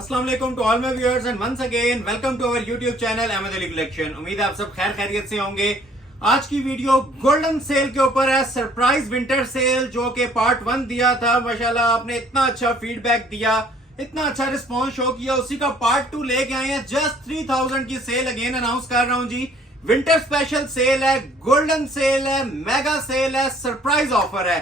अस्सलाम वालेकुम to all my viewers and once again welcome to our YouTube channel Ahmed Ali collection. उम्मीद है आप सब खैर खैरियत से होंगे। आज की वीडियो गोल्डन सेल के ऊपर है, सरप्राइज विंटर सेल, जो कि पार्ट 1 दिया था। माशाल्लाह आपने इतना अच्छा फीडबैक दिया, इतना अच्छा रिस्पॉन्स शो किया, उसी का पार्ट 2 लेके आए हैं। जस्ट 3000 की सेल अगेन अनाउंस कर रहा हूं जी। विंटर स्पेशल सेल है, गोल्डन सेल है, मेगा सेल है, सरप्राइज ऑफर है।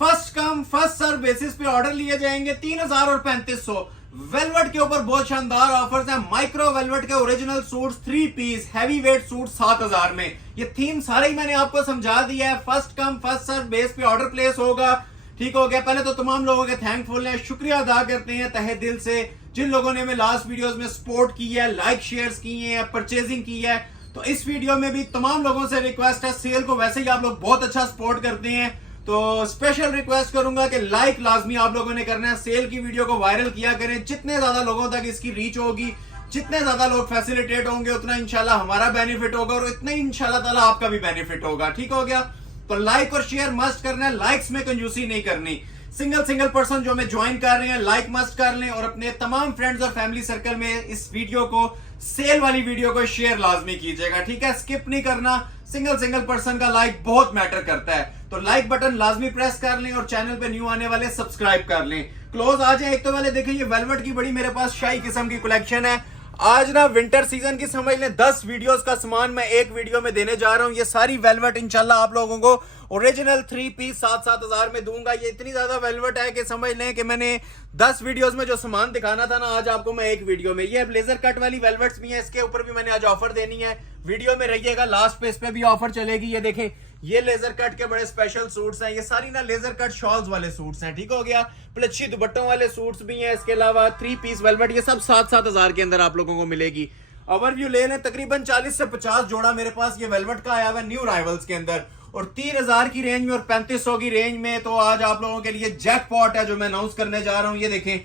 First come first serve basis पे ऑर्डर लिए जाएंगे। 3000 और 3500 वेलवेट के ऊपर बहुत शानदार ऑफर्स हैं। माइक्रो वेलवेट के original suits 3 piece heavy weight suit 7000 में। ये थीम सारे ही मैंने आपको समझा दिया है। First come first serve base पे ऑर्डर प्लेस होगा। ठीक हो गया। पहले तो तमाम लोगों के थैंकफुल हैं, शुक्रिया अदा करते हैं तहे दिल से जिन लोगों ने हमें लास्ट वीडियोस में सपोर्ट की है, लाइक शेयर्स किए हैं, परचेजिंग की है। तो इस वीडियो में भी तमाम लोगों से रिक्वेस्ट है, सेल को वैसे ही आप लोग बहुत अच्छा सपोर्ट करते हैं तो स्पेशल रिक्वेस्ट करूंगा कि लाइक लाजमी आप लोगों ने करना है। सेल की वीडियो को वायरल किया करें। जितने ज्यादा लोगों तक इसकी रीच होगी, जितने ज्यादा लोग फैसिलिटेट होंगे, उतना इंशाल्लाह हमारा बेनिफिट होगा और इतना ही इंशाल्लाह ताला आपका भी बेनिफिट होगा। ठीक हो गया। तो लाइक और शेयर मस्ट करना है, लाइक्स में कंजूसी नहीं करनी। सिंगल पर्सन जो हमें ज्वाइन कर रहे हैं लाइक मस्ट कर लें और अपने तमाम फ्रेंड्स और फैमिली सर्कल में इस वीडियो को, सेल वाली वीडियो को शेयर लाजमी कीजिएगा। ठीक है, स्किप नहीं करना। सिंगल पर्सन का लाइक बहुत मैटर करता है, तो लाइक बटन लाजमी प्रेस कर लें और चैनल पे न्यू आने वाले सब्सक्राइब कर लें। क्लोज आ जाए। एक तो वाले देखें, ये वेलवेट की बड़ी मेरे पास शाही किस्म की कलेक्शन है। आज ना विंटर सीजन की समझ लें 10 वीडियोस का सामान मैं एक वीडियो में देने जा रहा हूं। ये सारी वेलवेट इंशाल्लाह आप लोगों को ओरिजिनल 3 पीस 7-7 हजार में दूंगा। ये इतनी ज्यादा वेलवेट है कि समझ लें कि मैंने 10 वीडियोस में जो सामान दिखाना था ना, आज आपको मैं एक वीडियो में। ये ब्लेजर कट वाली वेलवेट्स भी है, इसके ऊपर भी मैंने आज ऑफर देनी है। वीडियो में रहिएगा, लास्ट पे इस पे भी ऑफर चलेगी। ये देखें, ये लेजर कट के बड़े स्पेशल सूट्स हैं। ये सारी ना लेजर कट शॉल्स वाले सूट्स हैं। ठीक हो गया। प्लच्छी दुपट्टों वाले सूट्स भी हैं। इसके अलावा 3 पीस वेलवेट, ये सब 7-7 हजार के अंदर आप लोगों को मिलेगी। ओवरव्यू ले लें, तकरीबन 40 से 50 जोड़ा मेरे पास ये वेलवेट का आया हुआ है न्यू राइवल्स के अंदर, और 3000 की रेंज में और 3500 की रेंज में। तो आज आप लोगों के लिए जैकपॉट है जो मैं अनाउंस करने जा रहा हूं। ये देखें,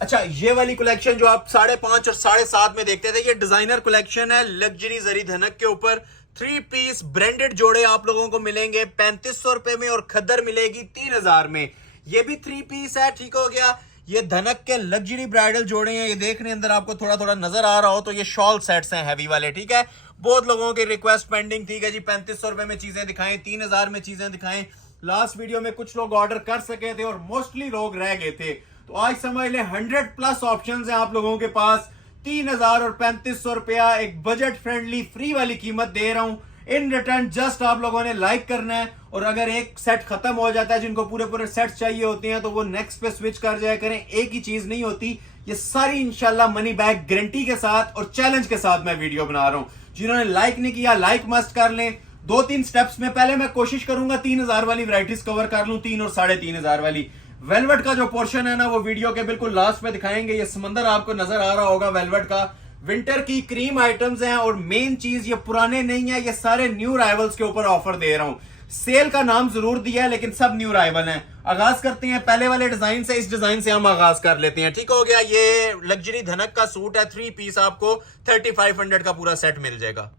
अच्छा ये वाली कलेक्शन जो आप 5.5 और 7.5 में देखते थे, ये डिजाइनर कलेक्शन है। लग्जरी जरी धनक के ऊपर 3 पीस ब्रांडेड जोड़े आप लोगों को मिलेंगे 3500 रुपए में, और खद्दर मिलेगी 3000 में। ये भी 3 पीस है। ठीक हो गया। ये धनक के लग्जरी ब्राइडल जोड़े हैं। ये देखने अंदर आपको थोड़ा थोड़ा नजर आ रहा हो तो ये शॉल सेट्स हैं हैवी वाले। ठीक है, बहुत लोगों की रिक्वेस्ट पेंडिंग थी कि जी 3500 रुपए में चीजें दिखाएं, 3000 में चीजें दिखाएं। लास्ट वीडियो में कुछ लोग ऑर्डर कर सके थे और मोस्टली लोग रह गए थे। तो आज समझ ले 100+ ऑप्शन है आप लोगों के पास। 3000 और 3500 रुपया एक बजट फ्रेंडली फ्री वाली कीमत दे रहा हूं। इन रिटर्न जस्ट आप लोगों ने लाइक करना है, और अगर एक सेट खत्म हो जाता है, जिनको पूरे सेट चाहिए होते हैं, तो वो नेक्स्ट पे स्विच कर जाया करें। एक ही चीज नहीं होती। ये सारी इंशाल्लाह मनी बैक गारंटी के साथ और चैलेंज के साथ मैं वीडियो बना रहा हूं। जिन्होंने लाइक नहीं किया लाइक मस्ट कर लें। 2-3 स्टेप्स में पहले मैं कोशिश करूंगा 3000 वाली वैरायटीज कवर कर लूं, 3 और 3500 वाली। वेलवेट का जो पोर्शन है ना, वो वीडियो के बिल्कुल लास्ट में दिखाएंगे। ये समंदर आपको नजर आ रहा होगा वेलवेट का। विंटर की क्रीम आइटम्स हैं, और मेन चीज ये पुराने नहीं है, ये सारे न्यू राइवल्स के ऊपर ऑफर दे रहा हूं। सेल का नाम जरूर दिया है लेकिन सब न्यू राइवल हैं। आगाज करते हैं पहले वाले डिजाइन से। इस डिजाइन से हम आगाज कर लेते हैं। ठीक हो गया। ये लग्जरी धनक का सूट है, 3 पीस, आपको 3500 का पूरा सेट मिल जाएगा।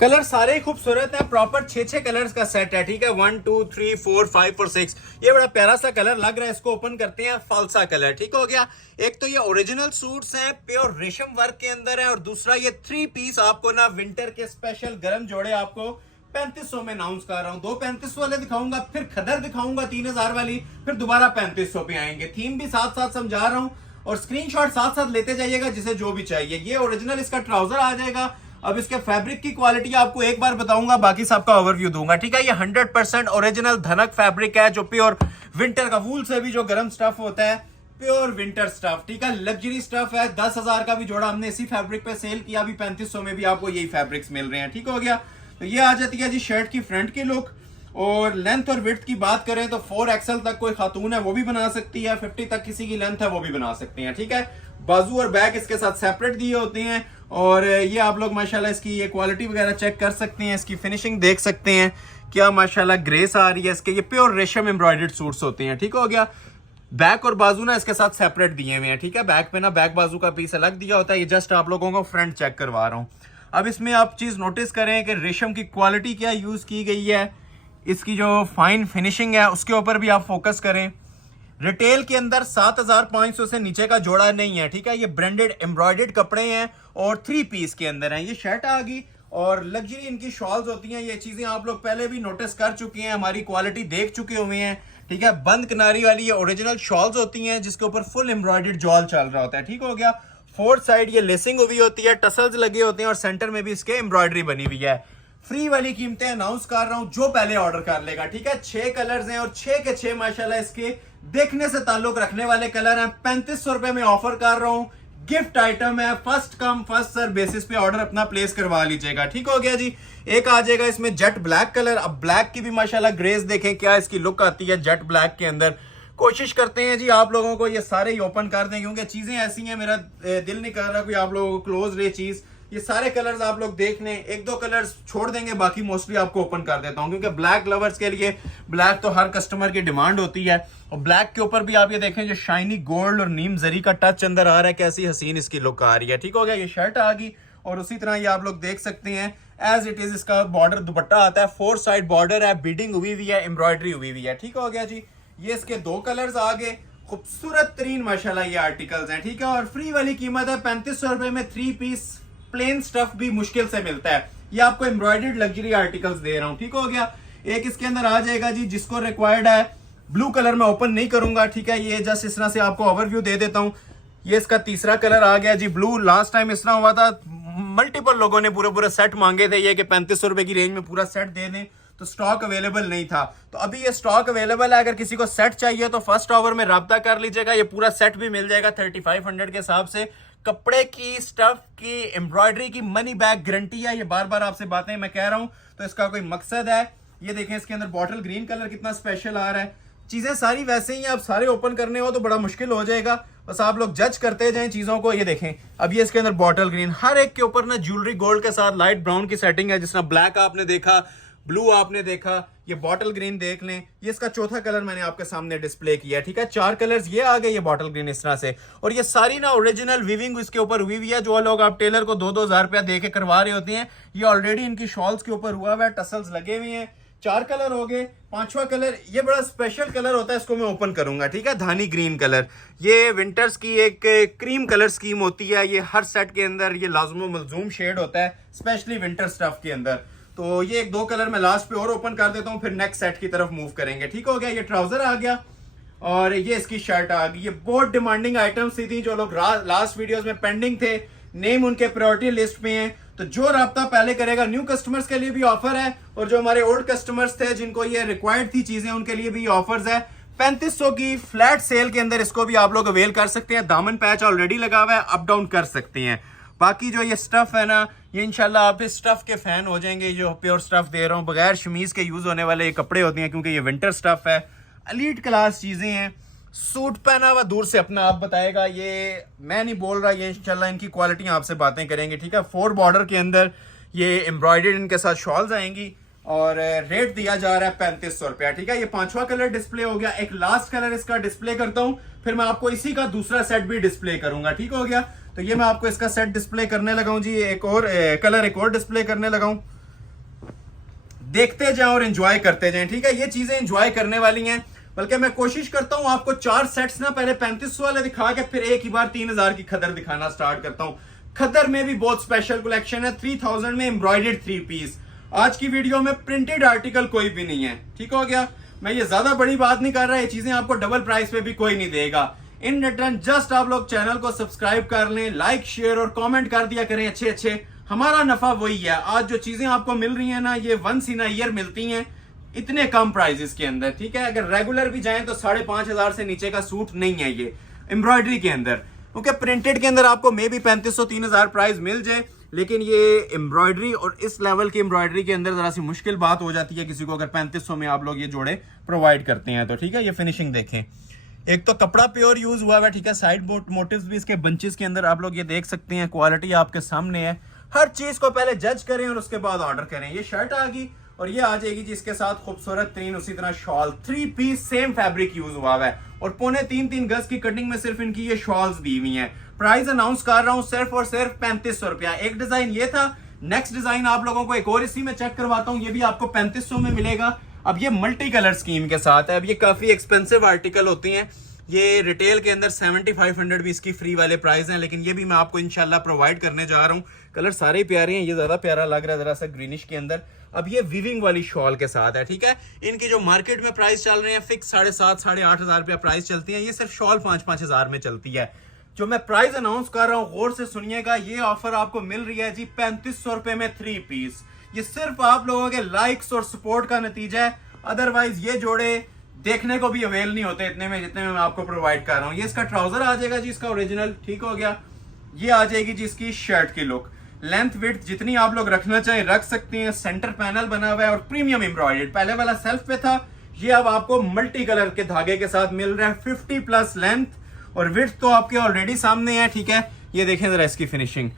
कलर सारे ही खूबसूरत है, प्रॉपर 6 कलर्स का सेट है। ठीक है, 1 2 3 4 5 और 6। ये बड़ा प्यारा सा कलर लग रहा है। इसको ओपन करते हैं, फालसा कलर। ठीक हो गया। एक तो ये ओरिजिनल सूट्स हैं, प्योर रेशम वर्क के अंदर है, और दूसरा ये 3 पीस आपको ना विंटर के स्पेशल गर्म जोड़े आपको 3500 में अनाउंस कर रहा हूं। 2 3500 वाले दिखाऊंगा, फिर खदर दिखाऊंगा 3000 वाली, फिर दोबारा 3500 पे आएंगे। थीम भी साथ साथ समझा रहा हूं, और स्क्रीनशॉट साथ साथ लेते जाइएगा जिसे जो भी चाहिए। ये ओरिजिनल इसका ट्राउजर आ जाएगा। अब इसके फैब्रिक की क्वालिटी आपको एक बार बताऊंगा, बाकी सबका ओवरव्यू दूंगा। ठीक है, ये 100% ओरिजिनल धनक फैब्रिक है, जो प्योर विंटर का वूल से भी जो गर्म स्टफ होता है, प्योर विंटर स्टफ। ठीक है, लग्जरी स्टफ है। 10,000 का भी जोड़ा हमने इसी फैब्रिक पे सेल किया, अभी 3500 में भी आपको यही फैब्रिक्स मिल रहे हैं। ठीक हो गया। तो ये आ जाती है जी शर्ट की फ्रंट की लुक। और लेंथ और विड्थ की बात करें तो 4XL तक कोई खातून है वो भी बना सकती है, 50 तक किसी की लेंथ है वो भी बना सकती है। ठीक है, बाजू और बैक इसके साथ सेपरेट दिए होते हैं, और ये आप लोग माशाल्लाह इसकी ये क्वालिटी वगैरह चेक कर सकते हैं। इसकी फिनिशिंग देख सकते हैं, क्या माशाल्लाह ग्रेस आ रही है इसके। ये प्योर रेशम एम्ब्रॉयडर्ड सूट्स होते हैं। ठीक हो गया। बैक और बाजू ना इसके साथ सेपरेट दिए हुए हैं। ठीक है, बैक पे ना बैक बाजू का पीस अलग दिया होता है। ये जस्ट आप लोगों को फ्रंट चेक करवा रहा हूं। अब इसमें आप चीज नोटिस करें कि रेशम की क्वालिटी क्या यूज की गई है, इसकी जो फाइन फिनिशिंग है उसके ऊपर भी आप फोकस करें। रिटेल के अंदर 7,500 से नीचे का जोड़ा नहीं है, ठीक है। ये ब्रांडेड एम्ब्रॉयडर्ड कपड़े हैं और 3 पीस के अंदर हैं। ये शर्ट आ गई और लग्जरी इनकी शॉल्स होती हैं। ये चीजें आप लोग पहले भी नोटिस कर चुके हैं, हमारी क्वालिटी देख चुके हुए हैं, ठीक है। बंद किनारी वाली ये ओरिजिनल शॉल्स होती हैं जिसके ऊपर फुल एम्ब्रॉयडर्ड जॉल चल रहा होता है, ठीक हो गया। फोर्थ साइड ये लेसिंग हुई होती है, टसल्स लगे होते हैं और सेंटर में भी इसके एम्ब्रॉयडरी बनी हुई है। फ्री वाली कीमतें अनाउंस कर रहा हूं, जो पहले ऑर्डर कर लेगा, ठीक है। 6 कलर्स हैं और 6 के 6 माशाल्लाह इसके देखने से ताल्लुक रखने वाले कलर हैं। 3500 रुपए में ऑफर कर रहा हूं, गिफ्ट आइटम है। First come first serve basis पे ऑर्डर अपना प्लेस करवा लीजिएगा, ठीक हो गया जी। एक आ जाएगा इसमें जेट ब्लैक कलर। अब ब्लैक की भी माशाल्लाह ग्रेस देखें क्या इसकी लुक आती है जेट ब्लैक के अंदर। कोशिश करते हैं जी आप लोगों को ये सारे ही ओपन कर दें, क्योंकि चीजें ऐसी हैं, मेरा दिल नहीं कर रहा कोई आप लोगों को क्लोज रहे चीज। ये सारे कलर्स आप लोग देख लें, एक दो कलर्स छोड़ देंगे, बाकी मोस्टली आपको ओपन कर देता हूं, क्योंकि ब्लैक लवर्स के लिए ब्लैक तो हर कस्टमर की डिमांड होती है। और ब्लैक के ऊपर भी आप ये देखें जो शाइनी गोल्ड और नीम जरी का टच अंदर आ रहा है, कैसी हसीन इसकी लुक आ रही है, ठीक हो गया। ये शर्ट आ गई और उसी तरह ये आप लोग देख सकते हैं एज इट इज इसका बॉर्डर दुपट्टा आता है, 4 साइड बॉर्डर है, बीडिंग हुई हुई है, एम्ब्रॉयडरी हुई हुई है, ठीक हो गया जी। ये इसके 2 कलर्स आ गए, खूबसूरत तरीन माशाल्लाह ये आर्टिकल्स हैं, ठीक है। और फ्री वाली कीमत है 3500 रुपए में 3 पीस प्लेन स्टफ भी मुश्किल से मिलता है। ये आपको एम्ब्रॉयडर्ड लग्जरी आर्टिकल्स दे रहा हूं, ठीक हो गया। एक इसके अंदर आ जाएगा जी जिसको रिक्वायर्ड है ब्लू कलर में ओपन नहीं करूंगा, ठीक है। ये जस्ट इस तरह से आपको ओवरव्यू दे देता हूं। ये इसका तीसरा कलर आ गया जी ब्लू। लास्ट टाइम इस तरह हुआ था, मल्टीपल लोगों ने पूरे पूरे सेट मांगे थे ये कि 3500 रुपए की रेंज में पूरा सेट दे दें, तो स्टॉक अवेलेबल नहीं था। तो अभी ये स्टॉक अवेलेबल है, अगर किसी को सेट चाहिए तो फर्स्ट आवर में राब्ता कर लीजिएगा, ये पूरा सेट भी मिल जाएगा 3500 के हिसाब से। कपड़े की, स्टफ की, एम्ब्रॉयडरी की मनी बैक गारंटी है। ये बार बार आपसे बातें मैं कह रहा हूं तो इसका कोई मकसद है। ये देखें इसके अंदर बॉटल ग्रीन कलर कितना स्पेशल आ रहा है। चीजें सारी वैसे ही, आप सारे ओपन करने हो तो बड़ा मुश्किल हो जाएगा, बस आप लोग जज करते जाएं चीजों को। ये देखें अब ये इसके अंदर बॉटल ग्रीन, हर एक के ऊपर ना ज्वेलरी गोल्ड के साथ लाइट ब्राउन की सेटिंग है, जिस तरह ब्लैक आपने देखा, ब्लू आपने देखा, ये बॉटल ग्रीन देख लें। ये इसका चौथा कलर मैंने आपके सामने डिस्प्ले किया, ठीक है। 4 कलर्स ये आ गए, ये बॉटल ग्रीन इस तरह से। और ये सारी ना ओरिजिनल वीविंग इसके ऊपर हुई हुई है। जो लोग आप टेलर को 2-2 हजार रुपया दे के करवा रहे होते हैं, ये ऑलरेडी इनकी शॉल्स के ऊपर हुआ है, टसल्स लगे हुए हैं। 4 कलर हो गए। 5वां कलर ये बड़ा स्पेशल कलर होता है, इसको मैं ओपन करूंगा, ठीक है। धानी ग्रीन कलर, ये विंटर्स की एक क्रीम कलर स्कीम होती है। ये हर सेट के अंदर ये लाजमो मलजूम शेड होता है, स्पेशली विंटर स्टफ के अंदर। तो ये 1-2 कलर मैं लास्ट पे और ओपन कर देता हूँ, फिर नेक्स्ट सेट की तरफ मूव करेंगे, ठीक हो गया। ये ट्राउजर आ गया और ये इसकी शर्ट आ गई। ये बहुत डिमांडिंग आइटम्स थी, जो लोग लास्ट वीडियोस में पेंडिंग थे, नेम उनके प्रायोरिटी लिस्ट में है। तो जो राब्ता पहले करेगा, न्यू कस्टमर्स के लिए भी ऑफर है, और जो हमारे ओल्ड कस्टमर्स थे जिनको ये रिक्वायर्ड थी चीजें, उनके लिए भी ऑफर्स है। 3500 की फ्लैट सेल के अंदर इसको भी आप लोग अवेल कर सकते हैं। दामन पैच ऑलरेडी लगा हुआ है, अप डाउन कर सकते हैं। बाकी जो ये स्टफ है ना, ये इंशाल्लाह आप इस स्टफ के फैन हो जाएंगे। जो प्योर स्टफ दे रहा हूँ, बगैर शमीज के यूज होने वाले ये कपड़े होते हैं, क्योंकि ये विंटर स्टफ है, एलीट क्लास चीजें हैं। सूट पहना हुआ दूर से अपना आप बताएगा, ये मैं नहीं बोल रहा, ये इंशाल्लाह इनकी क्वालिटी आपसे बातें करेंगे, ठीक है। 4 बॉर्डर के अंदर ये एम्ब्रॉयडर्ड इनके साथ शॉल्स आएंगी और रेट दिया जा रहा है 3500 रुपया, ठीक है। ये 5वां कलर डिस्प्ले हो गया। एक लास्ट कलर इसका डिस्प्ले करता हूं, फिर मैं आपको इसी का दूसरा सेट भी डिस्प्ले करूंगा, ठीक हो गया। तो ये मैं आपको इसका सेट डिस्प्ले करने लगा हूं जी, एक और कलर एक और डिस्प्ले करने लगा हूं। देखते जाएं और एंजॉय करते जाएं, ठीक है। ये चीजें एंजॉय करने वाली हैं, बल्कि मैं कोशिश करता हूं आपको 4 सेट्स ना पहले 3500 वाले दिखा के फिर एक ही बार 3000 की खदर दिखाना स्टार्ट करता हूं। खदर में भी बहुत स्पेशल कलेक्शन है, 3000 में एम्ब्रॉयडर्ड 3 पीस। आज की वीडियो में प्रिंटेड आर्टिकल कोई भी नहीं है, ठीक हो गया। मैं ये ज्यादा बड़ी बात नहीं कर रहा, ये चीजें आपको डबल प्राइस पे भी कोई नहीं देगा। इन रिटर्न जस्ट आप लोग चैनल को सब्सक्राइब कर लें, लाइक शेयर और कमेंट कर दिया करें अच्छे अच्छे, हमारा नफा वही है। आज जो चीजें आपको मिल रही है ना, ये वंस इन अ ईयर मिलती हैं, इतने कम प्राइजेस के अंदर, ठीक है। अगर रेगुलर भी जाएं तो 5500 से नीचे का सूट नहीं है ये एम्ब्रॉयडरी के अंदर, क्योंकि प्रिंटेड के अंदर आपको मे भी 3500-3000 प्राइस मिल जाए, लेकिन ये एम्ब्रॉयडरी और इस लेवल की एम्ब्रॉयडरी के अंदर जरा सी मुश्किल बात हो जाती है किसी को, अगर 3500 में आप लोग ये जोड़े प्रोवाइड करते हैं तो, ठीक है। ये फिनिशिंग देखें, एक तो कपड़ा प्योर यूज हुआ है, ठीक है। साइड मोटिव्स भी इसके बंचेस के अंदर आप लोग ये देख सकते हैं, क्वालिटी आपके सामने है। हर चीज को पहले जज करें और उसके बाद ऑर्डर करें। ये शर्ट आ गई और ये आ जाएगी जिसके साथ खूबसूरत 3 उसी तरह shawl, 3 piece same fabric use हुआ है और 3.25 गज की कटिंग में सिर्फ इनकी ये शॉल्स दी हुई हैं। प्राइस अनाउंस कर रहा हूं सिर्फ और सिर्फ 3500 रुपया। एक डिजाइन ये था, नेक्स्ट डिजाइन आप लोगों को एक और इसी में चेक करवाता हूं, ये भी आपको 3500 में मिलेगा। अब ये मल्टी कलर स्कीम के साथ है। अब ये काफी एक्सपेंसिव आर्टिकल होती हैं, ये रिटेल के अंदर 7500 भी इसकी फ्री वाले प्राइस हैं, लेकिन ये भी मैं आपको इंशाल्लाह प्रोवाइड करने जा रहा हूँ। कलर सारे प्यारे हैं, ये ज़्यादा प्यारा लग रहा है ज़रा सा ग्रीनिश के अंदर। अब ये वीविंग वाली शॉल के साथ है, ठीक है। इनकी जो मार्केट में प्राइस चल रहे हैं फिक्स 7,500 8,500 रुपया प्राइस चलती है, ये सिर्फ शॉल 5-5 हज़ार में चलती है। जो मैं प्राइस अनाउंस कर रहा हूँ गौर से सुनिएगा, ये ऑफर आपको मिल रही है जी 3500 रुपए में 3 पीस। ये सिर्फ आप लोगों के लाइक्स और सपोर्ट का नतीजा है, अदरवाइज ये जोड़े देखने को भी अवेल नहीं होते इतने में जितने में मैं आपको प्रोवाइड कर रहा हूँ। ये इसका ट्राउजर आ जाएगा जी, इसका ओरिजिनल, ठीक हो गया। ये आ जाएगी जी इसकी शर्ट की लुक, लेंथ विड्थ जितनी आप लोग रखना चाहें रख सकते हैं। सेंटर पैनल बना हुआ है और प्रीमियम एम्ब्रॉयडर्ड, पहले वाला सेल्फ पे था, ये अब आपको मल्टी कलर के धागे के साथ मिल रहा है। 50+ लेंथ और विड्थ तो आपके ऑलरेडी सामने है, ठीक है। ये देखें जरा इसकी फिनिशिंग,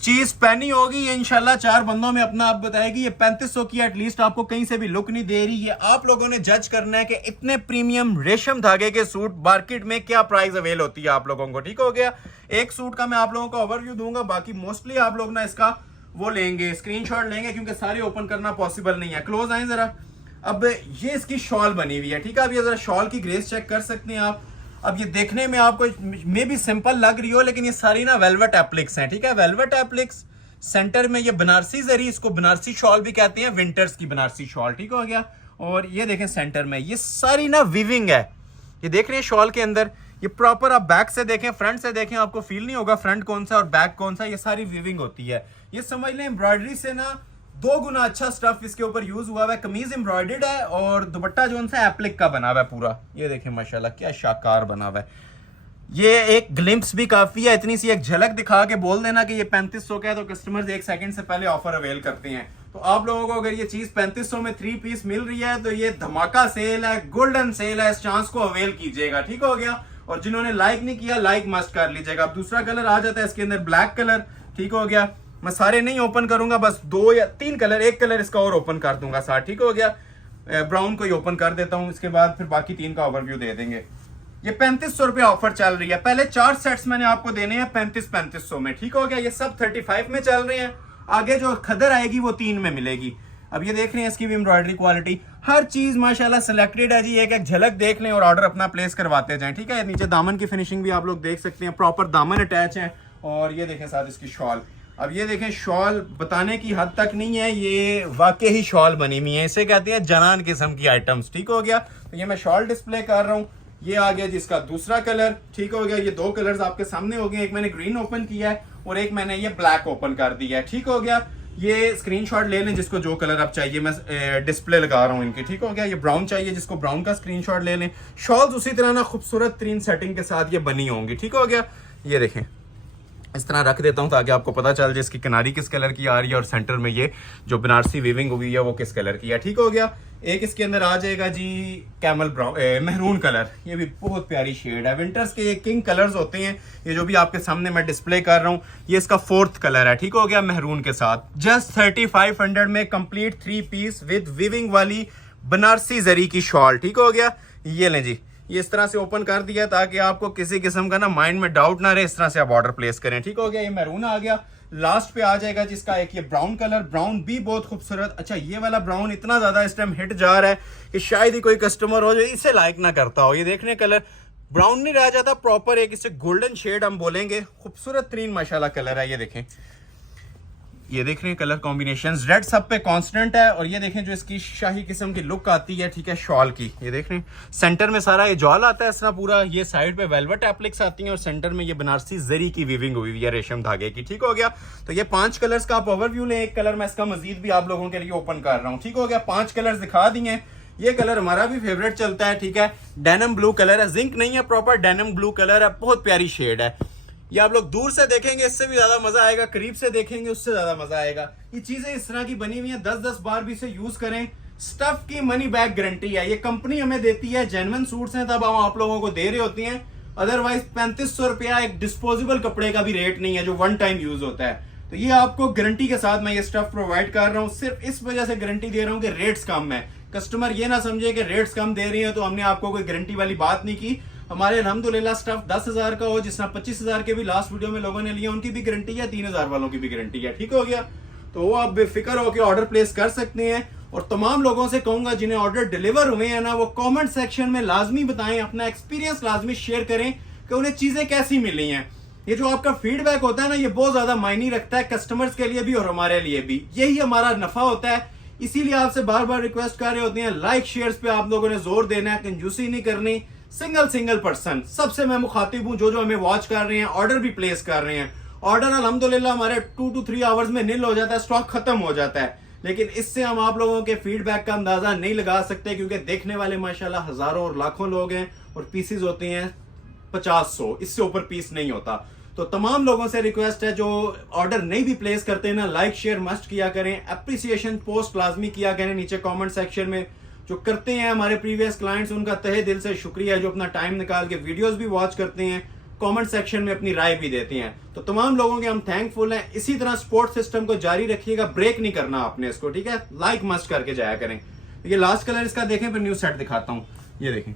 चीज पहनी होगी ये इंशाल्लाह 4 बंदों में अपना आप बताएगी। ये 3500 की एटलीस्ट आपको कहीं से भी लुक नहीं दे रही। ये आप लोगों ने जज करना है कि इतने प्रीमियम रेशम धागे के सूट मार्केट में क्या प्राइस अवेल होती है आप लोगों को, ठीक हो गया। एक सूट का मैं आप लोगों को ओवरव्यू दूंगा, बाकी मोस्टली आप लोग ना इसका वो लेंगे, स्क्रीनशॉट लेंगे, क्योंकि सारे ओपन करना पॉसिबल नहीं है। क्लोज आए जरा। अब ये इसकी शॉल बनी हुई है, ठीक है। अब ये जरा शॉल की ग्रेस चेक कर सकते हैं आप। अब ये देखने में आपको मे भी सिंपल लग रही हो, लेकिन ये सारी ना वेलवेट एप्लिक्स हैं, ठीक है। वेलवेट एप्लिक्स, सेंटर में ये बनारसी जरी, इसको बनारसी शॉल भी कहते हैं, विंटर्स की बनारसी शॉल, ठीक हो गया। और ये देखें सेंटर में ये सारी ना वीविंग है, ये देख रहे हैं शॉल के अंदर। ये प्रॉपर आप बैक से देखें, फ्रंट से देखें, आपको फील नहीं होगा फ्रंट कौन सा और बैक कौन सा, ये सारी वीविंग होती है। ये समझ लें एम्ब्रॉयडरी से ना 2 गुना अच्छा स्टफ इसके ऊपर यूज हुआ है। कमीज एम्ब्रॉयडर्ड है और दुपट्टा जो सा एप्लिक का बना हुआ है पूरा। ये देखें माशाल्लाह क्या शानदार बना हुआ है। ये एक ग्लिम्प्स भी काफी है, इतनी सी एक झलक दिखा के बोल देना कि ये 3500 का है, तो कस्टमर्स 1 सेकंड से पहले ऑफर अवेल करते हैं। तो आप लोगों को अगर ये चीज 3500 में 3 पीस मिल रही है तो ये धमाका सेल है, गोल्डन सेल है, इस चांस को अवेल कीजिएगा, ठीक हो गया। और जिन्होंने लाइक नहीं किया लाइक मस्ट कर लीजिएगा। अब दूसरा कलर आ जाता है इसके अंदर, ब्लैक कलर, ठीक हो गया। मैं सारे नहीं ओपन करूंगा, बस 2 या 3 कलर, एक कलर इसका और ओपन कर दूंगा साथ, ठीक हो गया। ब्राउन को ही ओपन कर देता हूं, इसके बाद फिर बाकी 3 का ओवरव्यू दे देंगे। ये 3500 रुपया ऑफर चल रही है। पहले 4 सेट्स मैंने आपको देने हैं 3500 में, ठीक हो गया। ये सब 35 में चल रहे हैं, आगे जो खदर आएगी वो 3 में मिलेगी। अब ये देख रहे हैं इसकी भी एम्ब्रॉयडरी क्वालिटी, हर चीज माशाल्लाह सिलेक्टेड है जी। एक एक झलक देख लें और ऑर्डर अपना प्लेस करवाते जाएं, ठीक है। नीचे दामन की फिनिशिंग भी आप लोग देख सकते हैं, प्रॉपर दामन अटैच है। और ये देखें साथ इसकी शॉल। अब ये देखें शॉल बताने की हद तक नहीं है, ये वाकई ही शॉल बनी हुई है, इसे कहते हैं जनान किस्म की आइटम्स, ठीक हो गया। तो ये मैं शॉल डिस्प्ले कर रहा हूँ। ये आ गया जिसका दूसरा कलर, ठीक हो गया। ये 2 कलर्स आपके सामने हो गए, एक मैंने ग्रीन ओपन किया है और एक मैंने ये ब्लैक ओपन कर दिया है, ठीक हो गया। ये स्क्रीनशॉट ले लें जिसको जो कलर आप चाहिए, मैं डिस्प्ले लगा रहा हूँ इनकी, ठीक हो गया। ये ब्राउन चाहिए जिसको ब्राउन का स्क्रीनशॉट ले लें। शॉल्स उसी तरह ना खूबसूरत 3 सेटिंग के साथ ये बनी होंगी, ठीक हो गया। ये देखें इस तरह रख देता हूं ताकि आपको पता चल जाए इसकी किनारी किस कलर की आ रही है और सेंटर में ये जो बनारसी वीविंग हुई है वो किस कलर की है, ठीक हो गया। एक इसके अंदर आ जाएगा जी कैमल ब्राउन, मेहरून कलर, ये भी बहुत प्यारी शेड है। विंटर्स के ये किंग कलर्स होते हैं, ये जो भी आपके सामने मैं डिस्प्ले कर रहा हूँ ये इसका 4th कलर है, ठीक हो गया, मेहरून के साथ। जस्ट 3500 में कंप्लीट 3 पीस विद वीविंग वाली बनारसी जरी की शॉल, ठीक हो गया। ये लें जी, ये इस तरह से ओपन कर दिया ताकि आपको किसी किस्म का ना माइंड में डाउट ना रहे, इस तरह से आप ऑर्डर प्लेस करें, ठीक हो गया। ये मैरून आ गया। लास्ट पे आ जाएगा जिसका एक ये ब्राउन कलर, ब्राउन भी बहुत खूबसूरत। अच्छा ये वाला ब्राउन इतना ज्यादा इस टाइम हिट जा रहा है कि शायद ही कोई कस्टमर हो जो इसे लाइक ना करता हो। ये देखने कलर ब्राउन नहीं रह जाता, प्रॉपर एक इसे गोल्डन शेड हम बोलेंगे, खूबसूरत 3 माशाल्लाह कलर है। ये देखें, ये देख रहे हैं कलर कॉम्बिनेशंस, रेड सब पे कांस्टेंट है। और ये देखें जो इसकी शाही किस्म की लुक आती है, ठीक है, शॉल की। ये देख रहे हैं सेंटर में सारा ये जॉल आता है इस तरह पूरा, ये साइड पे वेलवेट एप्लिक्स आती हैं और सेंटर में ये बनारसी जरी की वीविंग हुई हुई है रेशम धागे की, ठीक हो गया। तो ये 5 कलर्स का आप ओवरव्यू लें। एक कलर मैं इसका मजीद भी आप लोगों के लिए ओपन कर रहा हूँ, ठीक हो गया। 5 कलर्स दिखा दिए। ये कलर हमारा भी फेवरेट चलता है, ठीक है, डेनिम ब्लू कलर है, जिंक नहीं है, प्रॉपर डेनिम ब्लू कलर है, बहुत प्यारी शेड है। ये आप लोग दूर से देखेंगे इससे भी ज्यादा मजा आएगा, करीब से देखेंगे उससे ज्यादा मजा आएगा। ये चीजें इस तरह की बनी हुई हैं, 10-10 बार भी इसे यूज करें। स्टफ की मनी बैक गारंटी है, ये कंपनी हमें देती है, जेन्युइन सूट्स हैं तब हम आप लोगों को दे रहे होती हैं। अदरवाइज 3500 रुपया एक डिस्पोजेबल कपड़े का भी रेट नहीं है जो 1 टाइम यूज होता है। तो ये आपको गारंटी के साथ मैं ये स्टफ प्रोवाइड कर रहा हूँ, सिर्फ इस वजह से गारंटी दे रहा हूँ कि रेट्स कम है। कस्टमर ये ना समझे कि रेट्स कम दे रही है तो हमने आपको कोई गारंटी वाली बात नहीं की। हमारे अल्हम्दुलिल्लाह स्टफ 10,000 का हो, जिसना 25,000 के भी लास्ट वीडियो में लोगों ने लिए, उनकी भी गारंटी है, 3,000 वालों की भी गारंटी है, ठीक हो गया। तो वो आप बेफिक्र होकर ऑर्डर प्लेस कर सकते हैं। और तमाम लोगों से कहूंगा जिन्हें ऑर्डर डिलीवर हुए हैं ना, वो कमेंट सेक्शन में लाजमी बताएं, अपना एक्सपीरियंस लाजमी शेयर करें कि उन्हें चीजें कैसी मिली हैं। ये जो आपका फीडबैक होता है ना, ये बहुत ज्यादा मायने रखता है कस्टमर्स के लिए भी और हमारे लिए भी। यही हमारा नफा होता है। इसीलिए आपसे बार बार रिक्वेस्ट कर रहे होते हैं, लाइक शेयर्स पे आप लोगों ने जोर देना है, कंजूसी नहीं करनी। सिंगल पर्सन सबसे मैं मुखातिब हूं, जो हमें वॉच कर रहे हैं, ऑर्डर भी प्लेस कर रहे हैं। ऑर्डर अल्हम्दुलिल्लाह हमारे 2 to 3 आवर्स में निल हो जाता है, स्टॉक खत्म हो जाता है। लेकिन इससे हम आप लोगों के फीडबैक का अंदाजा नहीं लगा सकते, क्योंकि देखने वाले माशाल्लाह हजारों और लाखों लोग हैं और पीसेस होते हैं 50-100, इससे ऊपर पीस नहीं होता। तो तमाम लोगों से रिक्वेस्ट है, जो ऑर्डर नहीं भी प्लेस करते हैं ना, लाइक शेयर मस्ट किया करें, अप्रिसिएशन पोस्ट लाजमी किया करें नीचे कमेंट सेक्शन में। जो करते हैं हमारे प्रीवियस क्लाइंट्स, उनका तहे दिल से शुक्रिया, जो अपना टाइम निकाल के वीडियोस भी वॉच करते हैं, कमेंट सेक्शन में अपनी राय भी देते हैं। तो तमाम लोगों के हम थैंकफुल हैं। इसी तरह सपोर्ट सिस्टम को जारी रखिएगा, ब्रेक नहीं करना आपने इसको, ठीक है। लाइक मस्ट करके जाया करें। ये लास्ट कलर इसका देखें, फिर न्यू सेट दिखाता हूं। ये देखें,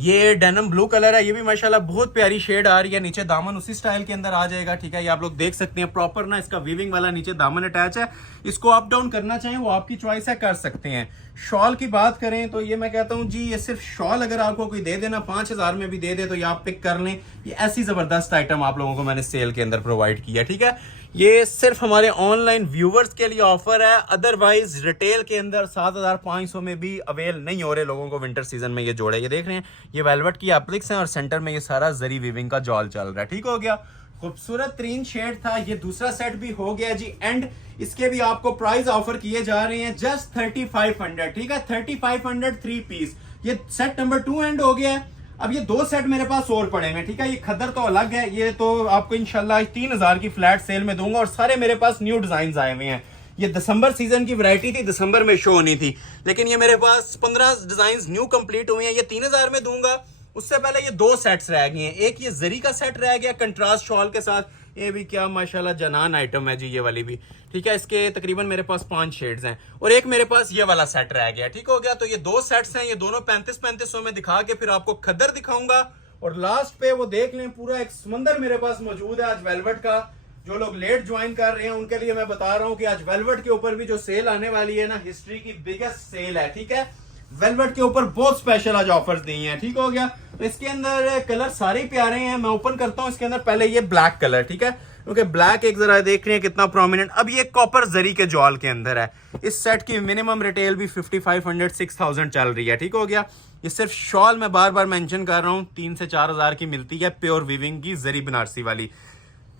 ये डेनिम ब्लू कलर है। ये भी माशाल्लाह बहुत प्यारी शेड आ रही है। नीचे दामन उसी स्टाइल के अंदर आ जाएगा, ठीक है। ये आप लोग देख सकते हैं प्रॉपर ना, इसका वीविंग वाला नीचे दामन अटैच है। इसको अप डाउन करना चाहें वो आपकी चॉइस है, कर सकते हैं। शॉल की बात करें तो ये मैं कहता हूं जी, ये सिर्फ शॉल अगर आपको कोई दे देना 5000 में भी दे दे तो ये आप पिक कर लें। ये ऐसी जबरदस्त आइटम आप लोगों को मैंने सेल के अंदर प्रोवाइड किया, ठीक है। ये सिर्फ हमारे ऑनलाइन व्यूवर्स के लिए ऑफर है, अदरवाइज रिटेल के अंदर 7500 में भी अवेल नहीं हो रहे लोगों को विंटर सीजन में ये जोड़े। ये देख रहे हैं, ये वेलवेट की एप्लिक्स हैं और सेंटर में ये सारा जरी वीविंग का जॉल चल रहा है, ठीक हो गया। खूबसूरत 3 शेड था, ये दूसरा सेट भी हो गया जी एंड। इसके भी आपको प्राइस ऑफर किए जा रहे हैं जस्ट 3500, ठीक है। 3500 3 पीस। ये सेट नंबर 2 एंड हो गया है। अब ये 2 सेट मेरे पास और पड़े हैं, ठीक है। ये खद्दर तो अलग है, ये तो आपको इंशाल्लाह 3000 की फ्लैट सेल में दूंगा। और सारे मेरे पास न्यू डिजाइन आए हुए हैं। ये दिसंबर सीजन की वैरायटी थी, दिसंबर में शो होनी थी, लेकिन ये मेरे पास 15 डिजाइन न्यू कंप्लीट हुए हैं। ये 3000 में दूंगा। उससे पहले ये 2 सेट्स रह गए हैं। एक ये जरी का सेट रह गया कंट्रास्ट शॉल के साथ, ये भी क्या माशाल्लाह जनान आइटम है जी, ये वाली भी, ठीक है। इसके तकरीबन मेरे पास 5 शेड्स हैं। और एक मेरे पास ये वाला सेट रह गया, ठीक हो गया। तो ये 2 सेट्स हैं, ये दोनों 3500 में दिखा के फिर आपको खद्दर दिखाऊंगा। और लास्ट पे वो देख लें, पूरा एक समंदर मेरे पास मौजूद है आज वेलवेट का। जो लोग लेट ज्वाइन कर रहे हैं उनके लिए मैं बता रहा हूं कि आज वेलवेट के ऊपर भी जो सेल आने वाली है ना, हिस्ट्री की बिगेस्ट सेल है, ठीक है। वेलवेट के ऊपर बहुत स्पेशल आज ऑफर्स दी हैं, ठीक हो गया। तो इसके अंदर कलर सारे प्यारे हैं। मैं ओपन करता हूं इसके अंदर पहले ये ब्लैक कलर, ठीक है, क्योंकि ब्लैक एक जरा देख रहे हैं कितना प्रोमिनेंट। अब ये कॉपर जरी के जॉल के अंदर है। इस सेट की मिनिमम रिटेल भी 5500-6000 चल रही है, ठीक हो गया। ये सिर्फ शॉल मैं बार बार मेंशन कर रहा हूं 3 से 4000 की मिलती है, प्योर वीविंग की जरी बनारसी वाली।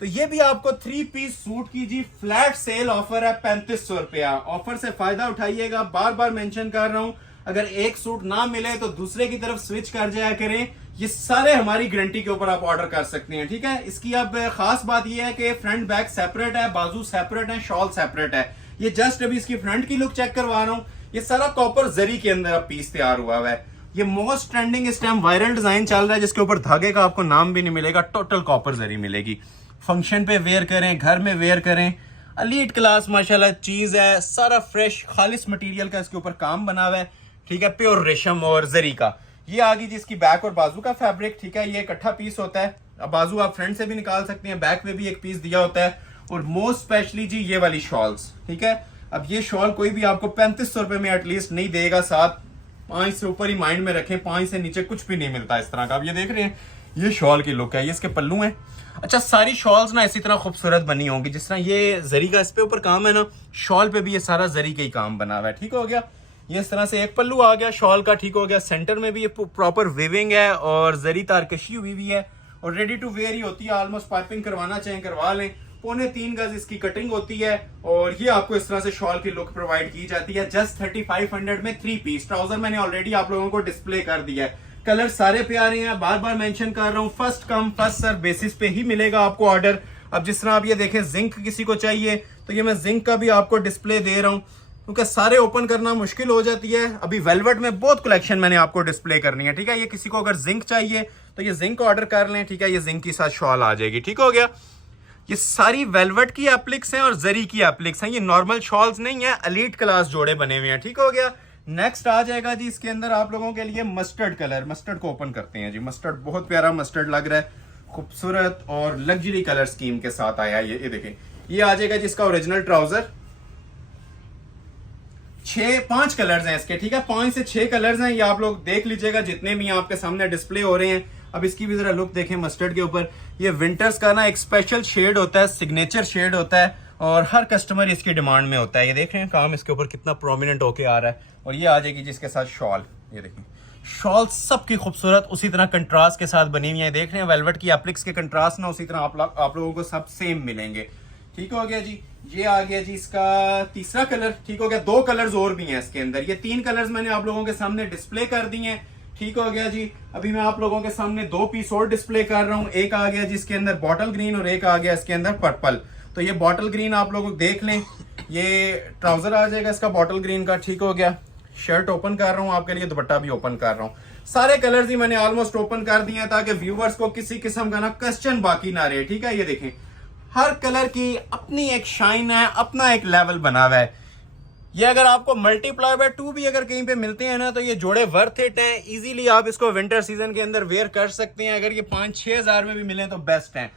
तो ये भी आपको 3 पीस सूट की जी फ्लैट सेल ऑफर है 3500 रुपया। ऑफर से फायदा उठाइएगा, बार बार मेंशन कर रहा हूं। अगर एक सूट ना मिले तो दूसरे की तरफ स्विच कर जाया करें। ये सारे हमारी गारंटी के ऊपर आप ऑर्डर कर सकते हैं, ठीक है। इसकी अब खास बात यह है कि फ्रंट बैक सेपरेट है, बाजू सेपरेट है, शॉल सेपरेट है। ये जस्ट अभी इसकी फ्रंट की लुक चेक करवा रहा हूं। ये सारा कॉपर जरी के अंदर अब पीस तैयार हुआ है। ये मोस्ट ट्रेंडिंग इस टाइम वायरल डिजाइन चल रहा है, जिसके ऊपर धागे का आपको नाम भी नहीं मिलेगा, टोटल कॉपर जरी मिलेगी। फंक्शन पे वेयर करें, घर में वेयर करें, एलीट क्लास माशाल्लाह चीज है। सारा फ्रेश खालिस मटेरियल का इसके ऊपर काम बना हुआ है, ठीक है, प्योर रेशम और जरी का। ये आ गई जिसकी बैक और बाजू का फैब्रिक, ठीक है। ये इकट्ठा पीस होता है। अब बाजू आप फ्रंट से भी निकाल सकते हैं, बैक में भी एक पीस दिया होता है। और मोस्ट स्पेशली जी ये वाली शॉल्स, ठीक है। अब ये शॉल कोई भी आपको 3500 रुपए में एटलीस्ट नहीं देगा। 5 से ऊपर ही माइंड में रखें, 5 से नीचे कुछ भी नहीं मिलता इस तरह का। अब ये देख रहे हैं, ये शॉल की लुक है, ये इसके पल्लू है। अच्छा, सारी शॉल्स ना इसी तरह खूबसूरत बनी होंगी, जिस तरह ये जरी का इस पे ऊपर काम है ना, शॉल पे भी ये सारा जरी का ही काम बना हुआ है, ठीक हो गया। ये इस तरह से एक पल्लू आ गया शॉल का, ठीक हो गया। सेंटर में भी ये प्रॉपर वीविंग है और जरी तारकशी हुई भी है और रेडी टू वेयर ही होती है। ऑलमोस्ट पाइपिंग करवाना चाहें करवा लें। 3.25 गज इसकी कटिंग होती है और ये आपको इस तरह से शॉल की लुक प्रोवाइड की जाती है जस्ट 3500 में 3 पीस। ट्राउजर मैंने ऑलरेडी आप लोगों को डिस्प्ले कर दिया है। कलर सारे प्यारे हैं, बार बार मेंशन कर रहा हूँ, first come first serve basis पे ही मिलेगा आपको ऑर्डर। अब जिस तरह आप ये देखें, जिंक किसी को चाहिए तो ये मैं जिंक का भी आपको डिस्प्ले दे रहा हूँ, क्योंकि सारे ओपन करना मुश्किल हो जाती है। अभी वेलवेट में बहुत कलेक्शन मैंने आपको डिस्प्ले करनी है, ठीक है। ये किसी को अगर जिंक चाहिए तो ये जिंक ऑर्डर कर लें, ठीक है। ये जिंक के साथ शॉल आ जाएगी, ठीक हो गया। ये सारी वेलवेट की एप्लिक्स हैं और जरी की एप्लिक्स हैं, ये नॉर्मल शॉल्स नहीं है, एलीट क्लास जोड़े बने हुए हैं, ठीक हो गया। नेक्स्ट आ जाएगा जी इसके अंदर आप लोगों के लिए मस्टर्ड कलर। मस्टर्ड को ओपन करते हैं जी। मस्टर्ड बहुत प्यारा मस्टर्ड लग रहा है, खूबसूरत और लग्जरी कलर स्कीम के साथ आया है। ये देखें, ये आ जाएगा जिसका ओरिजिनल ट्राउजर। पांच कलर्स हैं इसके, ठीक है, 5 से 6 कलर्स हैं, ये आप लोग देख लीजिएगा जितने भी आपके सामने डिस्प्ले हो रहे हैं। अब इसकी भी जरा लुक देखें मस्टर्ड के ऊपर। ये विंटर्स का ना एक स्पेशल शेड होता है, सिग्नेचर शेड होता है, और हर कस्टमर इसकी डिमांड में होता है। ये देख रहे हैं काम इसके ऊपर कितना प्रोमिनेंट होके आ रहा है। और ये आ जाएगी जिसके साथ शॉल, ये देखिए शॉल सबकी खूबसूरत उसी तरह कंट्रास्ट के साथ बनी हुई है। देख रहे हैं वेलवेट की एप्लिक्स के कंट्रास्ट ना उसी तरह आप लोगों को सब सेम मिलेंगे। ठीक हो गया जी। ये आ गया जी इसका तीसरा कलर। ठीक हो गया, 2 कलर्स और भी हैं इसके अंदर। ये 3 कलर्स मैंने आप लोगों के सामने डिस्प्ले कर दिए हैं। ठीक हो गया जी। अभी मैं आप लोगों के सामने 2 पीस और डिस्प्ले कर रहा हूँ। एक आ गया जिसके अंदर बॉटल ग्रीन और एक आ गया इसके अंदर पर्पल। तो ये बॉटल ग्रीन आप लोग देख लें, ये ट्राउजर आ जाएगा इसका बॉटल ग्रीन का। ठीक हो गया, शर्ट ओपन कर रहा हूँ आपके लिए, दुपट्टा भी ओपन कर रहा हूँ। सारे कलर्स ही मैंने ऑलमोस्ट ओपन कर दिए हैं ताकि व्यूवर्स को किसी किस्म का ना क्वेश्चन बाकी ना रहे। ठीक है, ये देखें हर कलर की अपनी एक शाइन है, अपना एक लेवल बना हुआ है। ये अगर आपको मल्टीप्लाई बाय 2 भी अगर कहीं पे मिलते हैं ना तो ये जोड़े वर्थ इट हैं। इजीली आप इसको विंटर सीजन के अंदर वेयर कर सकते हैं। अगर ये 5-6 हजार में भी मिले तो बेस्ट हैं।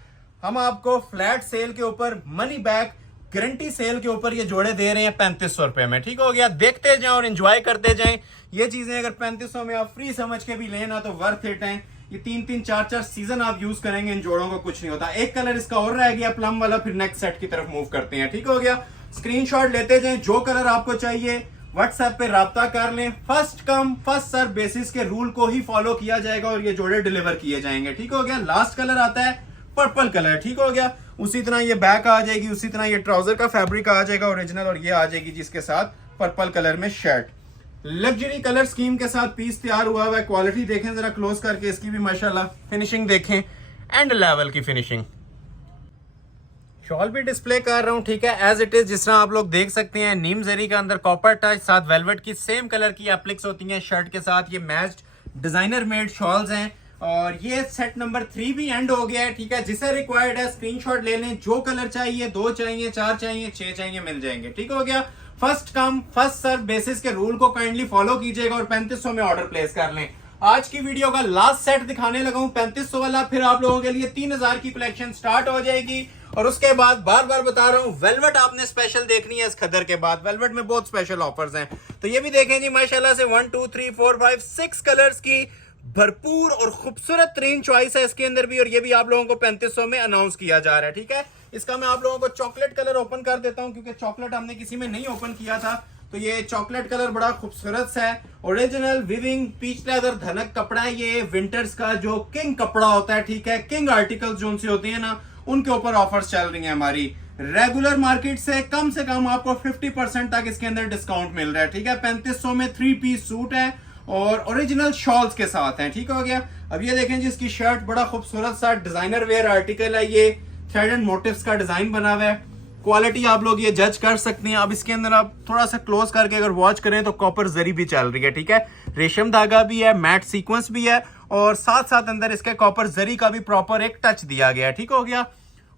हम आपको फ्लैट सेल के ऊपर मनी बैक गारंटी सेल के ऊपर ये जोड़े दे रहे हैं 3500 रुपए में। ठीक हो गया, देखते जाएं और एंजॉय करते जाएं। ये चीजें अगर 3500 में आप फ्री समझ के भी लेना तो वर्थ इट हैं। ये 3-3, 4-4 सीजन आप यूज करेंगे, इन जोड़ों को कुछ नहीं होता। एक कलर इसका और रह गया प्लम वाला, फिर नेक्स्ट सेट की तरफ मूव करते हैं। ठीक हो गया, स्क्रीनशॉट लेते जाएं, जो कलर आपको चाहिए व्हाट्सएप पे राब्ता कर लें। First come first serve basis के रूल को ही फॉलो किया जाएगा और ये जोड़े डिलीवर किए जाएंगे। ठीक हो गया, लास्ट कलर आता है पर्पल कलर। ठीक हो गया, उसी तरह ये बैक आ जाएगी, उसी तरह ये ट्राउजर का फैब्रिक आ जाएगा ओरिजिनल, और ये आ जाएगी जिसके साथ पर्पल कलर में शर्ट। लग्जरी कलर स्कीम के साथ पीस तैयार हुआ हुआ है। क्वालिटी देखें जरा क्लोज करके इसकी भी माशाल्लाह, फिनिशिंग देखें एंड लेवल की फिनिशिंग। शॉल भी डिस्प्ले कर रहा हूं, ठीक है, एज इट इज जिस तरह आप लोग देख सकते हैं। नीम जरी का अंदर कॉपर टच, साथ वेलवेट की सेम कलर की एप्लिक्स होती हैं शर्ट के साथ। ये मैच्ड डिजाइनर मेड शॉल्स हैं और ये सेट नंबर 3 भी एंड हो गया है। ठीक है, जिसे रिक्वायर्ड है स्क्रीनशॉट ले लें। जो कलर चाहिए, 2 चाहिए, 4 चाहिए, 6 चाहिए, मिल जाएंगे। ठीक हो गया, first come first serve basis के रूल को काइंडली फॉलो कीजिएगा और 3500 में ऑर्डर प्लेस कर लें। आज की वीडियो का लास्ट सेट दिखाने लगा हूं 3500 वाला, फिर आप लोगों के लिए 3000 की कलेक्शन स्टार्ट हो जाएगी। और उसके बाद बार बार बता रहा हूं, वेलवेट आपने स्पेशल देखनी है इस खदर के बाद। वेलवेट में बहुत स्पेशल ऑफर्स हैं, तो ये भी देखें जी माशाल्लाह से 1 2 3 4 5 6 कलर्स की भरपूर और खूबसूरत तरीन चॉइस है इसके अंदर भी। और ये भी आप लोगों को 3500 में अनाउंस किया जा रहा है। ठीक है, इसका मैं आप लोगों को चॉकलेट कलर ओपन कर देता हूं क्योंकि चॉकलेट हमने किसी में नहीं ओपन किया था। तो ये चॉकलेट कलर बड़ा खूबसूरत है, ओरिजिनल विविंग पीच लेदर धनक कपड़ा है। ये विंटर्स का जो किंग कपड़ा होता है, ठीक है, किंग आर्टिकल जो से होते हैं ना, उनके ऊपर ऑफर्स चल रही हैं हमारी। रेगुलर मार्केट से कम आपको 50% तक इसके अंदर डिस्काउंट मिल रहा है। ठीक है, 3500 में 3 पीस सूट है और ओरिजिनल शॉल्स के साथ हैं। ठीक हो गया, अब ये देखें जी इसकी शर्ट बड़ा खूबसूरत सा डिजाइनर वेयर आर्टिकल है। ये थ्रेड एंड मोटिव्स का डिजाइन बना हुआ है। क्वालिटी आप लोग ये जज कर सकते हैं। अब इसके अंदर आप थोड़ा सा क्लोज करके अगर वॉच करें तो कॉपर जरी भी चल रही है। ठीक है, रेशम धागा भी है, मैट सीक्वेंस भी है और साथ साथ अंदर इसके कॉपर जरी का भी प्रॉपर एक टच दिया गया है। ठीक हो गया,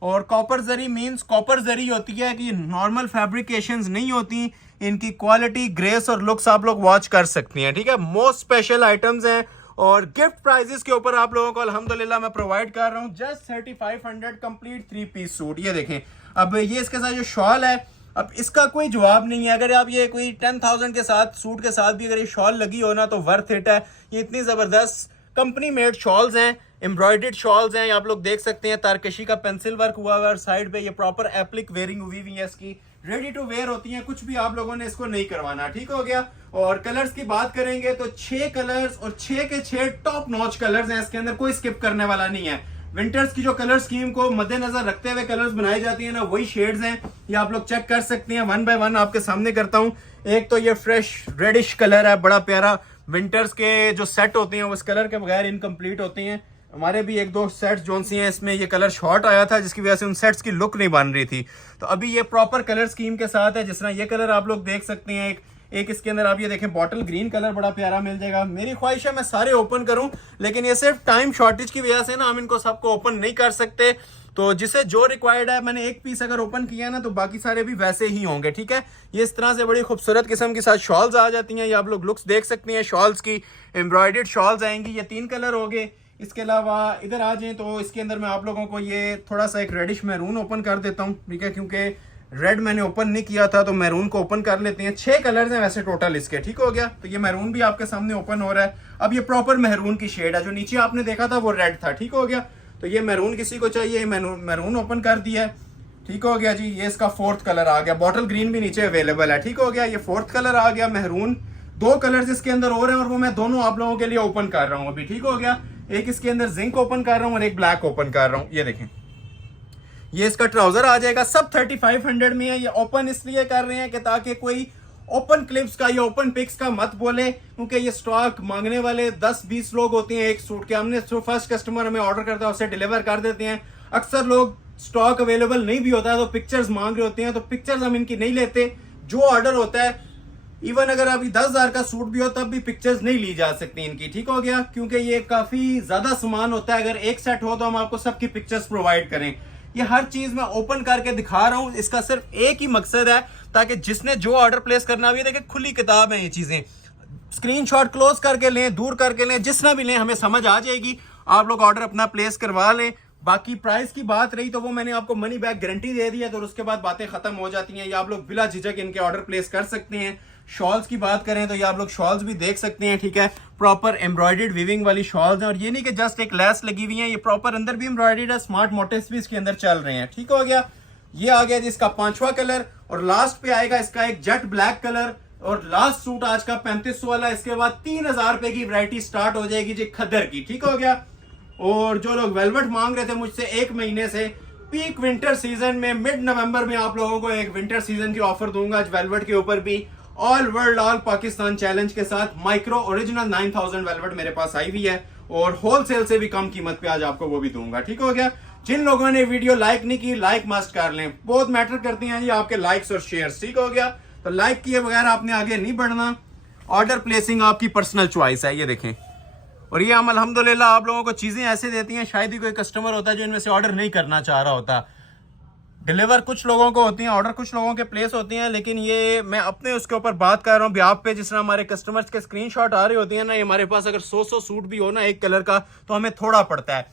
और कॉपर जरी मींस कॉपर जरी होती है कि नॉर्मल फैब्रिकेशंस नहीं होती। इनकी क्वालिटी, ग्रेस और लुक्स आप लोग वॉच कर सकती हैं। ठीक है, मोस्ट स्पेशल आइटम्स हैं और गिफ्ट प्राइजेस के ऊपर आप लोगों को अल्हम्दुलिल्लाह मैं प्रोवाइड कर रहा हूं जस्ट 3500 कंप्लीट 3 पीस सूट। ये देखें, अब ये इसके साथ जो शॉल है, अब इसका कोई जवाब नहीं है। अगर आप ये कोई 10,000 के साथ सूट के साथ भी अगर ये शॉल लगी हो ना तो वर्थ इट है। ये इतनी जबरदस्त कंपनी मेड शॉल्स हैं, एम्ब्रॉयडर्ड शॉल्स हैं। आप लोग देख सकते हैं तारकशी का पेंसिल वर्क हुआ हुआ है और साइड पे ये प्रॉपर एप्लिक वेयरिंग हुई हुई है इसकी। रेडी टू वेयर होती हैं, कुछ भी आप लोगों ने इसको नहीं करवाना। ठीक हो गया, और कलर्स की बात करेंगे तो 6 कलर्स और 6 के 6 टॉप नॉच कलर्स हैं इसके अंदर, कोई स्किप करने वाला नहीं है। विंटर्स की जो कलर स्कीम को मद्देनजर रखते हुए कलर्स बनाई जाती है ना, वही शेड्स हैं। ये आप लोग चेक कर सकते हैं, 1 बाय 1 आपके सामने करता हूं। एक तो ये फ्रेश रेडिश कलर है, बड़ा प्यारा। विंटर्स के जो सेट होते हैं वो इस कलर के बगैर इनकम्प्लीट होते हैं। हमारे भी 1-2 सेट्स जोन सी हैं, इसमें ये कलर शॉर्ट आया था जिसकी वजह से उन सेट्स की लुक नहीं बन रही थी। तो अभी ये प्रॉपर कलर स्कीम के साथ है। जिस तरह ये कलर आप लोग देख सकते हैं, एक इसके अंदर आप ये देखें बॉटल ग्रीन कलर बड़ा प्यारा मिल जाएगा। मेरी ख्वाहिश है मैं सारे ओपन करूं, लेकिन ये सिर्फ टाइम शॉर्टेज की वजह से ना हम इनको सबको ओपन नहीं कर सकते। तो जिसे जो रिक्वायर्ड है, मैंने एक पीस अगर ओपन किया ना तो बाकी सारे भी वैसे ही होंगे। ठीक है, ये इस तरह से बड़ी खूबसूरत किस्म के साथ शॉल्स आ जाती हैं। ये आप लोग लुक्स देख सकते हैं शॉल्स की, एम्ब्रॉयडर्ड शॉल्स आएंगी। ये 3 कलर हो गए। इसके अलावा इधर आ जाएं तो इसके अंदर मैं आप लोगों को ये थोड़ा सा एक रेडिश मैरून ओपन कर देता हूँ। ठीक है, क्योंकि रेड मैंने ओपन नहीं किया था तो मैरून को ओपन कर लेते हैं। 6 कलर्स हैं वैसे टोटल इसके, ठीक हो गया। तो ये मैरून भी आपके सामने ओपन हो रहा है। अब ये प्रॉपर मैरून की शेड है, जो नीचे आपने देखा था वो रेड था, ठीक हो गया। तो ये मैरून किसी को चाहिए, मैरून ओपन कर दिया है, ठीक हो गया जी। ये इसका 4th कलर आ गया, बॉटल ग्रीन भी नीचे अवेलेबल है, ठीक हो गया। ये 4th कलर आ गया मैरून। 2 कलर्स इसके अंदर और हैं और वो मैं दोनों आप लोगों के लिए ओपन कर रहा हूँ अभी, ठीक हो गया। एक इसके अंदर जिंक ओपन कर रहा हूँ और एक ब्लैक ओपन कर रहा हूँ। ये देखें, ये इसका ट्राउजर आ जाएगा, सब 3500 में है। ये ओपन इसलिए कर रहे हैं कि ताकि कोई ओपन क्लिप्स का या ओपन पिक्स का मत बोले, क्योंकि ये स्टॉक मांगने वाले 10-20 लोग होते हैं एक सूट के। हमने जो फर्स्ट कस्टमर हमें ऑर्डर करता है उसे डिलीवर कर देते हैं। अक्सर लोग स्टॉक अवेलेबल नहीं भी होता है तो पिक्चर्स मांग रहे होते हैं, तो पिक्चर्स हम इनकी नहीं लेते। जो ऑर्डर होता है, इवन अगर अभी 10,000 का सूट भी हो तब भी पिक्चर्स नहीं ली जा सकती इनकी, ठीक हो गया। क्योंकि ये काफी ज्यादा सामान होता है, अगर एक सेट हो तो हम आपको सबकी पिक्चर्स प्रोवाइड करें। ये हर चीज मैं ओपन करके दिखा रहा हूं, इसका सिर्फ एक ही मकसद है ताकि जिसने जो ऑर्डर प्लेस करना भी, देखिए खुली किताब है ये चीजें। स्क्रीनशॉट क्लोज करके लें, दूर करके लें, जिसना भी लें हमें समझ आ जाएगी। आप लोग ऑर्डर अपना प्लेस करवा लें। बाकी प्राइस की बात रही तो वो मैंने आपको मनी बैक गारंटी दे दी है, तो उसके बाद बातें खत्म हो जाती हैं। या आप लोग बिला झिझक इनके ऑर्डर प्लेस कर सकते हैं। शॉल्स की बात करें तो ये आप लोग शॉल्स भी देख सकते हैं, ठीक है। प्रॉपर एम्ब्रॉयडर्ड वीविंग वाली शॉल्स हैं और ये नहीं कि जस्ट एक लेस लगी हुई है, ये प्रॉपर अंदर भी एम्ब्रॉयडर्ड है। स्मार्ट मोटिव्स भी इसके अंदर चल रहे हैं, ठीक हो गया। ये आ गया जिसका 5वां कलर और लास्ट पे आएगा इसका एक जेट ब्लैक कलर। और लास्ट सूट आज का 3500 वाला। इसके बाद 3000 रुपए की वैरायटी स्टार्ट हो जाएगी जी खद्दर की, ठीक हो गया। और जो लोग वेलवेट मांग रहे थे मुझसे 1 महीने से, पीक विंटर सीजन में मिड नवंबर में आप लोगों को एक विंटर सीजन की ऑफर दूंगा आज वेलवेट के ऊपर भी। All world all Pakistan challenge के साथ माइक्रो ओरिजिनल 9000 वेलवेट मेरे पास आई हुई है और होलसेल से भी कम कीमत पे आज आपको वो भी दूंगा, ठीक हो गया। जिन लोगों ने वीडियो लाइक नहीं की, लाइक मस्ट कर लें, बहुत मैटर करती हैं ये आपके लाइक्स और शेयर्स, ठीक हो गया। तो लाइक किए बगैर आपने आगे नहीं बढ़ना। ऑर्डर प्लेसिंग आपकी पर्सनल चॉइस है, ये देखें। और ये हम अल्हम्दुलिल्लाह आप लोगों को चीजें ऐसे देती हैं, शायद ही कोई कस्टमर होता है जो इनमें से ऑर्डर नहीं करना चाह रहा होता। डिलीवर कुछ लोगों को होती हैं, ऑर्डर कुछ लोगों के प्लेस होते हैं, लेकिन ये मैं अपने उसके ऊपर बात कर रहा हूँ। आप पे जिस तरह हमारे कस्टमर्स के स्क्रीनशॉट आ रहे होते हैं ना, ये हमारे पास अगर 100 सूट भी हो ना एक कलर का तो हमें थोड़ा पड़ता है।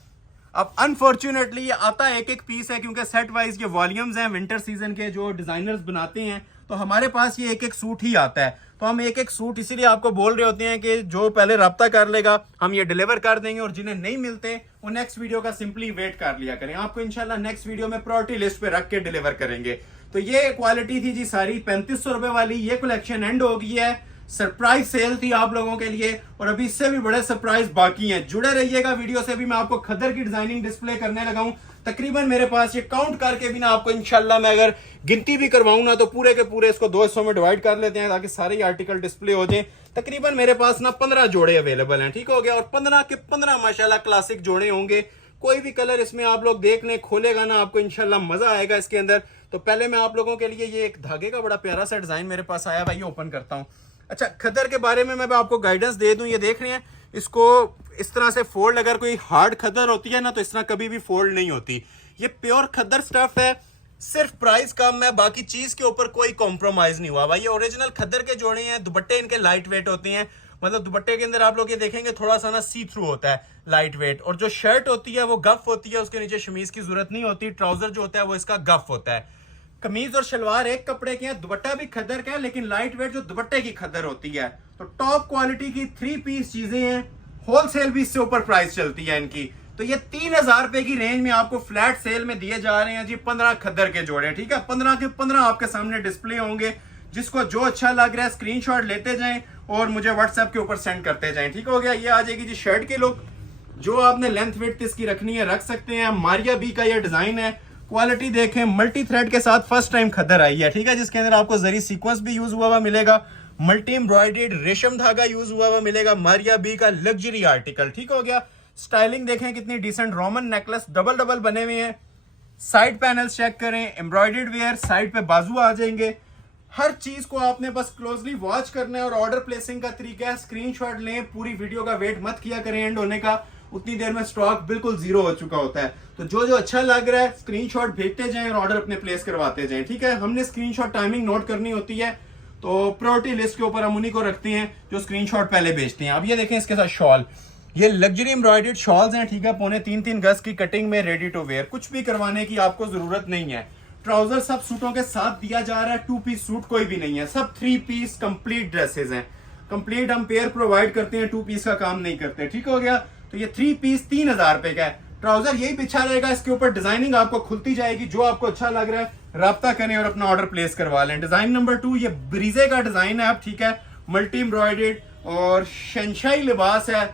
अब अनफॉर्चुनेटली ये आता एक एक पीस है, क्योंकि सेट वाइज ये वॉल्यूम्स हैं विंटर सीजन के जो डिजाइनर्स बनाते हैं, तो हमारे पास ये एक एक सूट ही आता है। तो हम एक एक सूट इसीलिए आपको बोल रहे होते हैं कि जो पहले रब्ता कर लेगा हम ये डिलीवर कर देंगे, और जिन्हें नहीं मिलते वो नेक्स्ट वीडियो का सिंपली वेट कर लिया करें। आपको इंशाल्लाह नेक्स्ट वीडियो में प्रायोरिटी लिस्ट पे रख के डिलीवर करेंगे। तो ये क्वालिटी थी जी सारी 3500 रुपए वाली। ये कलेक्शन एंड हो गई है, सरप्राइज सेल थी आप लोगों के लिए, और अभी इससे भी बड़े सरप्राइज बाकी हैं। जुड़े रहिएगा वीडियो से। भी मैं आपको खद्दर की डिजाइनिंग डिस्प्ले करने लगा हूं। तकरीबन मेरे पास ये काउंट करके भी ना आपको इंशाल्लाह मैं अगर गिनती भी करवाऊं ना तो पूरे के पूरे इसको 2 हिस्सों में डिवाइड कर लेते हैं ताकि सारे आर्टिकल डिस्प्ले हो जाए। तकरीबन मेरे पास ना 15 जोड़े अवेलेबल हैं, ठीक हो गया। और 15 के 15 माशाल्लाह क्लासिक जोड़े होंगे। कोई भी कलर इसमें आप लोग देख लें, खोलेगा ना आपको इंशाल्लाह मजा आएगा इसके अंदर। तो पहले मैं आप लोगों के लिए ये एक धागे का बड़ा प्यारा सा डिजाइन मेरे पास आया भाई, ये ओपन करता हूँ। अच्छा, खद्दर के बारे में मैं आपको गाइडेंस दे दूं। ये देख रहे हैं, इसको इस तरह से फोल्ड, अगर कोई हार्ड खद्दर होती है ना तो इस तरह कभी भी फोल्ड नहीं होती। ये प्योर खद्दर स्टफ है, सिर्फ प्राइस कम है, बाकी चीज के ऊपर कोई कॉम्प्रोमाइज नहीं हुआ भाई। ये ओरिजिनल खद्दर के जोड़े हैं। दुपट्टे इनके लाइट वेट होते हैं, मतलब दुपट्टे के अंदर आप लोग ये देखेंगे थोड़ा सा ना सी थ्रू होता है, लाइट वेट। और जो शर्ट होती है वो गफ होती है, उसके नीचे शमीज की जरूरत नहीं होती। ट्राउजर जो होता है वो इसका गफ होता है। कमीज और शलवार एक कपड़े के हैं, दुपट्टा भी खद्दर का है, लेकिन लाइट वेट जो दुपट्टे की खद्दर होती है। तो टॉप क्वालिटी की 3 पीस चीजें हैं। होलसेल भी इससे ऊपर प्राइस चलती है इनकी। तो ये 3000 रुपए की रेंज में आपको फ्लैट सेल में दिए जा रहे हैं जी। 15 खद्दर के जोड़े, ठीक है। 15 के 15 आपके सामने डिस्प्ले होंगे। जिसको जो अच्छा लग रहा है स्क्रीनशॉट लेते जाएं और मुझे व्हाट्सएप के ऊपर सेंड करते जाएं, ठीक हो गया। ये आ जाएगी जी शर्ट के लुक। जो आपने लेंथ विड्थ इसकी रखनी है रख सकते हैं। मारिया बी का ये डिजाइन है। क्वालिटी देखें, मल्टी थ्रेड के साथ फर्स्ट टाइम खद्दर आई है, ठीक है। जिसके अंदर आपको जरी सीक्वेंस भी यूज हुआ हुआ मिलेगा, मल्टी एम्ब्रॉयडर्ड रेशम धागा यूज हुआ हुआ मिलेगा। मारिया बी का लग्जरी आर्टिकल, ठीक हो गया। स्टाइलिंग देखें कितनी decent, roman necklace double double बने हुए हैं। साइड पैनल्स चेक करें, एम्ब्रॉयडर्ड वेयर, साइड पे बाजू आ जाएंगे। हर चीज को आपने बस क्लोजली वॉच करना है। और ऑर्डर प्लेसिंग का तरीका है, स्क्रीनशॉट लें, पूरी वीडियो का वेट मत किया करें एंड होने का। उतनी देर में स्टॉक बिल्कुल जीरो हो चुका होता है। तो जो जो अच्छा लग रहा है स्क्रीनशॉट भेजते जाएं और ऑर्डर अपने प्लेस करवाते जाएं, ठीक है। हमने स्क्रीनशॉट टाइमिंग नोट करनी होती है, तो प्रायोरिटी लिस्ट के ऊपर हम उन्हीं को रखते हैं जो स्क्रीनशॉट पहले भेजते हैं। अब ये देखें इसके साथ शॉल, ये लग्जरी एम्ब्रॉयडर्ड शॉल्स हैं, ठीक है। 3.5 गज की कटिंग में रेडी टू वेयर, कुछ भी करवाने की आपको जरूरत नहीं है। ट्राउजर सब सूटों के साथ दिया जा रहा है, 2 पीस सूट कोई भी नहीं है, सब 3 पीस कंप्लीट ड्रेसेस हैं। कंप्लीट हम पेयर प्रोवाइड करते हैं, 2 पीस का काम नहीं करते। ठीक हो गया। तो ये 3 पीस 3000 रुपए का है। ट्राउजर यही बिछा रहेगा, इसके ऊपर डिजाइनिंग आपको खुलती जाएगी। जो आपको अच्छा लग रहा है राब्ता करें और अपना ऑर्डर प्लेस करवा लें। डिजाइन नंबर 2 ये ब्रीजे का डिजाइन है। आप ठीक है, मल्टी एम्ब्रॉयडेड और शनशाई लिबास है।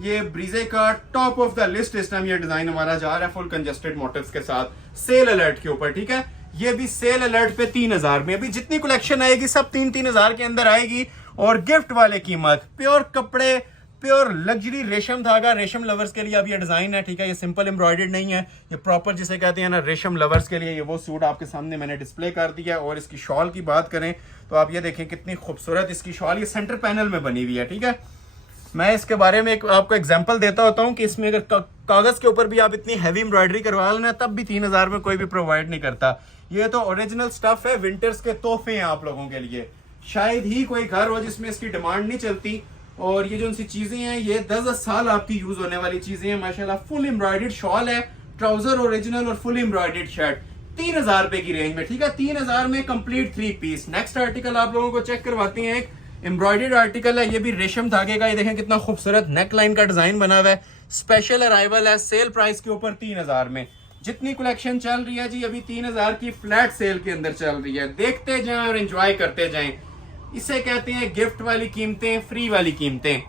ये ब्रीजे का टॉप ऑफ द लिस्ट इस टाइम ये डिजाइन हमारा जा रहा है फुल कंजेस्टेड मोटिव्स के साथ, सेल अलर्ट के ऊपर। ठीक है, ये भी सेल अलर्ट पे 3000 में। अभी जितनी कलेक्शन आएगी सब 3-3000 के अंदर आएगी। और गिफ्ट वाले कीमत, प्योर कपड़े, प्योर लग्जरी रेशम धागा, रेशम लवर्स के लिए अब ये डिजाइन है। ठीक है, ये सिंपल एम्ब्रॉयडेड नहीं है, ये प्रॉपर जिसे कहते हैं ना रेशम लवर्स के लिए। ये वो सूट आपके सामने मैंने डिस्प्ले कर दिया है। और इसकी शॉल की बात करें तो आप ये देखें कितनी खूबसूरत इसकी शॉल, ये सेंटर पैनल में बनी हुई है। ठीक है, मैं इसके बारे में आपको एग्जांपल देता होता हूँ कि इसमें अगर कागज के ऊपर भी आप इतनी हैवी एम्ब्रॉयडरी करवा लेना तब भी 3000 में कोई भी प्रोवाइड नहीं करता। ये तो ओरिजिनल स्टफ है, विंटर्स के तोहफे हैं आप लोगों के लिए। शायद ही कोई घर हो जिसमें इसकी डिमांड नहीं चलती। और ये जो सी चीजें हैं ये 10-10 साल आपकी यूज होने वाली चीजें हैं माशाल्लाह। फुल एम्ब्रॉयडेड शॉल है, ट्राउजर ओरिजिनल और फुल एम्ब्रॉयडेड शर्ट 3000 रुपए की रेंज में। ठीक है, 3000 में कंप्लीट 3 पीस। नेक्स्ट आर्टिकल आप लोगों को चेक करवाते हैं। एक एम्ब्रॉयडेड आर्टिकल है, ये भी रेशम धागे का। ये देखें कितना खूबसूरत नेक लाइन का डिजाइन बना हुआ है। स्पेशल अराइवल है, सेल प्राइस के ऊपर 3000 में। जितनी कलेक्शन चल रही है जी अभी 3000 की फ्लैट सेल के अंदर चल रही है। देखते जाएं और एंजॉय करते जाएं। इसे कहते हैं गिफ्ट वाली कीमतें, फ्री वाली कीमतें।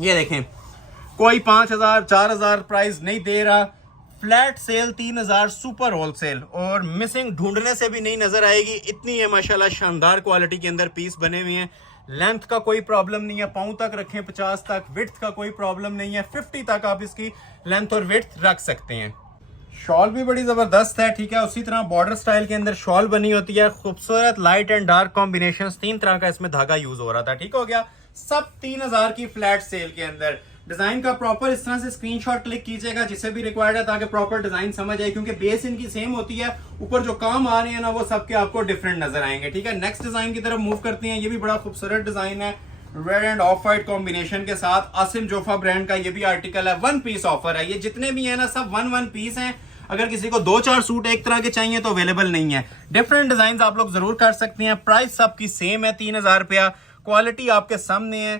ये देखें, कोई 5000 4000 प्राइस नहीं दे रहा। Flat cell 3000 super wholesale. और मिसिंग ढूंढने से भी नहीं नजर आएगी, इतनी है माशाल्लाह शानदार क्वालिटी के अंदर पीस बने हुए हैं। लेंथ का कोई प्रॉब्लम नहीं है, पाँव तक रखें 50 तक। विड्थ का कोई प्रॉब्लम नहीं है, 50 तक आप इसकी लेंथ और विड्थ रख सकते हैं। शॉल भी बड़ी जबरदस्त है। ठीक है, उसी तरह बॉर्डर स्टाइल के अंदर शॉल बनी होती है। खूबसूरत लाइट एंड डार्क कॉम्बिनेशन, 3 तरह का इसमें धागा यूज हो रहा था। ठीक हो गया, सब 3000 की फ्लैट सेल के अंदर। डिजाइन का प्रॉपर इस तरह से स्क्रीनशॉट क्लिक कीजिएगा जिसे भी रिक्वायर्ड है, ताकि प्रॉपर डिजाइन समझ आए, क्योंकि बेस इनकी सेम होती है, ऊपर जो काम आ रहे हैं ना वो सबके आपको डिफरेंट नजर आएंगे। ठीक है, नेक्स्ट डिजाइन की तरफ मूव करते हैं। ये भी बड़ा खूबसूरत डिजाइन है, red end of white combination के साथ। आसिम जोफा ब्रांड का ये भी आर्टिकल है, 1 पीस ऑफर है। ये जितने भी है ना सब 1 पीस हैं। अगर किसी को 2-4 सूट एक तरह के चाहिए तो अवेलेबल नहीं है। डिफरेंट डिजाइन आप लोग जरूर कर सकते हैं। प्राइस सबकी सेम है, 3000 रुपया। क्वालिटी आपके सामने है,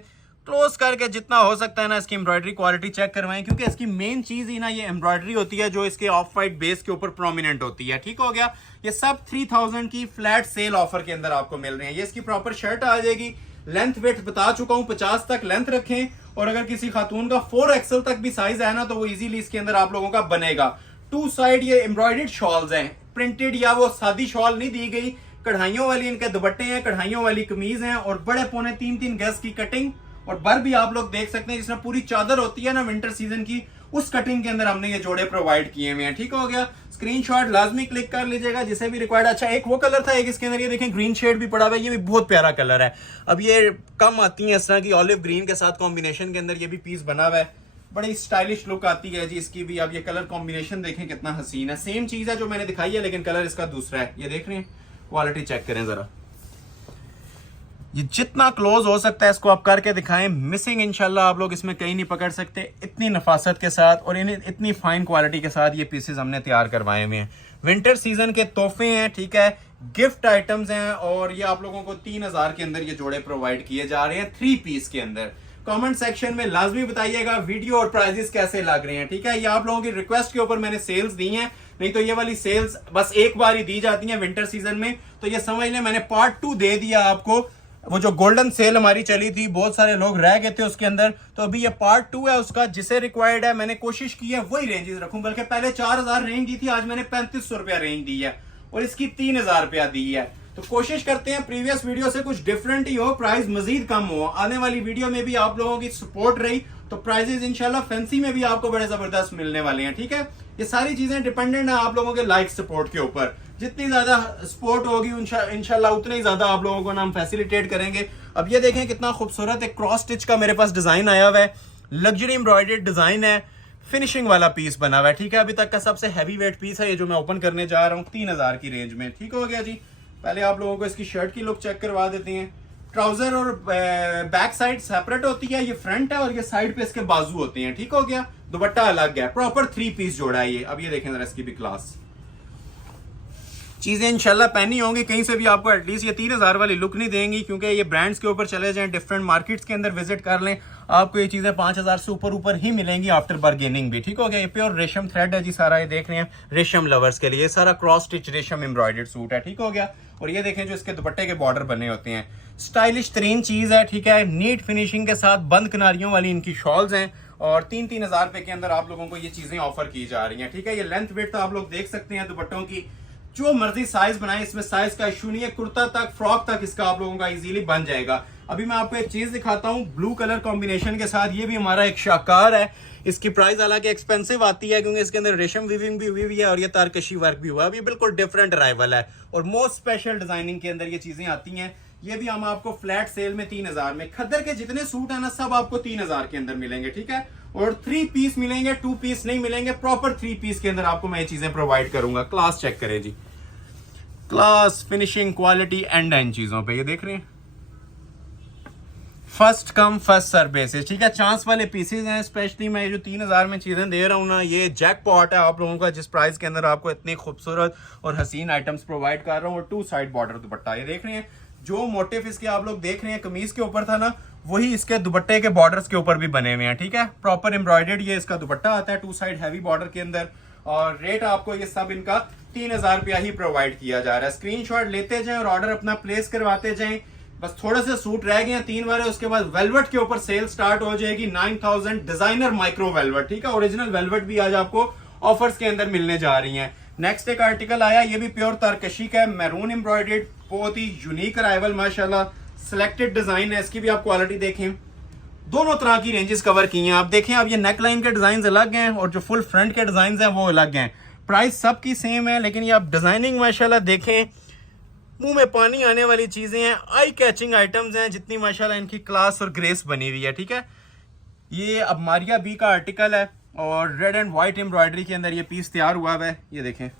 क्लोज करके जितना हो सकता है ना इसकी एम्ब्रॉयडरी क्वालिटी चेक करवाएं, क्योंकि इसकी मेन चीज ही ना ये एम्ब्रॉयडरी होती है जो इसके ऑफ वाइट बेस के ऊपर प्रोमिनेंट होती है। ठीक हो गया, ये सब 3000 की फ्लैट सेल ऑफर के अंदर आपको मिल रहे हैं। ये इसकी प्रॉपर शर्ट आ जाएगी। लेंथ वेट बता चुका हूं, 50 तक लेंथ रखें। और अगर किसी खातून का 4XL तक भी साइज है ना तो वो इजीली इसके अंदर आप लोगों का बनेगा। 2 साइड ये एम्ब्रॉयडेड शॉल्स हैं, प्रिंटेड या वो सादी शॉल नहीं दी गई। कढ़ाइयों वाली इनके दुपट्टे हैं, कढ़ाइयों वाली कमीज हैं और बड़े पौने 3-3 गज की कटिंग। और बर भी आप लोग देख सकते हैं जिसमें पूरी चादर होती है ना विंटर सीजन की, उस कटिंग के अंदर हमने ये जोड़े प्रोवाइड किए हुए हैं। ठीक हो गया, स्क्रीनशॉट लाजमी क्लिक कर लीजिएगा जिसे भी रिक्वायर्ड। अच्छा, एक वो कलर था, एक इसके अंदर ये देखें ग्रीन शेड भी पड़ा हुआ है, ये भी बहुत प्यारा कलर है। अब ये कम आती है इस तरह की ऑलिव ग्रीन के साथ कॉम्बिनेशन के अंदर, ये भी पीस बना हुआ है। बड़ी स्टाइलिश लुक आती है जी इसकी भी। अब ये कलर कॉम्बिनेशन देखें कितना हसीन है। सेम चीज है जो मैंने दिखाई है लेकिन कलर इसका दूसरा है। ये देख रहे हैं, क्वालिटी चेक करें जरा। ये जितना क्लोज हो सकता है इसको आप करके दिखाएं। मिसिंग इंशाल्लाह आप लोग इसमें कहीं नहीं पकड़ सकते। इतनी नफासत के साथ और इतनी फाइन क्वालिटी के साथ ये पीसेस हमने तैयार करवाए हुए हैं। विंटर सीजन के तोहफे हैं। ठीक है, गिफ्ट आइटम्स हैं। और ये आप लोगों को 3000 के अंदर ये जोड़े प्रोवाइड किए जा रहे हैं 3 पीस के अंदर। कमेंट सेक्शन में लाजमी बताइएगा वीडियो और प्राइजेस कैसे लग रहे हैं। ठीक है, ये आप लोगों की रिक्वेस्ट के ऊपर मैंने सेल्स दी हैं, नहीं तो ये वाली सेल्स बस एक बार ही दी जाती हैं विंटर सीजन में। तो ये समझ लें मैंने पार्ट 2 दे दिया आपको। वो जो गोल्डन सेल हमारी चली थी, बहुत सारे लोग रह गए थे उसके अंदर, तो अभी ये पार्ट 2 है उसका। जिसे रिक्वायर्ड है मैंने कोशिश की है वही रेंजेस रखूं, बल्कि पहले 4000 रेंज दी थी, आज मैंने 3500 रुपया रेंज दी है और इसकी 3000 रुपया दी है। तो कोशिश करते हैं प्रीवियस वीडियो से कुछ डिफरेंट ही हो, प्राइस मजीद कम हो। आने वाली वीडियो में भी आप लोगों की सपोर्ट रही तो प्राइजेस इंशाल्लाह फैंसी में भी आपको बड़े जबरदस्त मिलने वाले हैं। ठीक है, ये सारी चीजें डिपेंडेंट है आप लोगों के लाइक सपोर्ट के ऊपर। जितनी ज्यादा सपोर्ट होगी इंशाल्लाह उतनी ज्यादा आप लोगों को ना हम फैसिलिटेट करेंगे। अब ये देखें कितना खूबसूरत एक क्रॉस स्टिच का मेरे पास डिजाइन आया हुआ है। लग्जरी एम्ब्रॉयडर्ड डिजाइन है, फिनिशिंग वाला पीस बना हुआ है। ठीक है, अभी तक का सबसे हैवी वेट पीस है ये जो मैं ओपन करने जा रहा हूँ 3000 की रेंज में। ठीक हो गया जी। पहले आप लोगों को इसकी शर्ट की लुक चेक करवा देते हैं। ट्राउजर और बैक साइड सेपरेट होती है, ये फ्रंट है और ये साइड पे इसके बाजू होते हैं। ठीक हो गया, दुपट्टा अलग है, प्रॉपर 3 पीस जोड़ा है ये। अब ये देखें जरा इसकी भी क्लास। चीज़ें इंशाल्लाह पहनी होंगी, कहीं से भी आपको एटलीस्ट ये 3000 वाली लुक नहीं देंगी, क्योंकि ये ब्रांड्स के ऊपर चले जाएं, डिफरेंट मार्केट्स के अंदर विजिट कर लें, आपको ये चीज़ें 5000 से ऊपर ही मिलेंगी आफ्टर बार्गेनिंग भी। ठीक हो गया। ये प्योर रेशम थ्रेड है जी सारा, ये देख रहे हैं रेशम लवर्स के लिए सारा क्रॉस स्टिच रेशम एम्ब्रॉयडर्ड सूट है। ठीक हो गया। और ये देखें जो इसके दुपट्टे के बॉर्डर बने होते हैं, स्टाइलिश तरीन चीज़ है। ठीक है, नीट फिनिशिंग के साथ बंद किनारियों वाली इनकी शॉल्स हैं और 3-3 हज़ार रुपए के अंदर आप लोगों को ये चीज़ें ऑफर की जा रही हैं। ठीक है, ये लेंथ वेट तो आप लोग देख सकते हैं दुपट्टों की, जो मर्जी साइज बनाए, इसमें साइज का इशू नहीं है, कुर्ता तक फ्रॉक तक इसका आप लोगों का इजीली बन जाएगा। अभी मैं आपको एक चीज दिखाता हूँ ब्लू कलर कॉम्बिनेशन के साथ, ये भी हमारा एक शाकार है। इसकी प्राइस हालांकि एक्सपेंसिव आती है क्योंकि इसके अंदर रेशम वीविंग भी हुई है और ये तारकशी वर्क भी हुआ है। अभी बिल्कुल डिफरेंट अराइवल है और मोस्ट स्पेशल डिजाइनिंग के अंदर ये चीजें आती हैं। ये भी हम आपको फ्लैट सेल में 3000 में, खद्दर के जितने सूट है ना सब आपको 3000 के अंदर मिलेंगे। ठीक है, और 3 पीस मिलेंगे, 2 पीस नहीं मिलेंगे, प्रॉपर 3 पीस के अंदर आपको मैं ये चीजें प्रोवाइड करूंगा। क्लास चेक करें जी, क्लास, फिनिशिंग, क्वालिटी एंड इन चीजों पे ये देख रहे हैं, first come first serve basis. ठीक है, चांस वाले पीसेज हैं। स्पेशली मैं ये जो 3000 में चीजें दे रहा हूँ ना, ये जैकपॉट है आप लोगों का, जिस प्राइस के अंदर आपको इतनी खूबसूरत और हसीन आइटम्स प्रोवाइड कर रहा हूँ। और 2 साइड बॉर्डर दुपट्टा ये देख रहे हैं, जो मोटिव इसके आप लोग देख रहे हैं कमीज के ऊपर था ना, वही इसके दुपट्टे के बॉर्डर्स के ऊपर भी बने हुए हैं। ठीक है, प्रॉपर एम्ब्रॉयडर्ड ये इसका दुपट्टा आता है 2 साइड हैवी बॉर्डर के अंदर। और रेट आपको ये सब इनका 3000 रुपया ही प्रोवाइड किया जा रहा है। स्क्रीनशॉट लेते जाएं और ऑर्डर अपना प्लेस करवाते जाएं। बस थोड़े से सूट रह गए हैं, 3 वाले, उसके बाद वेलवेट के ऊपर सेल स्टार्ट हो जाएगी। 9000 डिजाइनर माइक्रो वेलवेट। ठीक है, ओरिजिनल वेलवेट भी आज आपको ऑफर्स के अंदर मिलने जा रही हैं। नेक्स्ट एक आर्टिकल आया, ये भी प्योर तारकशी का है, मैरून एम्ब्रॉयडर्ड, बहुत ही यूनिक अराइवल माशाल्लाह, सिलेक्टेड डिजाइन है। इसकी भी आप क्वालिटी देखें, दोनों तरह की रेंजेस कवर की हैं आप देखें। अब ये नेक लाइन के डिजाइन अलग हैं और जो फुल फ्रंट के डिजाइन हैं वो अलग हैं। प्राइस सबकी सेम है, लेकिन ये आप डिजाइनिंग माशाल्लाह देखें, मुंह में पानी आने वाली चीजें हैं, आई कैचिंग आइटम्स हैं, जितनी माशाल्लाह इनकी क्लास और ग्रेस बनी हुई है। ठीक है, ये अब मारिया बी का आर्टिकल है और रेड एंड व्हाइट एम्ब्रॉयडरी के अंदर ये पीस तैयार हुआ है। ये देखें,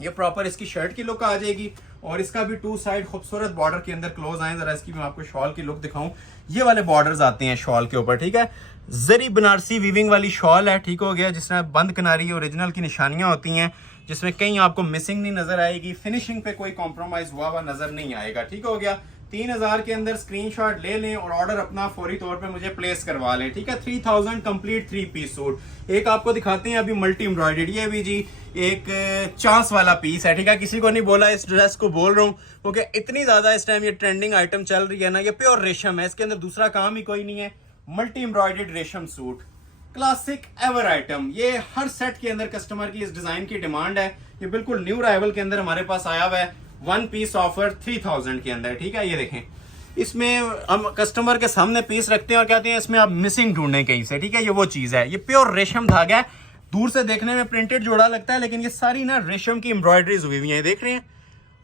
ये प्रॉपर इसकी शर्ट की लुक आ जाएगी और इसका भी 2 साइड खूबसूरत बॉर्डर के अंदर क्लोज आए। जरा इसकी मैं आपको शॉल की लुक दिखाऊं, ये वाले बॉर्डर्स आते हैं शॉल के ऊपर। ठीक है, जरी बनारसी वीविंग वाली शॉल है। ठीक हो गया, जिसमें बंद किनारी ओरिजिनल की निशानियां होती हैं, जिसमें कहीं आपको मिसिंग नहीं नजर आएगी, फिनिशिंग पे कोई कॉम्प्रोमाइज हुआ नजर नहीं आएगा। ठीक हो गया, 3000 के अंदर स्क्रीनशॉट ले लें और ऑर्डर अपना फौरी तौर पे मुझे प्लेस करवा लें। ठीक है, 3000 कंप्लीट 3 पीस सूट। एक आपको दिखाते हैं अभी मल्टी एम्ब्रॉयडर्ड, ये भी जी एक चांस वाला पीस है। ठीक है, किसी को नहीं बोला, इस ड्रेस को बोल रहा हूँ क्योंकि इतनी ज्यादा इस टाइम ये ट्रेंडिंग आइटम चल रही है ना। ये प्योर रेशम है, इसके अंदर दूसरा काम ही कोई नहीं है। मल्टी एम्ब्रॉयडर्ड रेशम सूट, क्लासिक एवर आइटम। ये हर सेट के अंदर कस्टमर की इस डिजाइन की डिमांड है। ये बिल्कुल न्यू अराइवल के अंदर हमारे पास आया हुआ है, 1 पीस ऑफर 3000 के अंदर। ठीक है, ये देखें, इसमें हम कस्टमर के सामने पीस रखते हैं और कहते हैं इसमें आप मिसिंग ढूंढें कहीं से। ठीक है, ये वो चीज है, ये प्योर रेशम धागा है। दूर से देखने में प्रिंटेड जोड़ा लगता है, लेकिन ये सारी ना रेशम की एम्ब्रॉयडरीज हुई हुई है। देख रहे हैं,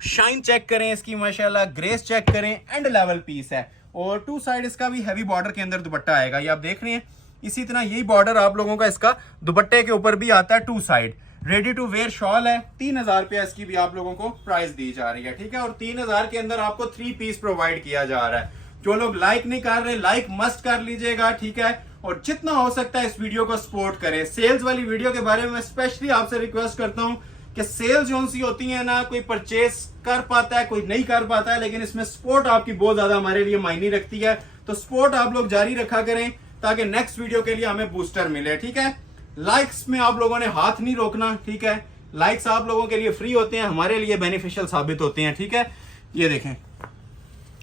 शाइन चेक करें इसकी माशाल्लाह, ग्रेस चेक करें, एंड लेवल पीस है। और 2 साइड इसका भी हैवी बॉर्डर के अंदर दुपट्टा आएगा, ये आप देख रहे हैं। इसी तरह यही बॉर्डर आप लोगों का इसका दुपट्टे के ऊपर भी आता है 2 side. Ready to wear shawl है, 3000 रुपया इसकी भी आप लोगों को प्राइस दी जा रही है। ठीक है, और 3000 के अंदर आपको 3 पीस प्रोवाइड किया जा रहा है। जो लोग लाइक नहीं कर रहे, लाइक मस्ट कर लीजिएगा। ठीक है, और जितना हो सकता है इस वीडियो को सपोर्ट करें। सेल्स वाली वीडियो के बारे में मैं स्पेशली आपसे रिक्वेस्ट करता हूं कि सेल्स जो सी होती है ना, कोई परचेस कर पाता है, कोई नहीं कर पाता है, लेकिन इसमें सपोर्ट आपकी बहुत ज्यादा हमारे लिए मायने रखती है। तो सपोर्ट आप लोग जारी रखा करें ताकि नेक्स्ट वीडियो के लिए हमें बूस्टर मिले। ठीक है, लाइक्स में आप लोगों ने हाथ नहीं रोकना। ठीक है, लाइक्स आप लोगों के लिए फ्री होते हैं, हमारे लिए बेनिफिशियल साबित होते हैं। ठीक है, ये देखें,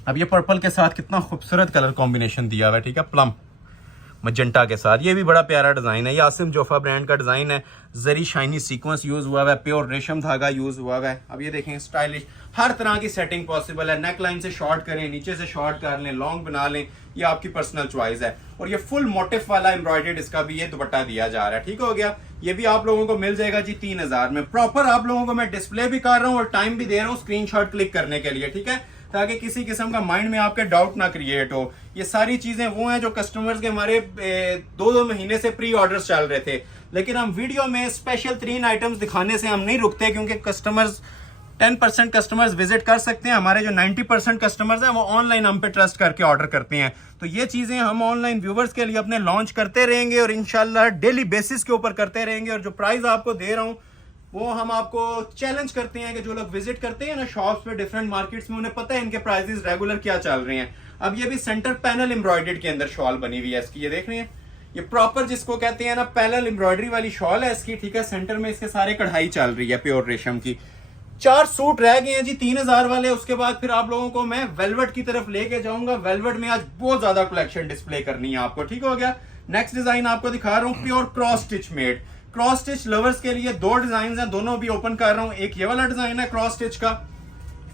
अब ये पर्पल के साथ कितना खूबसूरत कलर कॉम्बिनेशन दिया हुआ है। ठीक है, प्लम मजेंटा के साथ, ये भी बड़ा प्यारा डिजाइन है। ये आसिम जोफा ब्रांड का डिजाइन है, जरी शाइनी सीक्वेंस यूज हुआ है, प्योर रेशम धागा यूज हुआ है। अब ये देखें, स्टाइलिश, हर तरह की सेटिंग पॉसिबल है। नेक लाइन से शॉर्ट करें, नीचे से शॉर्ट कर लें, लॉन्ग बना लें, ये आपकी पर्सनल चॉइस है। और ये फुल मोटिफ वाला एम्ब्रॉयडर्ड इसका भी ये दुपट्टा दिया जा रहा है। ठीक हो गया, ये भी आप लोगों को मिल जाएगा जी 3000 में। प्रॉपर आप लोगों को मैं डिस्प्ले भी कर रहा हूँ और टाइम भी दे रहा हूँ स्क्रीनशॉट क्लिक करने के लिए। ठीक है, ताकि किसी किस्म का माइंड में आपके डाउट ना क्रिएट हो। ये सारी चीजें वो हैं जो कस्टमर्स के हमारे 2-2 महीने से प्री ऑर्डर्स चल रहे थे, लेकिन हम वीडियो में स्पेशल 3 आइटम्स दिखाने से हम नहीं रुकते, क्योंकि कस्टमर्स 10% कस्टमर्स विजिट कर सकते हैं। हमारे जो 90% कस्टमर्स हैं वो ऑनलाइन हम पे ट्रस्ट करके ऑर्डर करते हैं। तो ये चीजें हम ऑनलाइन व्यूवर्स के लिए अपने लॉन्च करते रहेंगे और इंशाल्लाह डेली बेसिस के ऊपर करते रहेंगे। और जो प्राइस आपको दे रहा हूँ वो हम आपको चैलेंज करते हैं कि जो लोग विजिट करते हैं ना शॉप्स पे डिफरेंट मार्केट्स में, उन्हें पता है इनके प्राइसेस रेगुलर क्या चल रहे हैं। अब ये भी सेंटर पैनल एम्ब्रॉयडर्ड के अंदर शॉल बनी हुई है इसकी, ये देख रहे हैं, ये प्रॉपर जिसको कहते हैं ना पैनल एम्ब्रॉयडरी वाली शॉल है इसकी, ठीक है। सेंटर में इसके सारे कढ़ाई चल रही है प्योर रेशम की। 4 सूट रह गए हैं जी 3000 वाले। उसके बाद फिर आप लोगों को मैं वेलवेट की तरफ लेके जाऊंगा। वेलवेट में आज बहुत ज्यादा कलेक्शन डिस्प्ले करनी है आपको, ठीक हो गया। नेक्स्ट डिजाइन आपको दिखा रहा हूँ pure cross stitch made. Cross stitch lovers के लिए 2 डिजाइन हैं, दोनों भी ओपन कर रहा हूँ। एक ये वाला डिजाइन है क्रॉस स्टिच का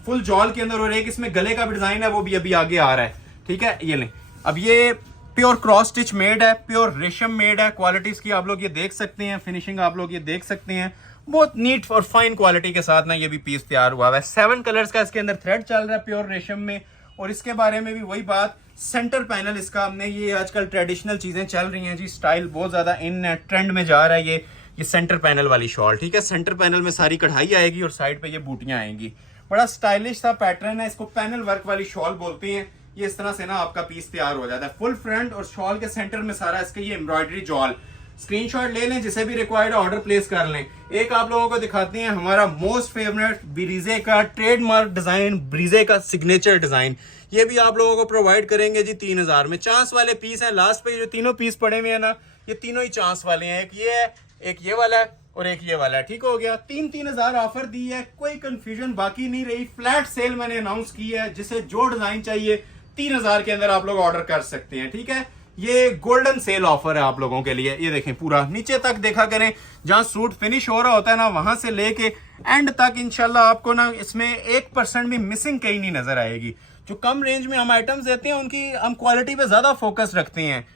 फुल जॉल के अंदर, और एक इसमें गले का भी डिजाइन है, वो भी अभी आगे आ रहा है, ठीक है। ये लें, अब ये प्योर क्रॉस स्टिच मेड है, प्योर रेशम मेड है। क्वालिटीज की आप लोग ये देख सकते हैं, फिनिशिंग आप लोग ये देख सकते हैं, बहुत नीट और फाइन क्वालिटी के साथ ना ये भी पीस तैयार हुआ है। 7 कलर्स का इसके अंदर थ्रेड चल रहा है प्योर रेशम में। और इसके बारे में भी वही बात, सेंटर पैनल इसका हमने, ये आजकल ट्रेडिशनल चीजें चल रही हैं जी, स्टाइल बहुत ज्यादा इन ट्रेंड में जा रहा है ये सेंटर पैनल वाली शॉल, ठीक है। सेंटर पैनल में सारी कढ़ाई आएगी और साइड पे ये बूटियां आएंगी। बड़ा स्टाइलिश सा पैटर्न है, इसको पैनल वर्क वाली शॉल बोलते हैं। ये इस तरह से ना आपका पीस तैयार हो जाता है फुल फ्रंट, और शॉल के सेंटर में सारा इसका ये एम्ब्रॉयडरी जॉल। स्क्रीनशॉट ले लें, जिसे भी रिक्वायर्ड ऑर्डर प्लेस कर लें। एक आप लोगों को दिखाते हैं हमारा मोस्ट फेवरेट ब्रीजे का ट्रेडमार्क डिजाइन, ब्रीजे का सिग्नेचर डिजाइन। ये भी आप लोगों को प्रोवाइड करेंगे जी 3000 में। चांस वाले पीस हैं, लास्ट पे जो तीनों पीस पड़े हुए हैं ना, ये तीनों ही चांस वाले हैं। एक ये है, एक ये वाला है और एक ये वाला है, ठीक हो गया। 3-3000 ऑफर दी है, कोई कंफ्यूजन बाकी नहीं रही। फ्लैट सेल मैंने अनाउंस की है, जिसे जो डिजाइन चाहिए 3000 के अंदर आप लोग ऑर्डर कर सकते हैं, ठीक है। ये गोल्डन सेल ऑफर है आप लोगों के लिए। ये देखें, पूरा नीचे तक देखा करें, जहां सूट फिनिश हो रहा होता है ना, वहां से लेके एंड तक इंशाल्लाह आपको ना इसमें 1% भी मिसिंग कहीं नहीं नजर आएगी। जो कम रेंज में हम आइटम्स देते हैं उनकी हम क्वालिटी पे ज्यादा फोकस रखते हैं,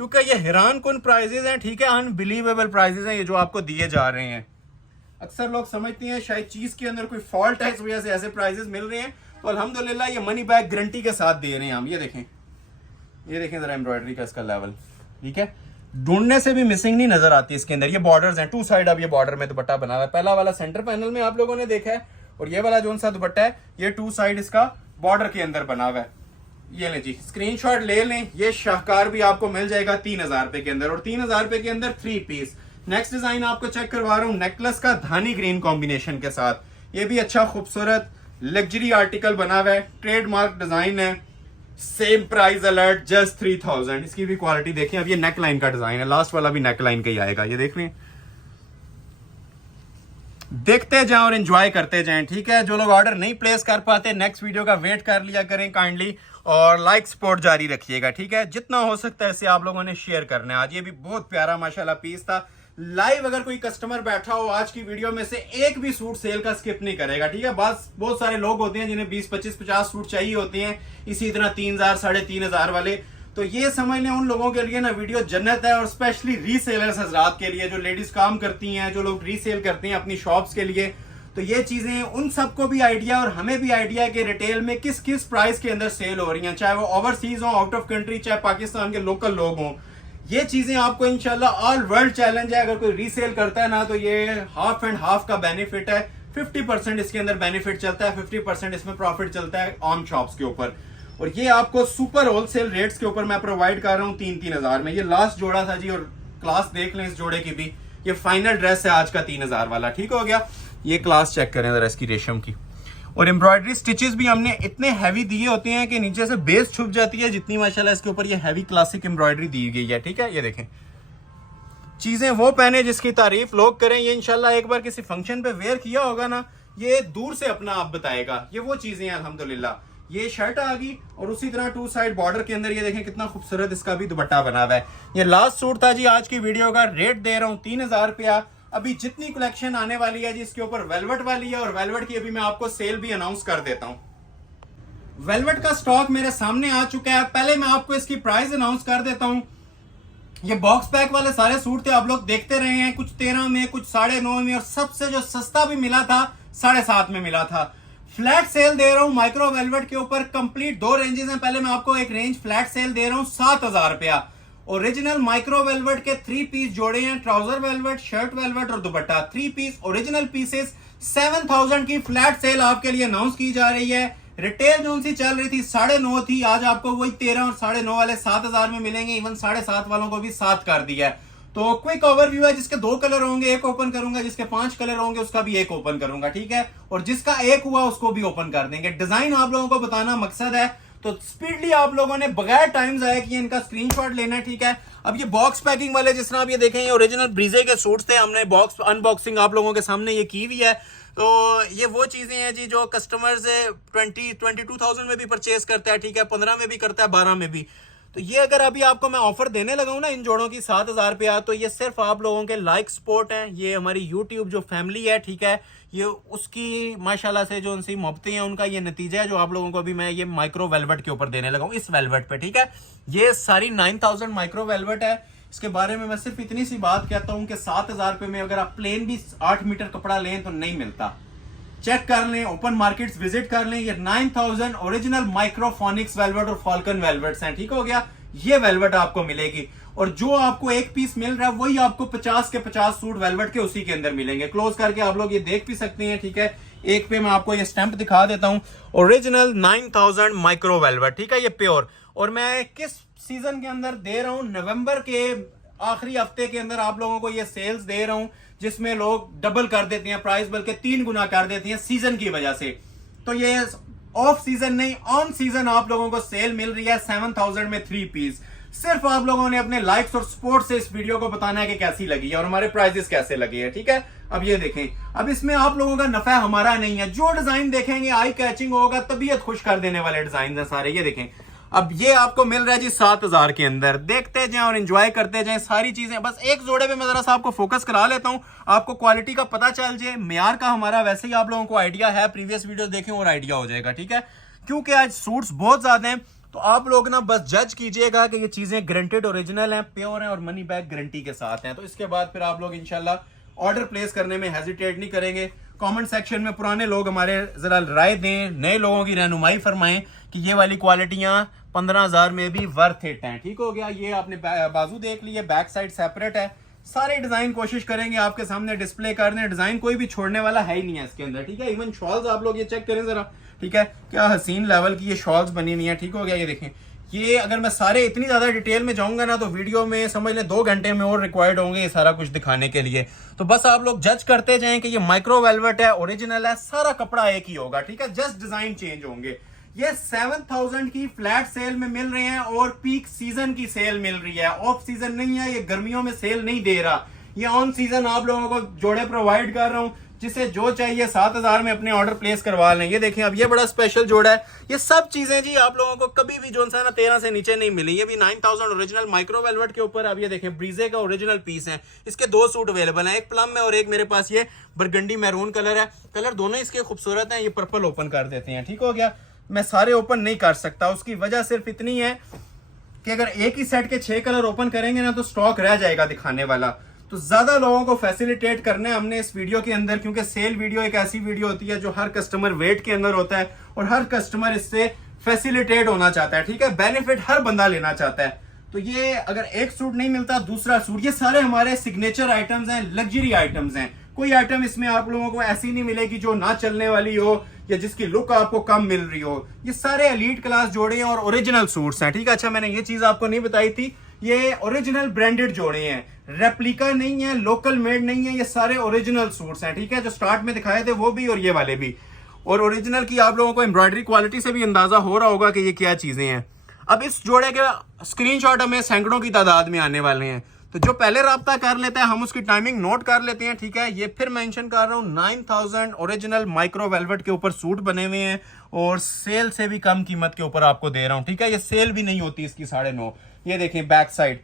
क्योंकि ये हैरान कुन प्राइजेस हैं, ठीक है, अनबिलीवेबल प्राइजेस हैं ये जो आपको दिए जा रहे हैं। अक्सर लोग समझते हैं शायद चीज के अंदर कोई फॉल्ट है, इस वजह से ऐसे प्राइजेस मिल रहे हैं, तो अल्हम्दुलिल्लाह ये मनी बैक गारंटी के साथ दे रहे हैं हम। ये देखें जरा एम्ब्रॉयडरी का इसका लेवल, ठीक है, ढूंढने से भी मिसिंग नहीं नजर आती इसके अंदर। ये बॉर्डर्स हैं 2 साइड, अब ये बॉर्डर में दुपट्टा बना हुआ है। पहला वाला सेंटर पैनल में आप लोगों ने देखा है, और ये वाला जो सा दुपट्टा है ये 2 साइड इसका बॉर्डर के अंदर बना हुआ है। ये लें जी, स्क्रीनशॉट ले लें। ये शाहकार भी आपको मिल जाएगा 3000 रुपए के अंदर, और 3000 रुपए के अंदर 3 पीस। नेक्स्ट डिजाइन आपको चेक करवा रहा हूँ, नेकलेस का धानी ग्रीन कॉम्बिनेशन के साथ। ये भी अच्छा खूबसूरत लग्जरी आर्टिकल बना हुआ है, ट्रेडमार्क डिजाइन है। Same price alert, just 3000। इसकी भी क्वालिटी देखें। अब ये नेक लाइन का डिजाइन है, लास्ट वाला भी नेक लाइन का ही आएगा। ये देख रहे हैं, देखते जाएं और एंजॉय करते जाएं, ठीक है। जो लोग ऑर्डर नहीं प्लेस कर पाते, नेक्स्ट वीडियो का वेट कर लिया करें काइंडली, और लाइक सपोर्ट जारी रखिएगा, ठीक है। जितना हो सकता है इसे आप लोगों ने शेयर करना है। आज ये भी बहुत प्यारा माशाल्लाह पीस था। लाइव अगर कोई कस्टमर बैठा हो आज की वीडियो में से, एक भी सूट सेल का स्किप नहीं करेगा, ठीक है। बस बहुत सारे लोग होते हैं जिन्हें 20, 25, 50 सूट चाहिए होते हैं, इसी तरह 3000, 3500 वाले। तो ये समझ लें उन लोगों के लिए ना वीडियो जन्नत है, और स्पेशली रीसेलर्स हजरात के लिए, जो लेडीज काम करती हैं, जो लोग रीसेल करते हैं अपनी शॉप्स के लिए। तो ये चीजें उन सबको भी आइडिया, और हमें भी आइडिया है कि रिटेल में किस किस प्राइस के अंदर सेल हो रही हैं, चाहे वो ओवरसीज हो, आउट ऑफ कंट्री, चाहे पाकिस्तान के लोकल लोग हों। ये चीजें आपको इंशाल्लाह ऑल वर्ल्ड चैलेंज है। अगर कोई रीसेल करता है ना, तो ये हाफ एंड हाफ का बेनिफिट है। 50% इसके अंदर बेनिफिट चलता है, 50% इसमें प्रॉफिट चलता है ऑन शॉप्स के ऊपर। और ये आपको सुपर होलसेल रेट्स के ऊपर मैं प्रोवाइड कर रहा हूँ 3-3000 में। ये लास्ट जोड़ा था जी, और क्लास देख लें इस जोड़े की भी। ये फाइनल ड्रेस है आज का 3000 वाला, ठीक हो गया। ये क्लास चेक करें जरा इसकी रेशम की। और एम्ब्रॉयडरी स्टिचेस भी हमने इतने हैवी दिए होते हैं कि नीचे से बेस छुप जाती है, जितनी माशाल्लाह इसके ऊपर ये हैवी क्लासिक एम्ब्रॉयडरी दी गई है, ठीक है। ये देखें, चीजें वो पहने जिसकी तारीफ लोग करें। ये इंशाल्लाह एक बार किसी फंक्शन पे वेयर किया होगा ना, ये दूर से अपना आप बताएगा। ये वो चीजें हैं अल्हम्दुलिल्लाह। ये शर्ट आ गई, और उसी तरह 2 साइड बॉर्डर के अंदर ये देखें कितना खूबसूरत इसका भी दुपट्टा बना हुआ है। ये लास्ट सूट था जी आज की वीडियो का। रेट दे रहा हूँ 3000 रुपया। अभी जितनी कलेक्शन आने वाली है जी, इसके ऊपर वेलवेट वाली है, और वेलवेट की अभी मैं आपको सेल भी अनाउंस कर देता हूं। वेलवेट का स्टॉक मेरे सामने आ चुका है। पहले मैं आपको इसकी प्राइस अनाउंस कर देता हूं। ये बॉक्स पैक वाले सारे सूट थे, आप लोग देखते रहे हैं, कुछ 13 में, कुछ 9.5 में, और सबसे जो सस्ता भी मिला था 7.5 में मिला था। फ्लैट सेल दे रहा हूं माइक्रो वेलवेट के ऊपर। कंप्लीट 2 रेंजेस हैं। पहले मैं आपको एक रेंज फ्लैट सेल दे रहा हूं 7000 रुपया। ओरिजिनल माइक्रो वेलवेट के 3 पीस जोड़े हैं, ट्राउजर वेलवेट, शर्ट वेलवेट और दुपट्टा। 3 पीस ओरिजिनल पीसेस 7000 की फ्लैट सेल आपके लिए अनाउंस की जा रही है। रिटेल जो सी चल रही थी 9.5 थी, आज आपको वही 13 और 9.5 वाले 7000 में मिलेंगे। इवन 7.5 वालों को भी 7 कर दिया है। तो क्विक ओवरव्यू है, जिसके 2 कलर होंगे एक ओपन करूंगा, जिसके 5 कलर होंगे उसका भी एक ओपन करूंगा, ठीक है, और जिसका एक हुआ उसको भी ओपन कर देंगे। डिजाइन आप लोगों को बताना मकसद है, तो स्पीडली आप लोगों ने बगैर टाइम जाया कि इनका स्क्रीनशॉट लेना है, ठीक है। अब ये बॉक्स पैकिंग वाले जिस तरह आप ये देखें, ये ओरिजिनल ब्रीजे के सूट्स थे, हमने बॉक्स अनबॉक्सिंग आप लोगों के सामने ये की हुई है। तो ये वो चीजें हैं जी जो कस्टमर्स 22,000 में भी परचेज करता है, ठीक है, 15 में भी करता है, 12 में भी। तो ये अगर अभी आपको मैं ऑफर देने लगा हूं ना इन जोड़ों की 7,000 रुपया, तो ये सिर्फ आप लोगों के लाइक सपोर्ट है, ये हमारी यूट्यूब जो फैमिली है, ठीक है, ये उसकी माशाल्लाह से जो उनसी मोहब्बतें हैं उनका ये नतीजा है जो आप लोगों को अभी मैं ये माइक्रो वेलवेट के ऊपर देने लगा हूं, इस वेलवेट पे, ठीक है। ये सारी 9,000 माइक्रो वेलवेट है। इसके बारे में मैं सिर्फ इतनी सी बात कहता हूं कि 7,000 रुपये में अगर आप प्लेन भी 8 मीटर कपड़ा लें तो नहीं मिलता। चेक कर लें, ओपन मार्केट्स विजिट कर लें। ये 9,000 ओरिजिनल माइक्रोफोनिक्स वेलवेट और फॉल्कन वेलवेट्स हैं, ठीक हो गया। ये वेलवेट आपको मिलेगी, और जो आपको एक पीस मिल रहा है वही आपको 50 के 50 सूट वेलवेट के उसी के अंदर मिलेंगे। क्लोज करके आप लोग ये देख भी सकते हैं, ठीक है। एक पे मैं आपको ये स्टैंप दिखा देता हूं, ओरिजिनल 9,000 माइक्रो वेलवेट, ठीक है, ये प्योर। और मैं किस सीजन के अंदर दे रहा हूं, नवंबर के आखिरी हफ्ते के अंदर आप लोगों को ये सेल्स दे रहा हूं, जिसमें लोग डबल कर देते हैं प्राइस, बल्कि 3 गुना कर देते हैं सीजन की वजह से। तो ये ऑफ सीजन नहीं, ऑन सीजन आप लोगों को सेल मिल रही है 7,000 में 3 पीस। सिर्फ आप लोगों ने अपने लाइक्स और सपोर्ट से इस वीडियो को बताना है कि कैसी लगी है और हमारे प्राइजेस कैसे लगे हैं, ठीक है। अब ये देखें, अब इसमें आप लोगों का नफा हमारा नहीं है, जो डिजाइन देखेंगे आई कैचिंग होगा, तबीयत खुश कर देने वाले डिजाइन है सारे। ये देखें, अब ये आपको मिल रहा है जी 7,000 के अंदर। देखते जाएं और एंजॉय करते जाएं सारी चीजें। बस एक जोड़े पे मैं जरा सा आपको फोकस करा लेता हूं, आपको क्वालिटी का पता चल जाए। म्यार का हमारा वैसे ही आप लोगों को आइडिया है, प्रीवियस वीडियो देखें और आइडिया हो जाएगा, ठीक है। क्योंकि आज सूट्स बहुत ज्यादा हैं, तो आप लोग ना बस जज कीजिएगा कि ये चीजें ग्रंटेड ओरिजिनल हैं, प्योर हैं और मनी बैक गारंटी के साथ हैं। तो इसके बाद फिर आप लोग इंशाल्लाह ऑर्डर प्लेस करने में हेजिटेट नहीं करेंगे। कमेंट सेक्शन में पुराने लोग हमारे जरा राय दें, नए लोगों की रहनुमाई फरमाएं कि ये वाली क्वालिटियां 15,000 में भी वर्थ इट हैं, ठीक हो गया। ये आपने बाजू देख लिए, बैक साइड सेपरेट है। सारे डिजाइन कोशिश करेंगे आपके सामने डिस्प्ले कर दें, डिजाइन कोई भी छोड़ने वाला है ही नहीं है इसके अंदर, ठीक है। इवन शॉल्स आप लोग ये चेक करें जरा, ठीक है, क्या हसीन लेवल की ये शॉल्स बनी हुई है, ठीक हो गया। ये देखें, ये अगर मैं सारे इतनी ज्यादा डिटेल में जाऊंगा ना तो वीडियो में समझ लें 2 घंटे में और रिक्वायर्ड होंगे ये सारा कुछ दिखाने के लिए। तो बस आप लोग जज करते जाएं कि ये माइक्रो वेलवेट है, ओरिजिनल है, सारा कपड़ा एक ही होगा, ठीक है, जस्ट डिजाइन चेंज होंगे। ये 7,000 की फ्लैट सेल में मिल रहे हैं और पीक सीजन की सेल मिल रही है, ऑफ सीजन नहीं है, ये गर्मियों में सेल नहीं दे रहा, ये ऑन सीजन आप लोगों को जोड़े प्रोवाइड कर रहा हूं। जिसे जो चाहिए 7,000 में अपने ऑर्डर प्लेस करवा लें। ये देखें, अब ये बड़ा स्पेशल जोड़ा है। ये सब चीजें जी आप लोगों को कभी भी जो है ना 13 से नीचे नहीं मिली। ये भी 9,000 ओरिजिनल माइक्रो वेलवेट के ऊपर। अब ये देखें, ब्रीजे का ओरिजिनल पीस है, इसके 2 सूट अवेलेबल हैं, एक प्लम है और एक मेरे पास ये बरगंडी मैरून कलर है। कलर दोनों इसके खूबसूरत हैं। ये पर्पल ओपन कर देते हैं, ठीक हो गया। मैं सारे ओपन नहीं कर सकता, उसकी वजह सिर्फ इतनी है कि अगर एक ही सेट के 6 कलर ओपन करेंगे ना तो स्टॉक रह जाएगा दिखाने वाला। तो ज्यादा लोगों को फैसिलिटेट करना है हमने इस वीडियो के अंदर, क्योंकि सेल वीडियो एक ऐसी वीडियो होती है जो हर कस्टमर वेट के अंदर होता है और हर कस्टमर इससे फैसिलिटेट होना चाहता है, ठीक है, बेनिफिट हर बंदा लेना चाहता है। तो ये अगर एक सूट नहीं मिलता दूसरा सूट, ये सारे हमारे सिग्नेचर आइटम्स हैं, लग्जरी आइटम्स हैं। कोई आइटम इसमें आप लोगों को ऐसी नहीं मिलेगी जो ना चलने वाली हो या जिसकी लुक आपको कम मिल रही हो। ये सारे एलीट क्लास जोड़े हैं और ओरिजिनल सूट्स हैं, ठीक है। अच्छा, मैंने ये चीज आपको नहीं बताई थी, ये ओरिजिनल ब्रांडेड जोड़े हैं, रेप्लिका नहीं है, लोकल मेड नहीं है, ये सारे ओरिजिनल सूट्स हैं, ठीक है। जो स्टार्ट में दिखाए थे वो भी और ये वाले भी। और ओरिजिनल की आप लोगों को एम्ब्रॉयडरी क्वालिटी से भी अंदाजा हो रहा होगा कि ये क्या चीजें हैं। अब इस जोड़े के स्क्रीनशॉट हमें सैकड़ों की तादाद में आने वाले हैं, तो जो पहले राब्ता कर लेता है हम उसकी टाइमिंग नोट कर लेते हैं, ठीक है। ये फिर मेंशन कर रहा हूँ, 9,000 ओरिजिनल माइक्रो वेलवेट के ऊपर सूट बने हुए हैं और सेल से भी कम कीमत के ऊपर आपको दे रहा हूँ, ठीक है। ये सेल भी नहीं होती इसकी 9.5। ये देखें, बैक साइड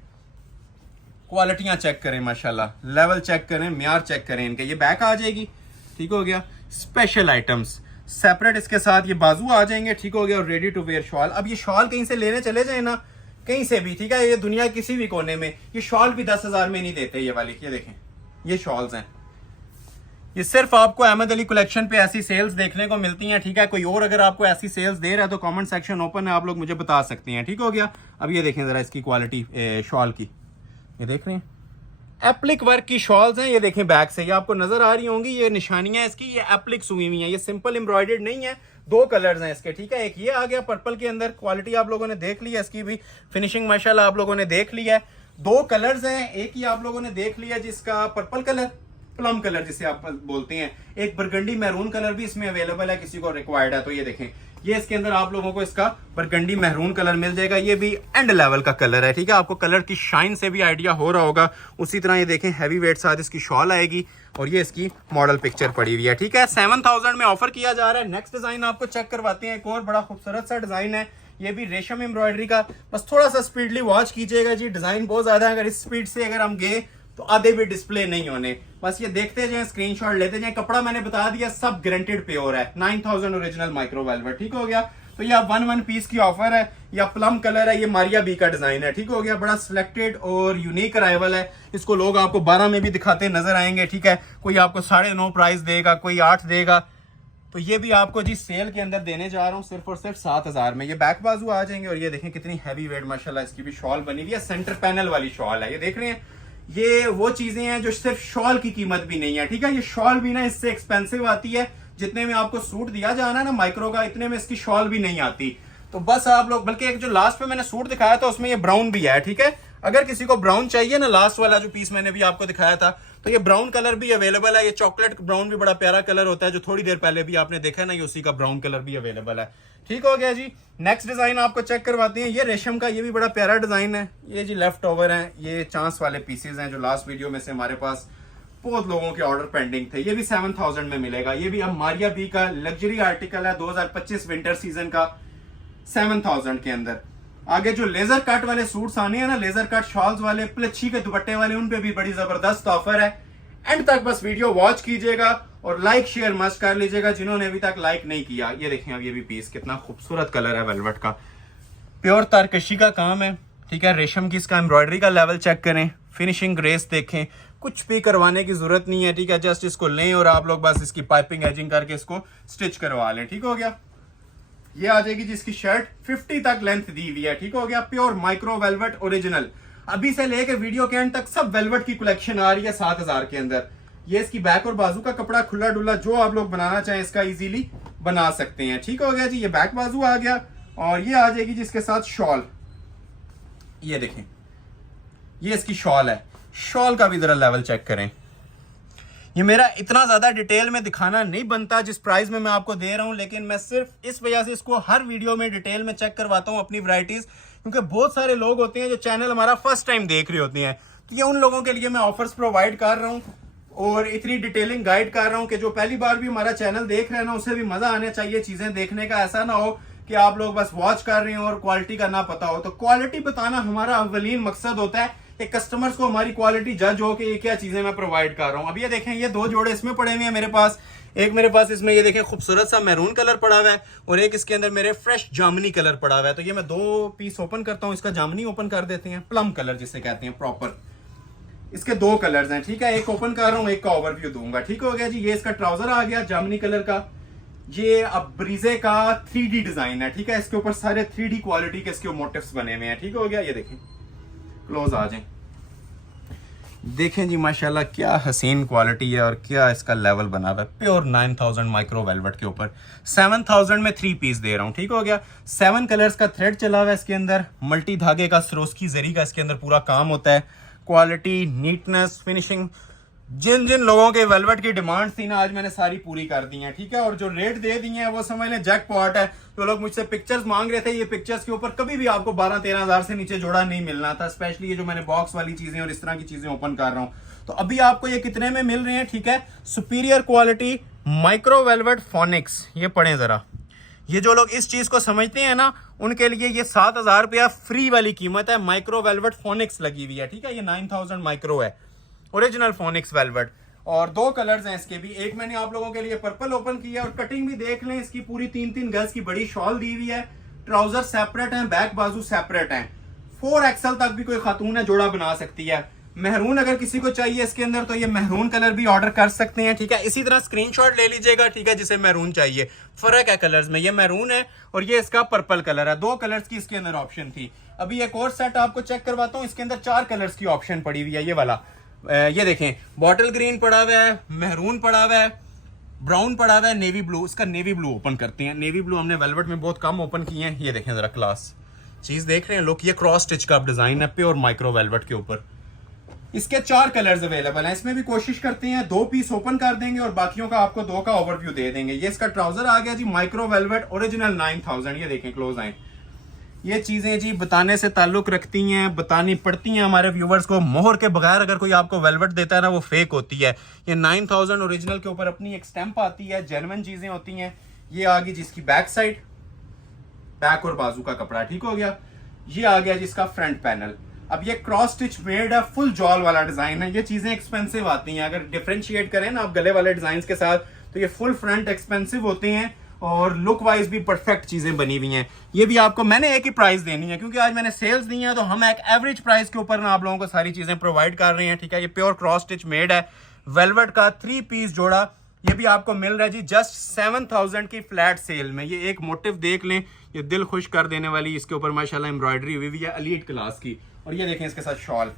क्वालिटियां चेक करें, माशाल्लाह, लेवल चेक करें, म्यार चेक करें इनके। ये बैक आ जाएगी, ठीक हो गया। स्पेशल आइटम्स सेपरेट इसके साथ ये बाजू आ जाएंगे, ठीक हो गया। और रेडी टू वेयर शॉल। अब ये शॉल कहीं से लेने चले जाए ना, कहीं से भी, ठीक है, ये दुनिया किसी भी कोने में, ये शॉल भी 10,000 में नहीं देते ये वाली। ये देखें, ये शॉल्स हैं, ये सिर्फ आपको अहमद अली कलेक्शन पे ऐसी सेल्स देखने को मिलती हैं, ठीक है। कोई और अगर आपको ऐसी सेल्स दे रहा है तो कमेंट सेक्शन ओपन है, आप लोग मुझे बता सकते हैं, ठीक हो गया। अब ये देखें जरा इसकी क्वालिटी शॉल की, ये देख रहे हैं, एप्लिक वर्क की शॉल्स हैं। ये देखें बैक से, ये आपको नजर आ रही होंगी, ये निशानियां इसकी, ये एप्लिक्स हुई हुई हैं, ये सिंपल एम्ब्रॉयडर्ड नहीं है। 2 कलर्स हैं इसके, ठीक है। एक ये आ गया पर्पल के अंदर, क्वालिटी आप लोगों ने देख ली है, इसकी भी फिनिशिंग माशाल्लाह आप लोगों ने देख ली है। दो कलर्स हैं, एक ही आप लोगों ने देख लिया जिसका पर्पल कलर, प्लम कलर जिसे आप बोलते हैं, एक बरगंडी मैरून कलर भी इसमें अवेलेबल है, किसी को रिक्वायर्ड है तो ये देखें, ये इसके अंदर आप लोगों को इसका बरगंडी मैरून कलर मिल जाएगा। ये भी एंड लेवल का कलर है, ठीक है, आपको कलर की शाइन से भी आइडिया हो रहा होगा। उसी तरह ये देखें हैवी वेट साथ इसकी शॉल आएगी और ये इसकी मॉडल पिक्चर पड़ी हुई है, ठीक है। 7000 में ऑफर किया जा रहा है। नेक्स्ट डिजाइन आपको चेक करवाते हैं, एक और बड़ा खूबसूरत सा डिजाइन है, ये भी रेशम एम्ब्रॉयडरी का। बस थोड़ा सा स्पीडली वॉच कीजिएगा जी, डिजाइन बहुत ज्यादा है, अगर इस स्पीड से अगर हम गए तो आधे भी डिस्प्ले नहीं होने। बस ये देखते जाएं, स्क्रीनशॉट लेते जाएं। कपड़ा मैंने बता दिया सब गारंटेड प्योर है, 9000 ओरिजिनल माइक्रो वेलवेट, ठीक हो गया। तो ये 1 पीस की ऑफर है, या प्लम कलर है, ये मारिया बी का डिजाइन है, ठीक हो गया। बड़ा सिलेक्टेड और यूनिक अराइवल है, इसको लोग आपको 12 में भी दिखाते नजर आएंगे, ठीक है। कोई आपको 9.5 प्राइस देगा, कोई 8 देगा, तो ये भी आपको जी सेल के अंदर देने जा रहा हूँ सिर्फ और सिर्फ 7000 में। ये बैक बाजू आ जाएंगे और ये देखें कितनी हैवी वेट माशाल्लाह, इसकी भी शॉल बनी हुई है, सेंटर पैनल वाली शॉल है, ये देख रहे हैं। ये वो चीजें हैं जो सिर्फ शॉल की कीमत भी नहीं है, ठीक है। ये शॉल भी ना इससे एक्सपेंसिव आती है, जितने में आपको सूट दिया जाना है ना माइक्रो का, इतने में इसकी शॉल भी नहीं आती। तो बस आप लोग, बल्कि एक जो लास्ट पे मैंने सूट दिखाया था उसमें ये ब्राउन भी है, ठीक है। अगर किसी को ब्राउन चाहिए ना, लास्ट वाला जो पीस मैंने भी आपको दिखाया था, तो ये ब्राउन कलर भी अवेलेबल है। ये चॉकलेट ब्राउन भी बड़ा प्यारा कलर होता है, जो थोड़ी देर पहले भी आपने देखा है ना, ये उसी का ब्राउन कलर भी अवेलेबल है, ठीक हो गया जी। नेक्स्ट डिजाइन आपको चेक करवाते हैं, ये रेशम का, ये भी बड़ा प्यारा डिजाइन है। ये जी लेफ्ट ओवर है, ये चांस वाले पीसेज हैं जो लास्ट वीडियो में से हमारे पास बहुत लोगों के ऑर्डर पेंडिंग थे। ये भी 7000 में मिलेगा। ये भी अब मारिया बी का लग्जरी आर्टिकल है, 2025 विंटर सीजन का, 7000 के अंदर। आगे जो लेजर कट वाले सूट्स आने हैं ना, लेजर कट शॉल्स वाले, प्लच्छी के दुपट्टे वाले, उन पे भी बड़ी जबरदस्त ऑफर है। एंड तक बस वीडियो वॉच कीजिएगा और लाइक शेयर मस्ट कर लीजिएगा जिन्होंने अभी तक लाइक नहीं किया। ये देखें अब ये भी पीस कितना खूबसूरत कलर है वेलवेट का, प्योर तारकशी का काम है, ठीक है। रेशम की इसका एम्ब्रॉयडरी का लेवल चेक करें, फिनिशिंग ग्रेस देखें, कुछ भी करवाने की जरूरत नहीं है, ठीक है। जस्ट इसको लें और आप लोग बस इसकी पाइपिंग एजिंग करके इसको स्टिच करवा लें, ठीक हो गया। ये आ जाएगी जिसकी शर्ट 50 तक लेंथ दी हुई है, ठीक हो गया। प्योर माइक्रो वेलवेट ओरिजिनल, अभी से लेके वीडियो के एंड तक सब वेलवेट की कलेक्शन आ रही है 7000 के अंदर। ये इसकी बैक और बाजू का कपड़ा खुला डुला जो आप लोग बनाना चाहें इसका इजीली बना सकते हैं, ठीक हो गया जी। ये बैक बाजू आ गया और ये आ जाएगी जिसके साथ शॉल, ये देखें, ये इसकी शॉल है। शॉल का भी जरा लेवल चेक करें। ये मेरा इतना ज्यादा डिटेल में दिखाना नहीं बनता जिस प्राइस में मैं आपको दे रहा हूं, लेकिन मैं सिर्फ इस वजह से इसको हर वीडियो में डिटेल में चेक करवाता हूं अपनी वैरायटीज, क्योंकि बहुत सारे लोग होते हैं जो चैनल हमारा फर्स्ट टाइम देख रहे होते हैं। तो ये उन लोगों के लिए मैं ऑफर्स प्रोवाइड कर रहा हूं और इतनी डिटेलिंग गाइड कर रहा हूं कि जो पहली बार भी हमारा चैनल देख रहे हैं ना, उसे भी मजा आना चाहिए चीजें देखने का। ऐसा ना हो कि आप लोग बस वॉच कर रहे हो और क्वालिटी का ना पता हो। तो क्वालिटी बताना हमारा अव्वलीन मकसद होता है कि कस्टमर्स को हमारी क्वालिटी जज हो कि ये क्या चीजें मैं प्रोवाइड कर रहा हूं। अब ये देखें, ये दो जोड़े इसमें पड़े हुए हैं मेरे पास। एक मेरे पास इसमें ये देखें खूबसूरत सा मैरून कलर पड़ा हुआ है और एक इसके अंदर मेरे फ्रेश जामनी कलर पड़ा हुआ है। तो ये मैं दो पीस ओपन करता हूं, इसका जामनी ओपन कर देते हैं, प्लम कलर जिसे कहते हैं प्रॉपर। इसके दो कलर्स हैं, ठीक है। एक ओपन कर रहा हूं, एक का ओवरव्यू दूंगा, ठीक हो गया जी। ये इसका ट्राउजर आ गया जामनी कलर का। ये अब ब्रीजे का 3D डिजाइन है, ठीक है। इसके ऊपर सारे 3D क्वालिटी के इसके मोटिव्स बने हुए हैं, ठीक हो गया। ये देखें, क्लोज आ जाए, देखें जी माशाल्लाह क्या हसीन क्वालिटी है और क्या इसका लेवल बना हुआ है। प्योर 9000 माइक्रो वेलवेट के ऊपर 7000 में 3 पीस दे रहा हूं, ठीक हो गया। 7 कलर्स का थ्रेड चला हुआ है इसके अंदर, मल्टी धागे का सरोस्की जरी का इसके अंदर पूरा काम होता है। क्वालिटी, नीटनेस, फिनिशिंग, जिन जिन लोगों के वेलवेट की डिमांड थी ना, आज मैंने सारी पूरी कर दी है, ठीक है। और जो रेट दे दिए हैं वो समझ लें जैकपॉट है। जो लोग मुझसे पिक्चर्स मांग रहे थे, ये पिक्चर्स के ऊपर कभी भी आपको 12-13 हजार से नीचे जोड़ा नहीं मिलना था। स्पेशली ये जो मैंने बॉक्स वाली चीजें और इस तरह की चीजें ओपन कर रहा हूं, तो अभी आपको ये कितने में मिल रहे हैं, ठीक है। Superior quality micro velvet phoenix, ये पढ़े जरा। ये जो लोग इस चीज को समझते हैं ना, उनके लिए ये 7000 रुपया फ्री वाली कीमत है। माइक्रो वेलवेट फोनिक्स लगी हुई है, ठीक है। ये 9000 माइक्रो है, ओरिजिनल फोनिक्स वेलवेट। और दो कलर्स हैं इसके भी। एक मैंने आप लोगों के लिए पर्पल ओपन किया और कटिंग भी देख लें इसकी, पूरी 3-3 गज की बड़ी शॉल दी हुई है। ट्राउजर सेपरेट है, बैक बाजू सेपरेट है। 4XL तक भी कोई खातून है जोड़ा बना सकती है। महरून अगर किसी को चाहिए इसके अंदर तो ये महरून कलर भी ऑर्डर कर सकते हैं, ठीक है। इसी तरह स्क्रीनशॉट ले लीजिएगा, ठीक है, जिसे महरून चाहिए। फर्क है कलर्स में, ये महरून है और ये इसका पर्पल कलर है। 2 कलर्स की इसके अंदर ऑप्शन थी। अभी एक और सेट आपको चेक करवाता हूँ, इसके अंदर 4 कलर्स की ऑप्शन पड़ी हुई है। ये वाला, ये देखें, बॉटल ग्रीन पड़ा हुआ है, महरून पड़ा हुआ है, ब्राउन पड़ा हुआ है, नेवी ब्लू। इसका नेवी ब्लू ओपन करते हैं। नेवी ब्लू हमने वेलवेट में बहुत कम ओपन किए हैं। ये देखें जरा क्लास, चीज देख रहे हैं लुक, ये क्रॉस स्टिच का डिजाइन है प्योर माइक्रो वेलवेट के ऊपर। इसके 4 कलर्स अवेलेबल हैं। इसमें भी कोशिश करते हैं 2 पीस ओपन कर देंगे और बाकियों का आपको 2 का ओवरव्यू दे देंगे। ये इसका ट्राउजर आ गया जी, माइक्रो वेलवेट ओरिजिनल 9000। ये देखें क्लोज आए, ये चीजें जी बताने से ताल्लुक रखती हैं, बतानी पड़ती हैं हमारे व्यूवर्स को। मोहर के बगैर अगर कोई आपको वेलवेट देता है ना, वो फेक होती है। ये 9000 ओरिजिनल के ऊपर अपनी एक स्टैंप आती है, जेन्युइन चीजें होती हैं। ये आ गई जिसकी बैक साइड, बैक और बाजू का कपड़ा, ठीक हो गया। ये आ गया जिसका फ्रंट पैनल। अब ये क्रॉस स्टिच मेड है, फुल जॉल वाला डिजाइन है। ये चीजें एक्सपेंसिव आती हैं, अगर डिफरेंशिएट करें ना आप गले वाले डिजाइन के साथ, तो ये फुल फ्रंट एक्सपेंसिव होते हैं और लुक वाइज भी परफेक्ट चीजें बनी हुई हैं। ये भी आपको मैंने एक ही प्राइस देनी है क्योंकि आज मैंने सेल्स दी हैं, तो हम एक एवरेज प्राइस के ऊपर ना आप लोगों को सारी चीजें प्रोवाइड कर रहे हैं, ठीक है। ये प्योर क्रॉस स्टिच मेड है, वेलवेट का 3 पीस जोड़ा, ये भी आपको मिल रहा है जी जस्ट 7000 की फ्लैट सेल में। ये एक मोटिव देख लें, ये दिल खुश कर देने वाली, इसके ऊपर माशाल्लाह एम्ब्रॉयडरी हुई हुई है एलीट क्लास की। और ये देखें इसके साथ शॉल।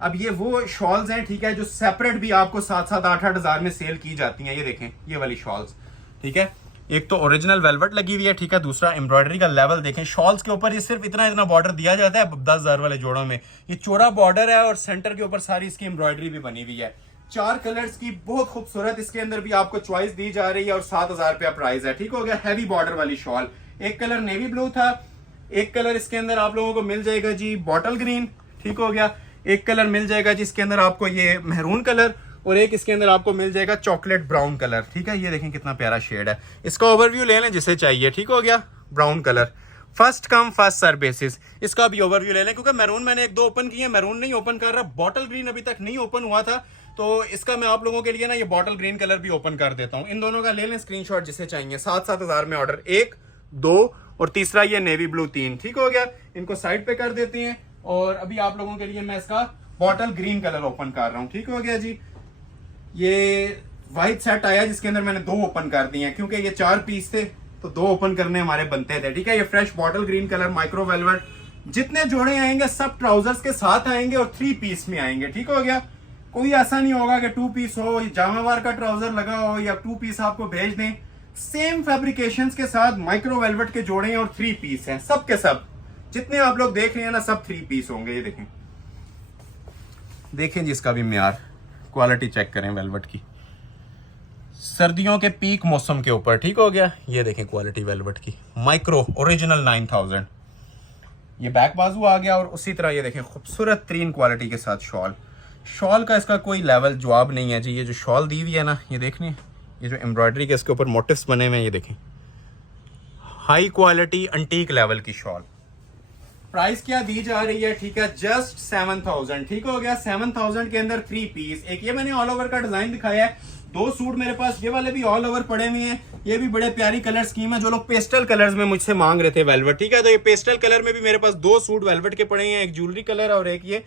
अब ये वो शॉल्स हैं, ठीक है, जो सेपरेट भी आपको 7-7, 8-8 हजार में सेल की जाती हैं। ये देखें ये वाली शॉल्स, ठीक है। एक तो ओरिजिनल वेलवेट लगी हुई है, ठीक है, दूसरा एम्ब्रॉयडरी का लेवल देखें। शॉल्स के ऊपर ये सिर्फ इतना बॉर्डर दिया जाता है 10,000 वाले जोड़ों में। ये चौड़ा बॉर्डर है और सेंटर के ऊपर सारी इसकी एम्ब्रॉयडरी भी बनी हुई है। 4 कलर्स की बहुत खूबसूरत इसके अंदर भी आपको चॉइस दी जा रही है और 7000 रुपया प्राइस है, ठीक हो गया। हैवी बॉर्डर वाली शॉल, एक कलर नेवी ब्लू था, एक कलर इसके अंदर आप लोगों को मिल जाएगा जी बॉटल ग्रीन, ठीक हो गया। एक कलर मिल जाएगा जिसके अंदर आपको ये मेहरून कलर, और एक इसके अंदर आपको मिल जाएगा चॉकलेट ब्राउन कलर, ठीक है। ये देखें कितना प्यारा शेड है। इसका ओवरव्यू ले लें जिसे चाहिए, ठीक हो गया। Brown colour, first come first serve basis, इसका भी ओवरव्यू ले लें क्योंकि मैरून मैंने 1-2 ओपन किए, मैरून नहीं ओपन कर रहा। बॉटल ग्रीन अभी तक नहीं ओपन हुआ था, तो इसका मैं आप लोगों के लिए ना ये बॉटल ग्रीन कलर भी ओपन कर देता हूँ। इन दोनों का ले लें स्क्रीनशॉट जिसे चाहिए। 7-7 हजार में ऑर्डर, 1, 2 और तीसरा ये नेवी ब्लू 3, ठीक हो गया। इनको साइड पे कर देते हैं और अभी आप लोगों के लिए मैं इसका बॉटल ग्रीन कलर ओपन कर रहा हूँ, ठीक हो गया जी। ये व्हाइट सेट आया जिसके अंदर मैंने 2 ओपन कर दिए हैं क्योंकि ये 4 पीस थे तो 2 ओपन करने हमारे बनते थे, ठीक है। ये fresh bottle green colour micro velvet, जितने जोड़े आएंगे सब ट्राउजर्स के साथ आएंगे और 3 पीस में आएंगे, ठीक हो गया। कोई ऐसा नहीं होगा कि 2 पीस हो, जामावार का ट्राउजर लगा हो या 2 पीस आपको भेज दें। सेम फैब्रिकेशंस के साथ माइक्रो वेलवेट के जोड़े हैं और 3 पीस हैं, सब के सब जितने आप लोग देख रहे हैं ना सब 3 पीस होंगे। ये देखें जिसका भी म्यार, क्वालिटी चेक करें वेलवेट की, सर्दियों के पीक मौसम के ऊपर, ठीक हो गया। ये देखें क्वालिटी वेलवेट की, माइक्रो ओरिजिनल 9000। ये बैक बाजू आ गया और उसी तरह ये देखें खूबसूरत तरीन क्वालिटी के साथ शॉल। शॉल का इसका कोई लेवल जवाब नहीं है जी। ये जो शॉल दी हुई है ना, ये देखने, ये जो एम्ब्रॉयडरी के इसके ऊपर मोटिव्स बने हुए हैं, ये देखें हाई क्वालिटी अंटीक लेवल की शॉल। प्राइस क्या दी जा रही है, ठीक है, जस्ट 7000, ठीक हो गया। 7000 के अंदर 3 पीस। एक ये मैंने ऑल ओवर का डिजाइन दिखाया है, 2 सूट मेरे पास ये वाले भी ऑल ओवर पड़े हुए हैं। ये भी बड़े प्यारी कलर स्कीम है, जो लोग पेस्टल कलर्स में मुझसे मांग रहे थे वेलवेट, ठीक है। तो ये पेस्टल कलर में भी मेरे पास 2 सूट वेलवेट के पड़े हैं, एक ज्वेलरी कलर और एक ये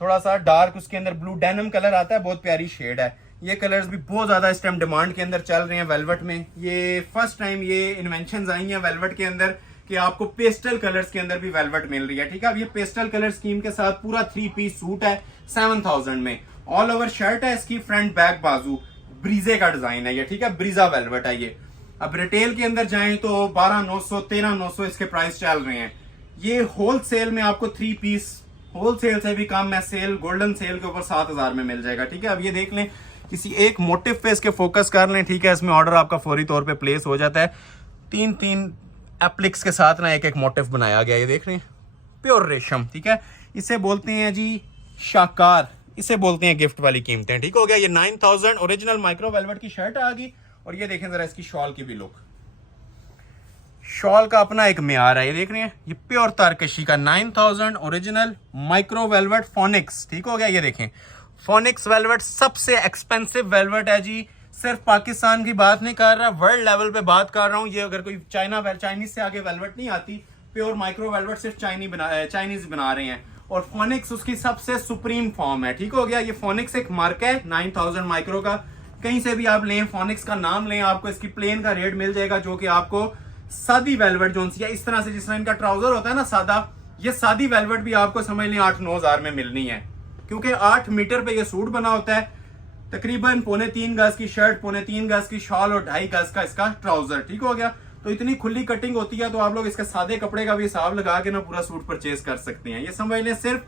थोड़ा सा डार्क, उसके अंदर ब्लू डेनिम कलर आता है, बहुत प्यारी शेड है। ये कलर्स भी बहुत ज्यादा इस टाइम डिमांड के अंदर चल रहे हैं वेलवेट में। ये फर्स्ट टाइम ये इन्वेंशन आई हैं वेलवेट के अंदर कि आपको पेस्टल कलर्स के अंदर भी वेलवेट मिल रही है, ठीक है। अब ये पेस्टल कलर स्कीम के साथ पूरा 3 पीस सूट है 7000 में। ऑल ओवर शर्ट है इसकी, फ्रंट बैक बाजू ब्रीजे का डिजाइन है ये, ठीक है, ब्रीजा वेलवेट है ये। अब रिटेल के अंदर जाएं तो 12900 13900 इसके प्राइस चल रहे हैं। ये होलसेल में आपको 3 पीस होलसेल से भी कम में सेल, गोल्डन सेल के ऊपर 7000 में मिल जाएगा, ठीक है। अब ये देख लें, किसी एक मोटिव पे इसके फोकस कर लें, ठीक है, इसमें ऑर्डर आपका फौरी तौर पे प्लेस हो जाता है। 3 एप्लिक्स के साथ ना एक मोटिव बनाया गया, ये देख रहे हैं, प्योर रेशम, ठीक है। इसे बोलते हैं जी शाकार, इसे बोलते हैं गिफ्ट वाली कीमतें, ठीक हो गया। ये 9000 ओरिजिनल माइक्रो वेलवेट की शर्ट आ गई। और ये देखें जरा इसकी शॉल की भी लुक, शॉल का अपना एक म्यार है, ये देख रहे हैं, ये प्योर तारकशी का 9000 ओरिजिनल माइक्रो वेलवेट फोनिक्स, ठीक हो गया। ये देखें फोनिक्स वेलवेट सबसे एक्सपेंसिव वेलवेट है जी। सिर्फ पाकिस्तान की बात नहीं कर रहा, वर्ल्ड लेवल पे बात कर रहा हूँ। ये अगर कोई चाइनीज से आगे वेलवेट नहीं आती, प्योर माइक्रो वेलवेट सिर्फ चाइनीज बना रहे हैं और फोनिक्स उसकी सबसे सुप्रीम फॉर्म है, ठीक हो गया। ये फोनिक्स एक मार्क है 9000 माइक्रो का, कहीं से भी आप लें, फोनिक्स का नाम लें, आपको इसकी प्लेन का रेट मिल जाएगा, जो कि आपको सादी वेलवेट जो सी है, इस तरह से जिस तरह इनका ट्राउजर होता है ना सादा, ये सादी वेलवेट भी आपको समझ लें 8-9 हजार में मिलनी है, क्योंकि 8 मीटर पे ये सूट बना होता है। तकरीबन 3.25 गज की शर्ट, 3.25 गज की शॉल और 2.5 गज का इसका ट्राउजर, ठीक हो गया। तो इतनी खुली कटिंग होती है, तो आप लोग इसके सादे कपड़े का भी हिसाब लगा के ना पूरा सूट परचेज कर सकते हैं। ये समझ लें सिर्फ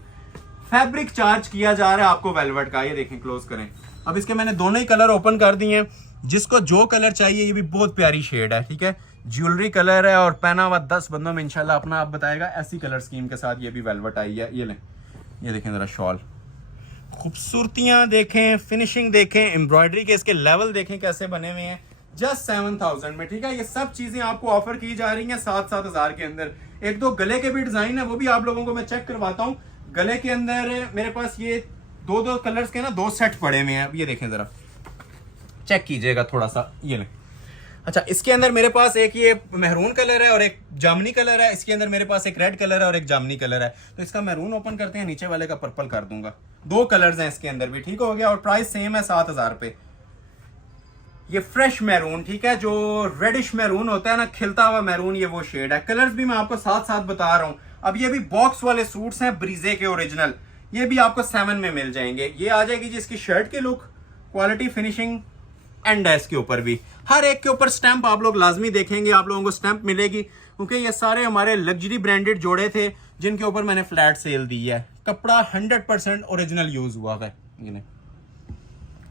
फैब्रिक चार्ज किया जा रहा है आपको वेलवेट का। ये देखें, क्लोज करें। अब इसके मैंने दोनों ही कलर ओपन कर दिए हैं, जिसको जो कलर चाहिए। ये भी बहुत प्यारी शेड है, ठीक है, ज्वेलरी कलर है और पहना हुआ 10 बंदों में इंशाल्लाह अपना आप बताएगा। ऐसी कलर स्कीम के साथ ये भी वेलवेट आई है। ये लें, ये देखें जरा शॉल, खूबसूरतियां देखें, फिनिशिंग देखें, एम्ब्रॉयडरी के इसके लेवल देखें कैसे बने हुए हैं। जस्ट 7000 में, ठीक है। ये सब चीजें आपको ऑफर की जा रही हैं 7,000 के अंदर। एक दो गले के भी डिजाइन है, वो भी आप लोगों को मैं चेक करवाता हूँ। गले के अंदर मेरे पास ये दो कलर्स के ना 2 सेट पड़े हुए हैं। अब ये देखें जरा, चेक कीजिएगा थोड़ा सा। ये लें। अच्छा, इसके अंदर मेरे पास एक ये मेहरून कलर है और एक जामनी कलर है। इसके अंदर मेरे पास एक रेड कलर है और एक जामनी कलर है। तो इसका मेहरून ओपन करते हैं, नीचे वाले का पर्पल कर दूंगा। 2 कलर्स हैं इसके अंदर भी, ठीक हो गया। और प्राइस सेम है 7000 पे। ये फ्रेश मैरून, ठीक है, जो रेडिश मैरून होता है ना, खिलता हुआ मैरून, ये वो शेड है। कलर्स भी मैं आपको साथ साथ बता रहा हूं। अब ये भी बॉक्स वाले सूट्स हैं ब्रीजे के ओरिजिनल, ये भी आपको 7 में मिल जाएंगे। ये आ जाएगी जी इसकी शर्ट की लुक, क्वालिटी, फिनिशिंग एंड है इसके ऊपर भी। हर एक के ऊपर स्टैंप आप लोग लाजमी देखेंगे, आप लोगों को स्टैंप मिलेगी, क्योंकि ये सारे हमारे लग्जरी ब्रांडेड जोड़े थे जिनके ऊपर मैंने फ्लैट सेल दी है। कपड़ा 100% ओरिजिनल यूज हुआ है,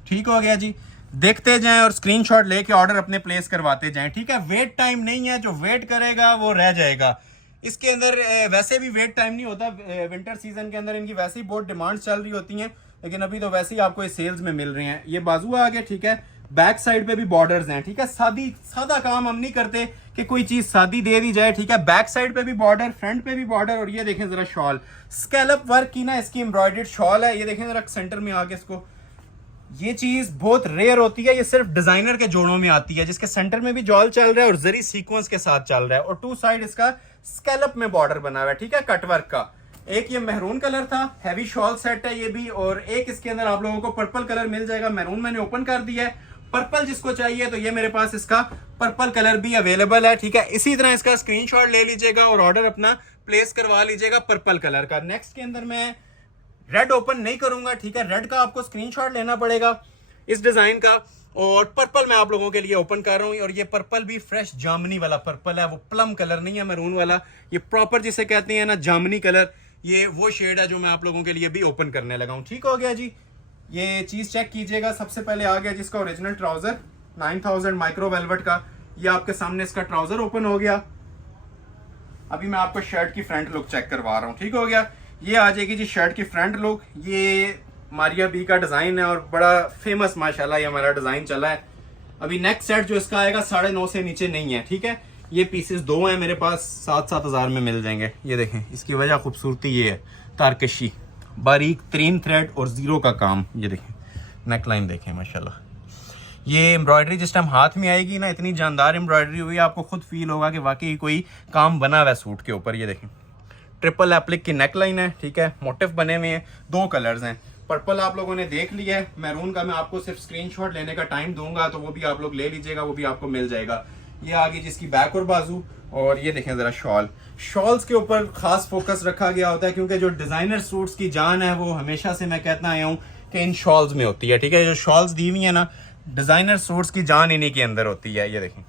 ठीक हो गया जी। देखते जाएं और स्क्रीनशॉट लेके ऑर्डर अपने प्लेस करवाते जाएं, ठीक है। वेट टाइम नहीं है, जो वेट करेगा वो रह जाएगा। इसके अंदर वैसे भी वेट टाइम नहीं होता। विंटर सीजन के अंदर इनकी वैसे ही बहुत डिमांड चल रही होती हैं, लेकिन अभी तो वैसे ही आपको ये सेल्स में मिल रही हैं। ये बाजू आ गए, ठीक है। बैक साइड पे भी बॉर्डर्स हैं, ठीक है। सादा काम हम नहीं करते कि कोई चीज सादी दे दी जाए, ठीक है। बैक साइड पे भी बॉर्डर, फ्रंट पे भी बॉर्डर। और ये देखें जरा शॉल, स्कैलप वर्क की ना इसकी एम्ब्रॉयडर्ड शॉल है। ये देखें जरा सेंटर में आके इसको, ये चीज बहुत रेयर होती है। ये सिर्फ डिजाइनर के जोड़ों में आती है, जिसके सेंटर में भी जॉल चल रहा है और जरी सीक्वेंस के साथ चल रहा है, और 2 साइड इसका स्कैलप में बॉर्डर बना हुआ है, ठीक है, कटवर्क का। एक ये मेहरून कलर था, हैवी शॉल सेट है ये भी। और एक इसके अंदर आप लोगों को पर्पल कलर मिल जाएगा। मेहरून मैंने ओपन कर दिया है, पर्पल जिसको चाहिए तो ये मेरे पास इसका पर्पल कलर भी अवेलेबल है, ठीक है। इसी तरह इसका स्क्रीनशॉट ले लीजिएगा और ऑर्डर अपना प्लेस करवा लीजिएगा पर्पल कलर का। नेक्स्ट के अंदर मैं रेड ओपन नहीं करूंगा, ठीक है। रेड का आपको स्क्रीनशॉट लेना पड़ेगा इस डिजाइन का। और पर्पल मैं आप लोगों के लिए ओपन कर रहा हूं, और ये पर्पल भी फ्रेश जामनी वाला पर्पल है, वो प्लम कलर नहीं है मैरून वाला। ये प्रॉपर जिसे कहते हैं ना जामनी कलर, ये वो शेड है जो मैं आप लोगों के लिए भी ओपन करने लगा हूं, ठीक हो गया जी। ये चीज चेक कीजिएगा। सबसे पहले आ गया जिसका ओरिजिनल ट्राउजर 9000 माइक्रो वेलवेट का। ये आपके सामने इसका ट्राउजर ओपन हो गया। अभी मैं आपको शर्ट की फ्रंट लुक चेक करवा रहा हूँ, ठीक हो गया। ये आ जाएगी जी शर्ट की फ्रंट लुक। ये मारिया बी का डिजाइन है और बड़ा फेमस माशाल्लाह ये हमारा डिजाइन चला है। अभी नेक्स्ट सेट जो इसका आएगा 9.5 से नीचे नहीं है, ठीक है। ये पीसेस 2 हैं मेरे पास, 7,000 में मिल जाएंगे। ये देखें, इसकी वजह खूबसूरती ये है, तारकशी, बारीक 3 थ्रेड और 0 का काम। ये देखें, नेकलाइन देखें माशाल्लाह। ये एम्ब्रॉयडरी जिस टाइम हाथ में आएगी ना, इतनी जानदार एम्ब्रॉयडरी हुई, आपको खुद फील होगा कि वाकई कोई काम बना हुआ है सूट के ऊपर। ये देखें, ट्रिपल एप्लिक की नेकलाइन है, ठीक है। मोटिफ बने हुए हैं, 2 कलर्स हैं। पर्पल आप लोगों ने देख लिया है, मैरून का मैं आपको सिर्फ स्क्रीनशॉट लेने का टाइम दूंगा, तो वो भी आप लोग ले लीजिएगा, वो भी आपको मिल जाएगा। ये आगे जिसकी बैक और बाजू। और ये देखें जरा शॉल्स के ऊपर खास फोकस रखा गया होता है, क्योंकि जो डिजाइनर सूट्स की जान है वो हमेशा से मैं कहता आया हूँ कि इन शॉल्स में होती है, ठीक है। जो शॉल्स दी हुई है ना, डिजाइनर सूट्स की जान इन्हीं के अंदर होती है। ये देखें,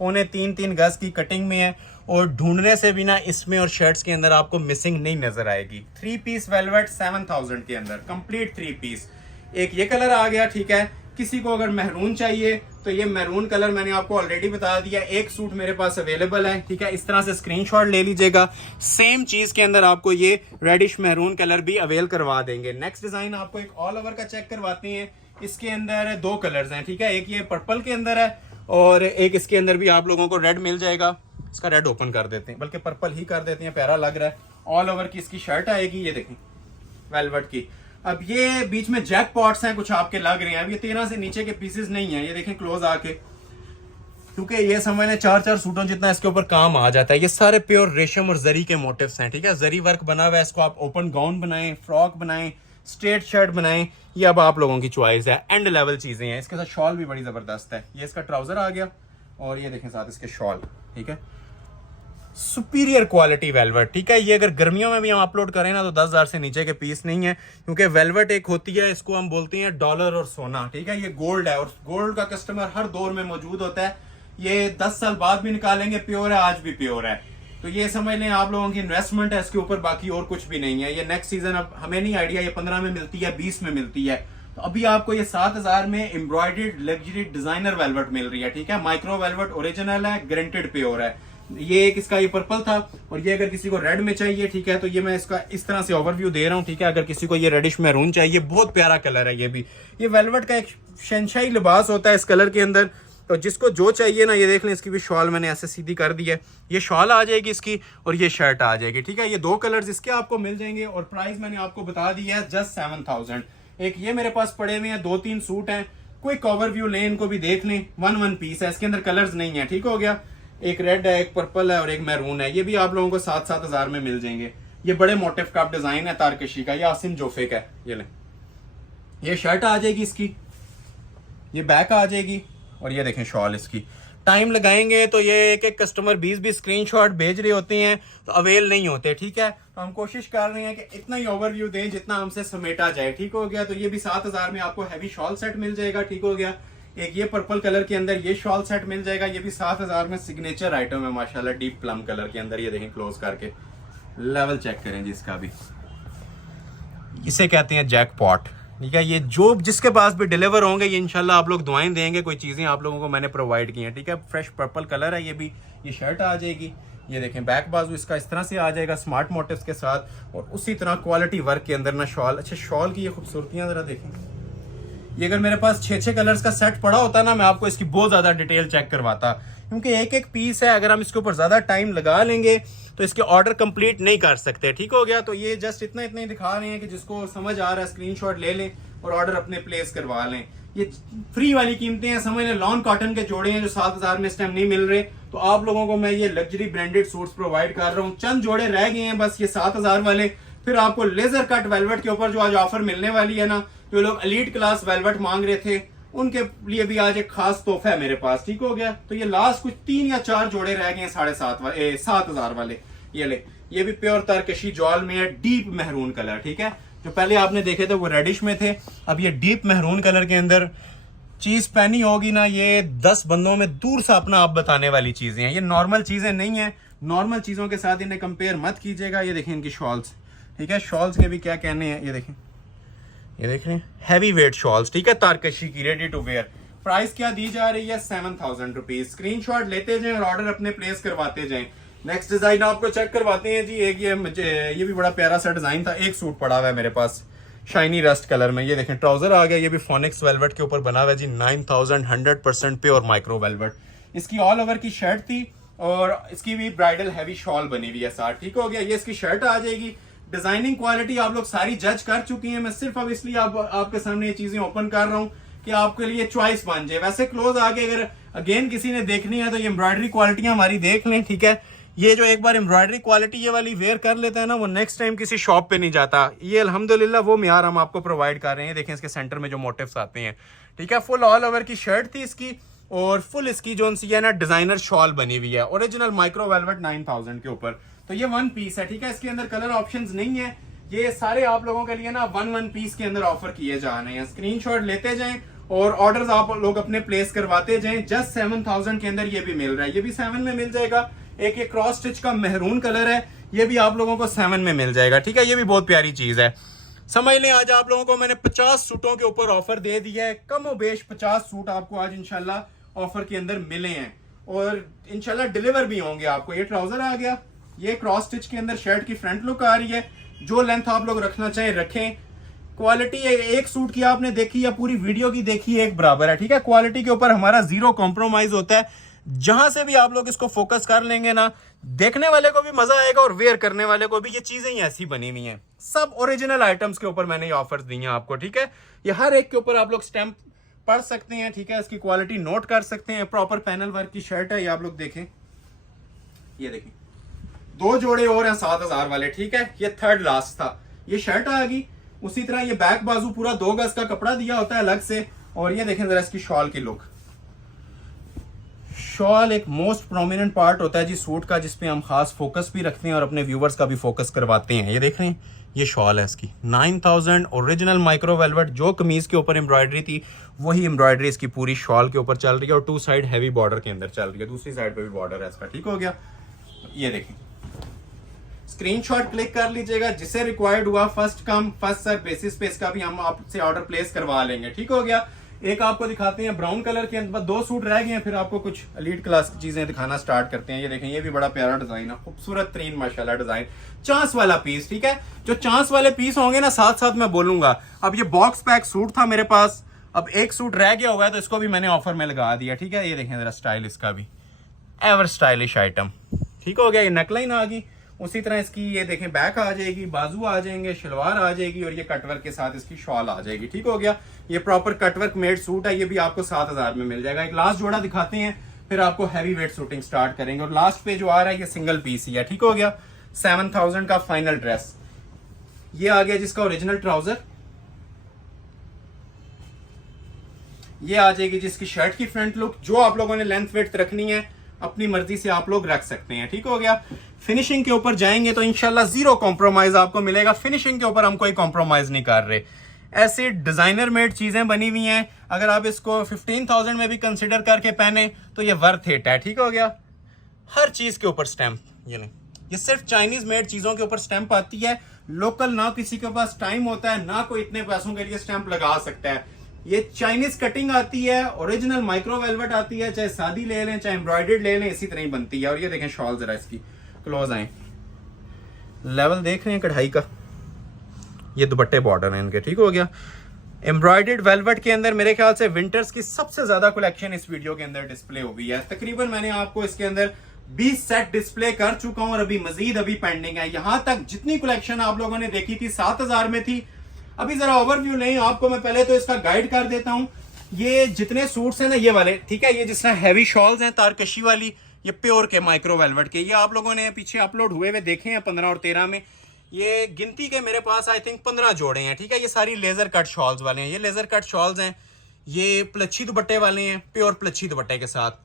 3.25 गज की कटिंग में है, और ढूंढने से भी ना इसमें और शर्ट्स के अंदर आपको मिसिंग नहीं नजर आएगी। 3 पीस वेलवेट 7000 के अंदर, कंप्लीट 3 पीस। एक ये कलर आ गया, ठीक है। किसी को अगर मैरून चाहिए तो ये मैरून कलर मैंने आपको ऑलरेडी बता दिया। एक सूट मेरे पास अवेलेबल है, ठीक है। इस तरह से स्क्रीनशॉट ले लीजिएगा। सेम चीज के अंदर आपको ये रेडिश मैरून कलर भी अवेल करवा देंगे। नेक्स्ट डिजाइन आपको एक ऑल ओवर का चेक करवाते हैं। इसके अंदर 2 कलर्स हैं, ठीक है। एक ये पर्पल के अंदर है और एक इसके अंदर भी आप लोगों को रेड मिल जाएगा। इसका रेड ओपन कर देते हैं, बल्कि पर्पल ही कर देते हैं, प्यारा लग रहा है। ऑल ओवर की इसकी शर्ट आएगी, ये देखें, वेलवेट की। अब ये बीच में जैक पॉट्स हैं, कुछ आपके लग रहे हैं। अब ये 13 से नीचे के पीसेस नहीं है, ये देखें क्लोज आके, क्योंकि ये समझ लें 4-4 सूटों जितना इसके ऊपर काम आ जाता है। ये सारे प्योर रेशम और जरी के मोटिव्स हैं, ठीक है। जरी वर्क बना हुआ है, इसको आप ओपन गाउन बनाएं, फ्रॉक बनाएं, स्ट्रेट शर्ट बनाएं, ये अब आप लोगों की चॉइस है। एंड लेवल चीजें हैं। इसके साथ शॉल भी बड़ी जबरदस्त है। ये इसका ट्राउजर आ गया और ये देखें साथ इसके शॉल, ठीक है। सुपीरियर क्वालिटी वेलवेट, ठीक है। ये अगर गर्मियों में भी हम अपलोड करें ना तो 10,000 से नीचे के पीस नहीं है, क्योंकि वेलवेट एक होती है, इसको हम बोलते हैं डॉलर और सोना, ठीक है। ये गोल्ड है और गोल्ड का कस्टमर हर दौर में मौजूद होता है। ये 10 साल बाद भी निकालेंगे प्योर है, आज भी प्योर है। तो ये समझ लें आप लोगों की इन्वेस्टमेंट है इसके ऊपर, बाकी और कुछ भी नहीं है। ये नेक्स्ट सीजन अब हमें नहीं आइडिया ये 15 में मिलती है 20 में मिलती है। तो अभी आपको ये 7000 में एम्ब्रॉयडर्ड लग्जरी डिजाइनर वेलवेट मिल रही है, ठीक है। माइक्रो वेलवेट ओरिजिनल है, गारंटेड प्योर है। ये एक इसका ये पर्पल था, और ये अगर किसी को रेड में चाहिए, ठीक है, तो ये मैं इसका इस तरह से ओवरव्यू दे रहा हूँ, ठीक है। अगर किसी को ये रेडिश मैरून चाहिए, बहुत प्यारा कलर है ये भी। ये वेलवेट का एक शहनशाही लिबास होता है इस कलर के अंदर। तो जिसको जो चाहिए ना, ये देख लें, इसकी भी शॉल मैंने ऐसे सीधी कर दी है। ये शॉल आ जाएगी इसकी और ये शर्ट आ जाएगी, ठीक है। ये 2 कलर्स इसके आपको मिल जाएंगे, और प्राइस मैंने आपको बता दी है जस्ट 7000। एक ये मेरे पास पड़े हुए हैं, 2-3 सूट हैं, क्विक ओवरव्यू लें, इनको भी देख लें। 1 पीस है, इसके अंदर कलर्स नहीं है, ठीक हो गया। एक रेड है, एक पर्पल है और एक मैरून है। ये भी आप लोगों को 7-7 में मिल जाएंगे। ये बड़े मोटिव का डिजाइन है तारकशी का, ये आसिम जोफे का है। ये लें, ये शर्ट आ जाएगी इसकी, ये बैक आ जाएगी, और ये देखें शॉल इसकी। टाइम लगाएंगे तो ये एक एक कस्टमर 20-20 स्क्रीनशॉट भेज रहे होते हैं, तो अवेल नहीं होते, ठीक है। तो हम कोशिश कर रहे हैं कि इतना ही ओवरव्यू दें जितना हमसे समेटा जाए, ठीक हो गया। तो ये भी 7000 में आपको हैवी शॉल सेट मिल जाएगा, ठीक हो गया। एक ये पर्पल कलर के अंदर ये शॉल सेट मिल जाएगा, ये भी 7000 में सिग्नेचर आइटम है माशाल्लाह, डीप प्लम कलर के अंदर। ये देखें क्लोज करके, लेवल चेक करें जी इसका भी। इसे कहते हैं जैकपॉट, ठीक है। ये जो जिसके पास भी डिलीवर होंगे, ये इंशाल्लाह आप लोग दुआएं देंगे। कोई चीजें आप लोगों को मैंने प्रोवाइड की हैं, ठीक है। फ्रेश पर्पल कलर है ये भी। ये शर्ट आ जाएगी, ये देखें बैक बाजू इसका इस तरह से आ जाएगा स्मार्ट मोटिव्स के साथ, और उसी तरह क्वालिटी वर्क के अंदर ना शॉल। अच्छा, शॉल की ये खूबसूरतियां जरा देखें। ये अगर मेरे पास 6-6 कलर्स का सेट पड़ा होता ना, मैं आपको इसकी बहुत ज्यादा डिटेल चेक करवाता, क्योंकि एक एक पीस है। अगर हम इसके ऊपर ज्यादा टाइम लगा लेंगे तो इसके ऑर्डर कंप्लीट नहीं कर सकते, ठीक हो गया। तो ये जस्ट इतना ही दिखा रहे हैं कि जिसको समझ आ रहा है स्क्रीनशॉट ले लें और ऑर्डर अपने प्लेस करवा लें। ये फ्री वाली कीमतें हैं, समझ लें। लॉन कॉटन के जोड़े हैं जो 7000 में इस टाइम नहीं मिल रहे, तो आप लोगों को मैं ये लग्जरी ब्रांडेड सूट्स प्रोवाइड कर रहा हूँ। चंद जोड़े रह गए हैं बस, ये 7000 वाले। फिर आपको लेजर कट वेलवेट के ऊपर जो आज ऑफर मिलने वाली है ना, जो लोग एलीट क्लास वेलवेट मांग रहे थे, उनके लिए भी आज एक खास तोहफा है मेरे पास, ठीक हो गया। तो ये लास्ट कुछ 3 या 4 जोड़े रह गए हैं 7000 वाले। ये ले, ये भी प्योर तारकशी जॉल में है, डीप मेहरून कलर, ठीक है। जो पहले आपने देखे थे वो रेडिश में थे, अब ये डीप मेहरून कलर के अंदर चीज पहनी होगी ना, ये 10 बंदों में दूर से अपना आप बताने वाली चीजें हैं। ये नॉर्मल चीजें नहीं है, नॉर्मल चीजों के साथ इन्हें कंपेयर मत कीजिएगा। ये देखें इनकी शॉल्स, ठीक है। शॉल्स के भी क्या कहने हैं, ये देखें, ये देख रहे हैं हैवी वेट शॉल्स, ठीक है, तारकशी की, रेडी टू वेयर। प्राइस क्या दी जा रही है, 7000 रुपीज। स्क्रीनशॉट लेते जाएं और ऑर्डर अपने प्लेस करवाते जाएं। नेक्स्ट डिजाइन आपको चेक करवाते हैं जी। एक ये भी बड़ा प्यारा सा डिजाइन था। एक सूट पड़ा हुआ है मेरे पास शाइनी रस्ट कलर में, ये देखें ट्राउजर आ गया। ये भी फोनिक्स वेलवेट के ऊपर बना हुआ है जी, 9000, 100% प्योर माइक्रो वेलवेट। इसकी ऑल ओवर की शर्ट थी, और इसकी भी ब्राइडल हैवी शॉल बनी हुई है साथ, ठीक हो गया। ये इसकी शर्ट आ जाएगी। डिजाइनिंग क्वालिटी आप लोग सारी जज कर चुकी हैं, मैं सिर्फ अब इसलिए आपके सामने ये चीजें ओपन कर रहा हूँ कि आपके लिए चॉइस बन जाए। वैसे क्लोज आगे अगर अगेन किसी ने देखनी है तो ये एम्ब्रॉयडरी क्वालिटी हमारी देख लें, ठीक है। ये जो एक बार एम्ब्रॉयडरी क्वालिटी ये वाली वेयर कर लेता है ना, वो नेक्स्ट टाइम किसी शॉप पे नहीं जाता। ये अल्हम्दुलिल्लाह वो म्यार हम आपको प्रोवाइड कर रहे हैं। देखें इसके सेंटर में जो मोटिव्स आते हैं, ठीक है। फुल ऑल ओवर की शर्ट थी इसकी, और फुल इसकी जो है ना डिजाइनर शॉल बनी हुई है, ओरिजिनल माइक्रो वेलवेट 9000 के ऊपर। तो ये 1 पीस है, ठीक है। इसके अंदर कलर ऑप्शंस नहीं है। ये सारे आप लोगों के लिए ना 1 पीस के अंदर ऑफर किए जा रहे हैं। स्क्रीनशॉट लेते जाएं और ऑर्डर्स आप लोग अपने प्लेस करवाते जाएं। जस्ट 7000 के अंदर ये भी मिल रहा है। ये भी 7 में मिल जाएगा। एक ये क्रॉस स्टिच का मेहरून कलर है, ये भी आप लोगों को 7 में मिल जाएगा, ठीक है। ये भी बहुत प्यारी चीज है। समझ लें आज आप लोगों को मैंने 50 सूटों के ऊपर ऑफर दे दिया है। कम बेश 50 सूट आपको आज इंशाल्लाह ऑफर के अंदर मिले हैं, और इंशाल्लाह डिलीवर भी होंगे आपको। ये ट्राउजर आ गया, ये क्रॉस स्टिच के अंदर शर्ट की फ्रंट लुक आ रही है। जो लेंथ आप लोग रखना चाहें रखें। क्वालिटी एक सूट की आपने देखी या पूरी वीडियो की देखी, एक बराबर है, ठीक है। क्वालिटी के ऊपर हमारा 0 कॉम्प्रोमाइज होता है। जहां से भी आप लोग इसको फोकस कर लेंगे ना, देखने वाले को भी मजा आएगा और वेयर करने वाले को भी। ये चीजें ही ऐसी बनी हुई हैं, सब ओरिजिनल आइटम्स के ऊपर मैंने ये ऑफर्स दी हैं आपको, ठीक है। ये हर एक के ऊपर आप लोग स्टैंप पढ़ सकते हैं, ठीक है। इसकी क्वालिटी नोट कर सकते हैं। प्रॉपर पैनल वर्क की शर्ट है, ये आप लोग देखें, ये देखें। 2 जोड़े और हैं 7000 वाले, ठीक है। ये थर्ड लास्ट था। ये शर्ट आ गई। उसी तरह ये बैक बाजू पूरा 2 गज का कपड़ा दिया होता है अलग से। और ये देखें जरा इसकी शॉल की लुक, शॉल एक मोस्ट प्रोमिनेंट पार्ट होता है जी सूट का, जिसपे हम खास फोकस भी रखते हैं और अपने व्यूवर्स का भी फोकस करवाते हैं। ये देख रहे हैं, ये शॉल है इसकी 9000 ओरिजिनल माइक्रो वेलवेट। जो कमीज के ऊपर एम्ब्रॉयडरी थी वही एम्ब्रॉयडरी इसकी पूरी शॉल के ऊपर चल रही है और 2 साइड हैवी बॉर्डर के अंदर चल रही है। दूसरी साइड पे भी बॉर्डर है इसका। ठीक हो गया। ये देखिए, स्क्रीनशॉट क्लिक कर लीजिएगा, जिसे रिक्वायर्ड हुआ first come first serve basis पे इसका भी हम आपसे ऑर्डर प्लेस करवा लेंगे। ठीक हो गया। एक आपको दिखाते हैं ब्राउन कलर के अंदर, 2 सूट रह गए हैं, फिर आपको कुछ एलीट क्लास की चीजें दिखाना स्टार्ट करते हैं। ये देखें, ये भी बड़ा प्यारा डिजाइन है, खूबसूरत तरीन माशाल्लाह डिजाइन, चांस वाला पीस। ठीक है, जो चांस वाले पीस होंगे ना, साथ साथ मैं बोलूंगा। अब ये बॉक्स पैक सूट था मेरे पास, अब एक सूट रह गया हुआ है तो इसको भी मैंने ऑफर में लगा दिया। ठीक है, ये देखें जरा स्टाइल इसका भी, एवर स्टाइलिश आइटम। ठीक हो गया। ये नेकलाइन आ गई, उसी तरह इसकी ये देखें बैक आ जाएगी, बाजू आ जाएंगे, शलवार आ जाएगी और ये कटवर्क के साथ इसकी शॉल आ जाएगी। ठीक हो गया। ये प्रॉपर कटवर्क मेड सूट है, ये भी आपको 7000 में मिल जाएगा। एक लास्ट जोड़ा दिखाते हैं, फिर आपको हैवी वेट शूटिंग स्टार्ट करेंगे। और लास्ट पे जो आ रहा है ये सिंगल पीस ही है। ठीक हो गया। 7000 का फाइनल ड्रेस ये आ गया, जिसका ओरिजिनल ट्राउजर ये आ जाएगी, जिसकी शर्ट की फ्रंट लुक। जो आप लोगों ने लेंथ वेट रखनी है अपनी मर्जी से आप लोग रख सकते हैं। ठीक हो गया। फिनिशिंग के ऊपर जाएंगे तो इंशाल्लाह 0 कॉम्प्रोमाइज आपको मिलेगा। फिनिशिंग के ऊपर हम कोई कॉम्प्रोमाइज नहीं कर रहे। ऐसी डिजाइनर मेड चीजें बनी हुई हैं, अगर आप इसको 15000 में भी कंसिडर करके पहने तो ये वर्थ इट है। ठीक हो गया। हर चीज के ऊपर स्टैंप, ये नहीं, ये सिर्फ चाइनीज मेड चीजों के ऊपर स्टैंप आती है। लोकल ना किसी के पास टाइम होता है, ना कोई इतने पैसों के लिए स्टैंप लगा सकता है। ये चाइनीज कटिंग आती है, ओरिजिनल माइक्रो वेलवेट आती है, चाहे सादी ले लें चाहे एम्ब्रॉयडर्ड ले लें, इसी तरह ही बनती है। और ये देखें शॉल, जरा इसकी क्लोज आए, लेवल देख रहे हैं कढ़ाई का, ये दुपट्टे बॉर्डर है इनके। ठीक हो गया। एम्ब्रॉयडर्ड वेलवेट के अंदर मेरे ख्याल से विंटर्स की सबसे ज्यादा कलेक्शन इस वीडियो के अंदर डिस्प्ले हुई है। तकरीबन मैंने आपको इसके अंदर 20 सेट डिस्प्ले कर चुका हूं और अभी मजीद पेंडिंग है। यहां तक जितनी कलेक्शन आप लोगों ने देखी थी 7000 में थी। अभी जरा ओवरव्यू नहीं आपको, मैं पहले तो इसका गाइड कर देता हूं। ये जितने सूट्स हैं ना, ये वाले, ठीक है, ये जिस तरह हैवी शॉल्स हैं तारकशी वाली, ये प्योर के माइक्रो वेलवेट के, ये आप लोगों ने पीछे अपलोड हुए हुए देखे हैं 15 और 13 में। ये गिनती के मेरे पास आई थिंक 15 जोड़े हैं। ठीक है, ये सारी लेजर कट शॉल्स वाले हैं, ये लेजर कट शॉल्स हैं। ये प्लच्छी दुपट्टे वाले हैं, प्योर प्लच्छी दुपट्टे के साथ।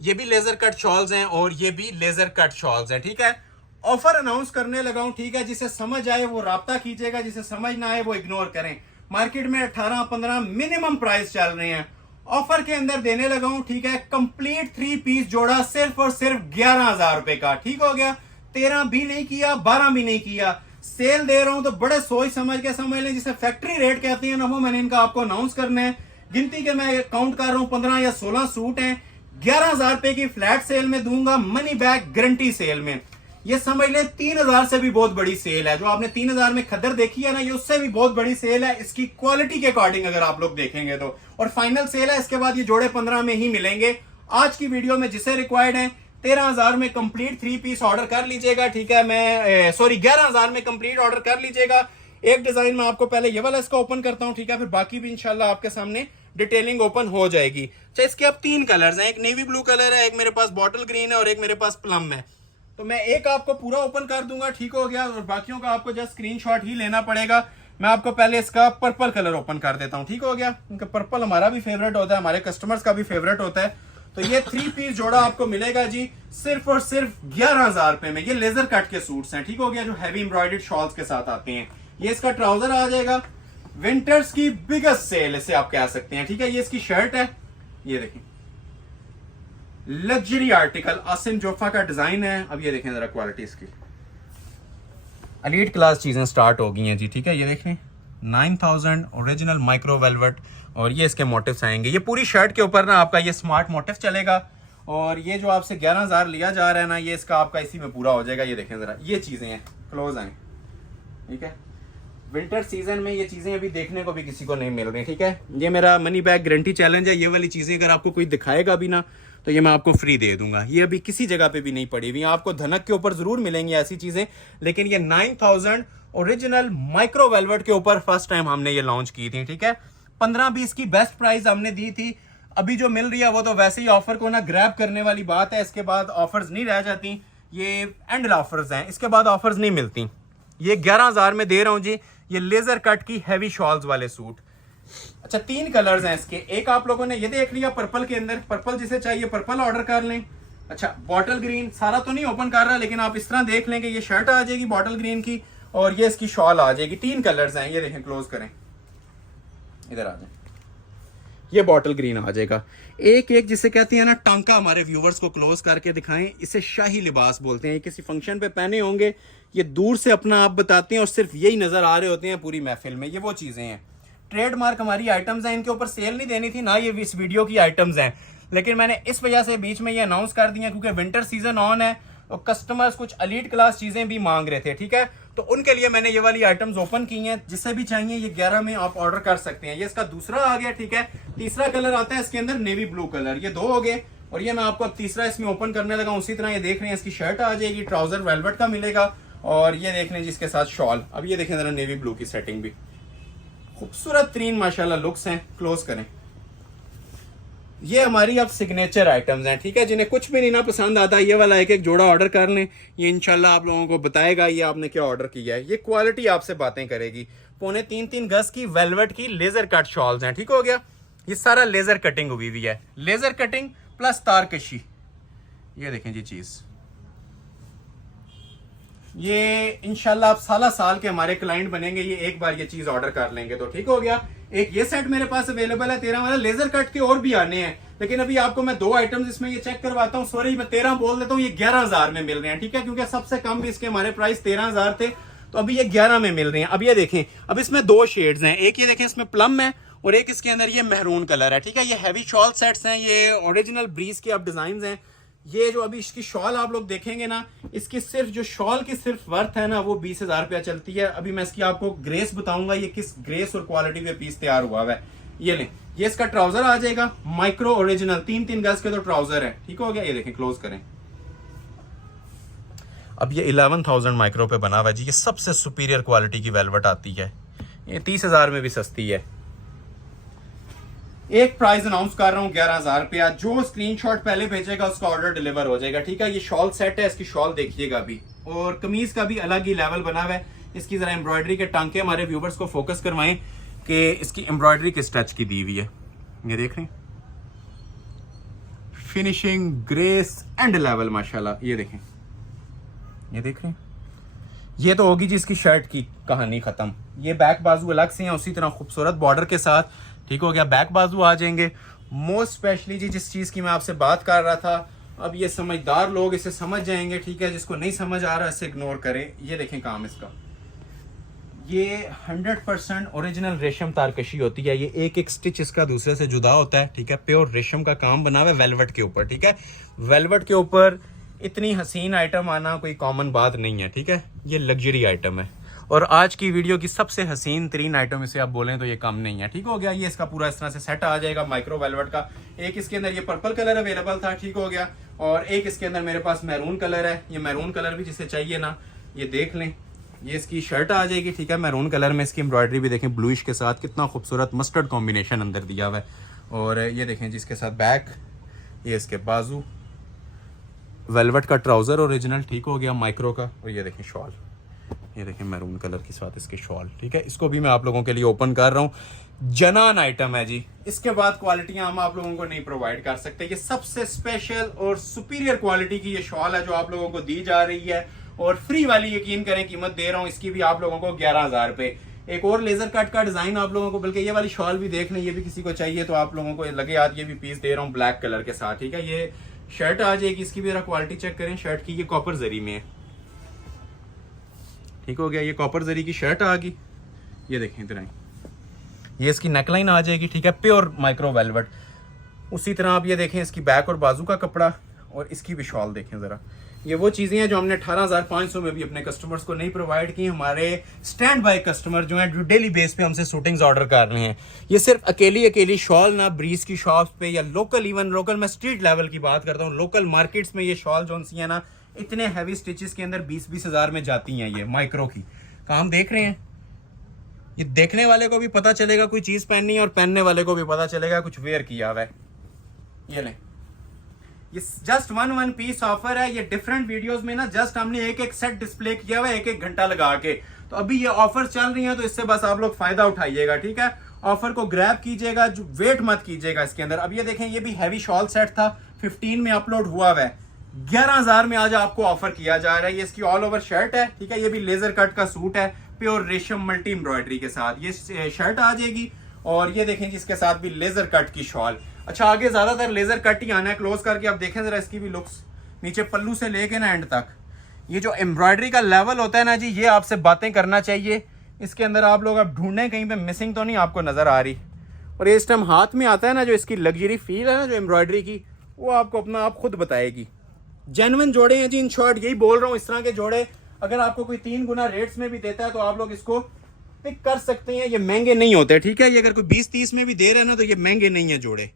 ये भी लेजर कट शॉल्स हैं और ये भी लेजर कट शॉल्स हैं। ठीक है, ऑफर अनाउंस करने लगा हूं। ठीक है, जिसे समझ आए वो राब्ता कीजिएगा, जिसे समझ ना आए वो इग्नोर करें। मार्केट में 18-15 मिनिमम प्राइस चल रहे हैं, ऑफर के अंदर देने लगा हूं। ठीक है, कंप्लीट 3 पीस जोड़ा सिर्फ और सिर्फ 11000 रुपए का। ठीक हो गया। 13 भी नहीं किया, 12 भी नहीं किया, सेल दे रहा हूं तो बड़े सोच समझ के समझ लें। जिसे फैक्ट्री रेट कहते हैं ना, वो मैंने इनका आपको अनाउंस करना है। गिनती के मैं काउंट कर रहा हूं 15 या 16 सूट हैं, 11000 रुपए की फ्लैट सेल में दूंगा, मनी बैक गारंटी सेल में। ये समझ लें 3000 से भी बहुत बड़ी सेल है। जो आपने 3000 में खद्दर देखी है ना, ये उससे भी बहुत बड़ी सेल है इसकी क्वालिटी के अकॉर्डिंग अगर आप लोग देखेंगे तो। और फाइनल सेल है, इसके बाद ये जोड़े 15 में ही मिलेंगे। आज की वीडियो में जिसे रिक्वायर्ड है 13000 में कंप्लीट 3 पीस ऑर्डर कर लीजिएगा। ठीक है, मैं सॉरी 11000 में कंप्लीट ऑर्डर कर लीजिएगा। एक डिजाइन में आपको पहले ये वाला इसका ओपन करता हूं। ठीक है, फिर बाकी भी इंशाल्लाह आपके सामने डिटेलिंग ओपन हो जाएगी। अच्छा, इसके अब 3 कलर्स हैं, एक नेवी ब्लू कलर है, एक मेरे पास बॉटल ग्रीन है और एक मेरे पास प्लम है। तो मैं एक आपको पूरा ओपन कर दूंगा। ठीक हो गया। और बाकियों का आपको जस्ट स्क्रीनशॉट ही लेना पड़ेगा। मैं आपको पहले इसका पर्पल कलर ओपन कर देता हूं। ठीक हो गया, क्योंकि पर्पल हमारा भी फेवरेट होता है, हमारे कस्टमर्स का भी फेवरेट होता है। तो ये 3 पीस जोड़ा आपको मिलेगा जी सिर्फ और सिर्फ 11000 रुपए में। ये लेजर कट के सूट्स हैं। ठीक हो गया, जो हैवी एम्ब्रॉयडर्ड शॉल्स के साथ आते हैं। ये इसका ट्राउजर आ जाएगा, विंटर्स की बिगेस्ट सेल इसे आप कह सकते हैं। ठीक है, ये इसकी शर्ट है, ये देखें लग्जरी आर्टिकल, आसिम जोफा का डिजाइन है। अब ये देखें जरा क्वालिटी इसकी, एलीट क्लास चीजें स्टार्ट हो गई हैं जी। ठीक है, ये देखें 9000 ओरिजिनल माइक्रो वेलवेट और ये इसके मोटिव्स आएंगे। ये पूरी शर्ट के ऊपर ना आपका ये स्मार्ट मोटिव चलेगा। और ये जो आपसे 11000 लिया जा रहा है ना, ये इसका आपका इसी में पूरा हो जाएगा। ये देखें जरा, ये चीजें हैं, क्लोज आए। ठीक है, विंटर सीजन में ये चीजें अभी देखने को भी किसी को नहीं मिल रही। ठीक है, ये मेरा मनी बैक गारंटी चैलेंज है। ये वाली चीजें अगर आपको कोई दिखाएगा भी ना तो ये मैं आपको फ्री दे दूंगा। ये अभी किसी जगह पे भी नहीं पड़ी हुई। आपको धनक के ऊपर जरूर मिलेंगी ऐसी चीजें, लेकिन ये 9000 ओरिजिनल माइक्रो वेलवेट के ऊपर फर्स्ट टाइम हमने ये लॉन्च की थी। ठीक है, 15-20 की बेस्ट प्राइस हमने दी थी। अभी जो मिल रही है वो तो वैसे ही ऑफर को ना ग्रैब करने वाली बात है। इसके बाद ऑफर्स नहीं रह जाती, ये एंड ऑफर्स हैं, इसके बाद ऑफर्स नहीं मिलती। ये 11000 में दे रहा हूं जी। ये लेजर कट की हैवी शॉल्स वाले सूट, अच्छा 3 कलर्स हैं इसके। एक आप लोगों ने ये देख लिया पर्पल के अंदर, पर्पल जिसे चाहिए पर्पल ऑर्डर कर लें। अच्छा बॉटल ग्रीन, सारा तो नहीं ओपन कर रहा लेकिन आप इस तरह देख लें कि ये शर्ट आ जाएगी बॉटल ग्रीन की और ये इसकी शॉल आ जाएगी। 3 कलर्स हैं, ये देखें, क्लोज करें, इधर आ जाए, ये बॉटल ग्रीन आ जाएगा। एक एक जिसे कहते हैं ना टांका, हमारे व्यूवर्स को क्लोज करके दिखाएं, इसे शाही लिबास बोलते हैं। ये किसी फंक्शन पे पहने होंगे, ये दूर से अपना आप बताते हैं और सिर्फ यही नजर आ रहे होते हैं पूरी महफिल में। ये वो चीजें हैं, ट्रेडमार्क हमारी आइटम्स हैं, इनके ऊपर सेल नहीं देनी थी ना, ये इस वीडियो की आइटम्स हैं, लेकिन मैंने इस वजह से बीच में ये अनाउंस कर दिया क्योंकि विंटर सीजन ऑन है और कस्टमर्स कुछ एलीट क्लास चीजें भी मांग रहे थे, ठीक है, तो उनके लिए मैंने ये वाली आइटम्स ओपन की हैं। जिसे भी चाहिए ये 11 में आप ऑर्डर कर सकते हैं। ये इसका दूसरा आ गया, ठीक है। तीसरा कलर आता है इसके अंदर नेवी ब्लू कलर, ये 2 हो गए और ये मैं आपको अब तीसरा इसमें ओपन करने लगा। उसी तरह ये देख रहे हैं इसकी शर्ट आ जाएगी, ट्राउजर वेलवेट का मिलेगा और ये देख लें जिसके साथ शॉल। अब ये देखें जरा नेवी ब्लू की सेटिंग भी खूबसूरत तरीन माशाल्लाह लुक्स हैं। क्लोज करें, ये हमारी अब सिग्नेचर आइटम्स हैं, ठीक है। जिन्हें कुछ भी नहीं ना पसंद आता ये वाला एक एक जोड़ा ऑर्डर कर लें, ये इंशाल्लाह आप लोगों को बताएगा ये आपने क्या ऑर्डर किया है। ये क्वालिटी आपसे बातें करेगी। 3.25 गज की वेलवेट की लेजर कट शॉल्स हैं, ठीक हो गया। ये सारा लेजर कटिंग हुई हुई है, लेजर कटिंग प्लस तारकशी। ये देखें जी चीज, ये इंशाल्लाह आप साल के हमारे क्लाइंट बनेंगे, ये एक बार ये चीज ऑर्डर कर लेंगे तो ठीक हो गया। एक ये सेट मेरे पास अवेलेबल है 13 वाला, लेजर कट के और भी आने हैं लेकिन अभी आपको मैं 2 आइटम्स इसमें ये चेक करवाता हूँ। सॉरी मैं 13 बोल देता हूँ, ये 11,000 में मिल रहे हैं, ठीक है, क्योंकि सबसे कम भी इसके हमारे प्राइस 13,000 थे तो अभी ये 11 में मिल रहे हैं। अब ये देखें, अब इसमें 2 शेड्स हैं, एक ये देखें इसमें प्लम है और एक इसके अंदर ये मेहरून कलर है, ठीक है। ये हैवी शॉल सेट्स हैं, ये ओरिजिनल ब्रीज के अब डिजाइन हैं। ये जो अभी इसकी शॉल आप लोग देखेंगे ना, इसकी सिर्फ जो शॉल की सिर्फ वर्थ है ना वो 20,000 रुपया चलती है। अभी मैं इसकी आपको ग्रेस बताऊंगा, ये किस ग्रेस और क्वालिटी पे पीस तैयार हुआ है। ये लें, ये इसका ट्राउजर आ जाएगा माइक्रो ओरिजिनल, 3 गज के तो ट्राउजर है, ठीक हो गया। ये देखें, क्लोज करें। अब ये 11,000 माइक्रो पे बना हुआ है जी, ये सबसे सुपीरियर क्वालिटी की वेलवेट आती है, ये 30,000 में भी सस्ती है। एक प्राइस अनाउंस कर रहा हूँ 11,000 रुपया, जो स्क्रीनशॉट पहले भेजेगा उसका ऑर्डर डिलीवर हो जाएगा, ठीक है। ये शॉल सेट है, इसकी शॉल देखिएगा अभी, और कमीज का भी अलग ही लेवल बना हुआ है। इसकी जरा एम्ब्रॉयडरी के टांके हमारे व्यूवर्स को फोकस करवाएं कि इसकी एम्ब्रॉयडरी किस टच की दी हुई है। ये देख रहे हैं, फिनिशिंग, ग्रेस एंड लेवल माशाल्लाह। ये देखें, ये देख रहे हैं, ये तो होगी जी इसकी शर्ट की कहानी खत्म। ये बैक बाजू अलग से हैं, उसी तरह खूबसूरत बॉर्डर के साथ, ठीक हो गया। बैक बाजू आ जाएंगे। मोस्ट स्पेशली जी जिस चीज की मैं आपसे बात कर रहा था, अब ये समझदार लोग इसे समझ जाएंगे, ठीक है। जिसको नहीं समझ आ रहा इसे इग्नोर करें। ये देखें काम इसका, ये 100% ओरिजिनल रेशम तारकशी होती है। ये एक एक स्टिच इसका दूसरे से जुदा होता है, ठीक है। प्योर रेशम का काम बना हुआ है वेलवेट के ऊपर, ठीक है। वेलवेट के ऊपर इतनी हसीन आइटम आना कोई कॉमन बात नहीं है, ठीक है। ये लग्जरी आइटम है और आज की वीडियो की सबसे हसीन तरीन आइटम इसे आप बोलें तो ये कम नहीं है, ठीक हो गया। ये इसका पूरा इस तरह से सेट आ जाएगा माइक्रो वेलवेट का। एक इसके अंदर ये पर्पल कलर अवेलेबल था, ठीक हो गया, और एक इसके अंदर मेरे पास मैरून कलर है। ये मैरून कलर भी जिसे चाहिए ना ये देख लें, ये इसकी शर्ट आ जाएगी, ठीक है। मैरून कलर में इसकी एम्ब्रॉयडरी भी देखें ब्लूइश के साथ, कितना खूबसूरत मस्टर्ड कॉम्बिनेशन अंदर दिया हुआ है। और ये देखें जिसके साथ बैक, ये इसके बाजू, वेलवेट का ट्राउजर ओरिजिनल, ठीक हो गया, माइक्रो का। और ये देखें शॉल, ये देखें मैरून कलर के साथ इसकी शॉल, ठीक है। इसको भी मैं आप लोगों के लिए ओपन कर रहा हूँ। जनान आइटम है जी, इसके बाद क्वालिटियां हम आप लोगों को नहीं प्रोवाइड कर सकते। ये सबसे स्पेशल और सुपीरियर क्वालिटी की ये शॉल है जो आप लोगों को दी जा रही है, और फ्री वाली यकीन करें कीमत दे रहा हूँ इसकी भी आप लोगों को 11,000 रुपए। एक और लेजर कट का डिजाइन आप लोगों को, बल्कि ये वाली शॉल भी देख लें, ये भी किसी को चाहिए तो आप लोगों को लगे यार ये भी पीस दे रहा हूँ ब्लैक कलर के साथ, ठीक है। ये शर्ट आ जाएगी, इसकी भी जरा क्वालिटी चेक करें शर्ट की। ये कॉपर जरी में है, ठीक हो गया। ये कॉपर जरी की शर्ट आ गई, ये देखें इधर आई, ये इसकी नेकलाइन आ जाएगी, ठीक है, प्योर माइक्रो वेलवेट। उसी तरह आप ये देखें इसकी बैक और बाजू का कपड़ा, और इसकी भी शॉल देखें जरा। ये वो चीजें हैं जो हमने 18,500 में भी अपने कस्टमर्स को नहीं प्रोवाइड की। हमारे स्टैंड बाय कस्टमर जो हैं जो डेली बेस पे हमसे शूटिंग्स ऑर्डर कर रहे हैं, ये सिर्फ अकेली शॉल ना ब्रीज की शॉप्स पे या लोकल, इवन लोकल मैं स्ट्रीट लेवल की बात करता हूँ, लोकल मार्केट्स में ये शॉल जो सी है ना इतने हैवी स्टिचेस के अंदर 20-20 हज़ार में जाती हैं। ये माइक्रो की काम देख रहे हैं, ये देखने वाले को भी पता चलेगा कोई चीज पहननी है और पहनने वाले को भी पता चलेगा कुछ वेयर किया हुआ है। ये लें, ये जस्ट वन पीस ऑफर है। ये डिफरेंट वीडियोस में ना जस्ट हमने एक एक सेट डिस्प्ले किया हुआ है 1-1 घंटा लगा के, तो अभी ये ऑफर चल रही है तो इससे बस आप लोग फायदा उठाइएगा, ठीक है। ऑफर को ग्रैब कीजिएगा, जो वेट मत कीजिएगा इसके अंदर। अब ये देखें, ये भी हैवी शॉल सेट था, 15 में अपलोड हुआ हुआ है, 11,000 में आज आपको ऑफर किया जा रहा है। ये इसकी ऑल ओवर शर्ट है, ठीक है। ये भी लेजर कट का सूट है, प्योर रेशम मल्टी एम्ब्रॉयडरी के साथ ये शर्ट आ जाएगी। और ये देखें जी, इसके साथ भी लेजर कट की शॉल। अच्छा, आगे ज्यादातर लेजर कट ही आना है। क्लोज करके आप देखें जरा इसकी भी लुक्स, नीचे पल्लू से लेके ना एंड तक ये जो एम्ब्रॉयडरी का लेवल होता है ना जी, ये आपसे बातें करना चाहिए। इसके अंदर आप लोग अब ढूंढें कहीं पे मिसिंग तो नहीं आपको नजर आ रही। और ये इस टाइम हाथ में आता है ना, जो इसकी लग्जरी फील है ना जो एम्ब्रॉयडरी की, वो आपको अपना आप खुद बताएगी। जेन्युइन जोड़े हैं जी, इन शॉर्ट यही बोल रहा हूँ। इस तरह के जोड़े अगर आपको कोई 3 गुना रेट्स में भी देता है तो आप लोग इसको पिक कर सकते हैं। ये महंगे नहीं होते, ठीक है। ये अगर कोई 20-30 में भी दे रहे हैं ना तो ये महंगे नहीं है जोड़े।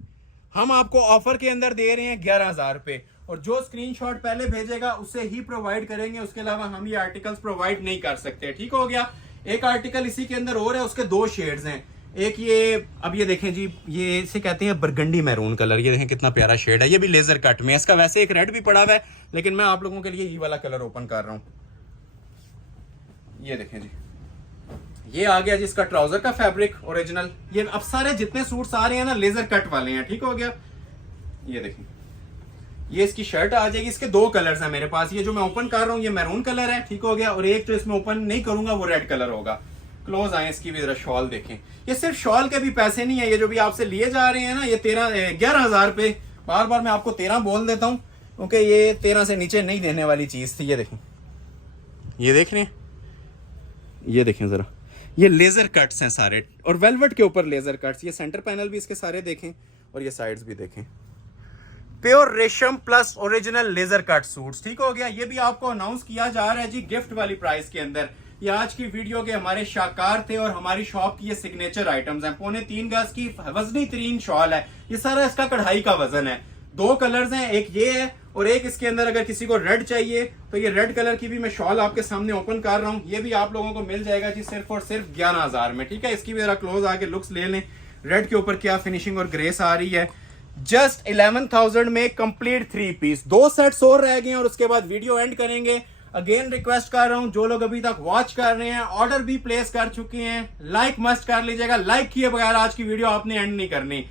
हम आपको ऑफर के अंदर दे रहे हैं 11,000 पे, और जो स्क्रीनशॉट पहले भेजेगा उसे ही प्रोवाइड करेंगे। उसके अलावा हम ये आर्टिकल्स प्रोवाइड नहीं कर सकते, ठीक हो गया। एक आर्टिकल इसी के अंदर और है, उसके 2 शेड्स हैं। एक ये, अब ये देखें जी, ये इसे कहते हैं बरगंडी मैरून कलर। ये देखें कितना प्यारा शेड है, ये भी लेजर कट में। इसका वैसे एक रेड भी पड़ा हुआ है, लेकिन मैं आप लोगों के लिए ये वाला कलर ओपन कर रहा हूं। ये देखें जी, ये आ गया जी इसका ट्राउजर का फैब्रिक ओरिजिनल। ये अब सारे जितने सूट्स आ रहे हैं ना लेजर कट वाले हैं, ठीक हो गया। ये देखें, ये इसकी शर्ट आ जाएगी। इसके 2 कलर्स हैं मेरे पास। ये जो मैं ओपन कर रहा हूँ ये मैरून कलर है, ठीक हो गया। और एक जो इसमें ओपन नहीं करूंगा वो रेड कलर होगा। क्लोज आए, इसकी भी जरा शॉल देखें। ये सिर्फ शॉल के भी पैसे नहीं है, ये जो भी आपसे लिए जा रहे हैं ना, ये 11,000 पे। बार बार मैं आपको 13 बोल देता हूँ क्योंकि ये 13 से नीचे नहीं देने वाली चीज थी। ये देखें, ये देख रहे हैं, ये देखें जरा, ये लेजर कट्स हैं सारे, और वेलवेट के ऊपर लेजर कट्स। ये सेंटर पैनल भी इसके सारे देखें और ये साइड्स भी देखें। प्योर रेशम plus original laser cut suits, ठीक हो गया। ये भी आपको अनाउंस किया जा रहा है जी गिफ्ट वाली प्राइस के अंदर। ये आज की वीडियो के हमारे शाकार थे और हमारी शॉप की ये सिग्नेचर आइटम्स हैं। 3.25 गज की वजनी तरीन शॉल है। ये सारा इसका कढ़ाई का वजन है। 2 कलर्स हैं, एक ये है और एक इसके अंदर अगर किसी को रेड चाहिए तो ये रेड कलर की भी मैं शॉल आपके सामने ओपन कर रहा हूँ। ये भी आप लोगों को मिल जाएगा जी सिर्फ और सिर्फ 11,000 में, ठीक है। इसकी भी जरा क्लोज आके लुक्स ले लें, रेड के ऊपर क्या फिनिशिंग और ग्रेस आ रही है। जस्ट 11,000 में कंप्लीट 3 पीस। 2 सेट्स और रह गए हैं और उसके बाद वीडियो एंड करेंगे। अगेन रिक्वेस्ट कर रहा हूं, जो लोग अभी तक वॉच कर रहे हैं, ऑर्डर भी प्लेस कर चुके हैं, लाइक मस्ट कर लीजिएगा। लाइक किए बगैर आज की वीडियो आपने एंड नहीं करनी।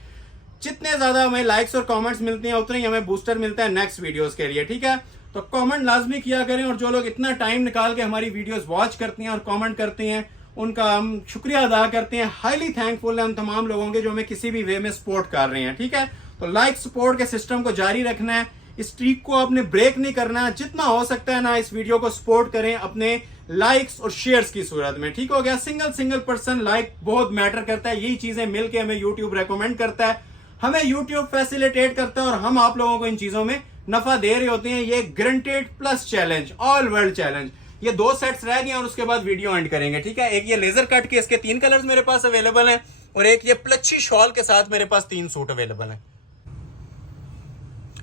जितने ज्यादा हमें लाइक्स और कमेंट्स मिलते हैं उतने ही हमें बूस्टर मिलता है नेक्स्ट वीडियोस के लिए, ठीक है। तो कमेंट लाजमी किया करें, और जो लोग इतना टाइम निकाल के हमारी वीडियोस वॉच करते हैं और कमेंट करते हैं उनका हम शुक्रिया अदा करते हैं। हाईली थैंकफुल है हम तमाम लोगों के जो हमें किसी भी वे में सपोर्ट कर रहे हैं, ठीक है। तो लाइक सपोर्ट के सिस्टम को जारी रखना है, इस स्ट्रीक को आपने ब्रेक नहीं करना है। जितना हो सकता है ना इस वीडियो को सपोर्ट करें अपने लाइक्स और शेयर्स की सूरत में, ठीक हो गया। सिंगल पर्सन लाइक बहुत मैटर करता है। यही चीजें मिलके हमें यूट्यूब रेकमेंड करता है, हमें यूट्यूब फैसिलिटेट करता है और हम आप लोगों को इन चीजों में नफा दे रहे होते हैं। ये granted plus challenge, all world challenge. ये 2 सेट्स रह गए और उसके बाद वीडियो एंड करेंगे, ठीक है। एक ये लेजर कट के, इसके 3 कलर्स मेरे पास अवेलेबल हैं, और एक ये प्लच्छी शॉल के साथ मेरे पास 3 सूट अवेलेबल हैं।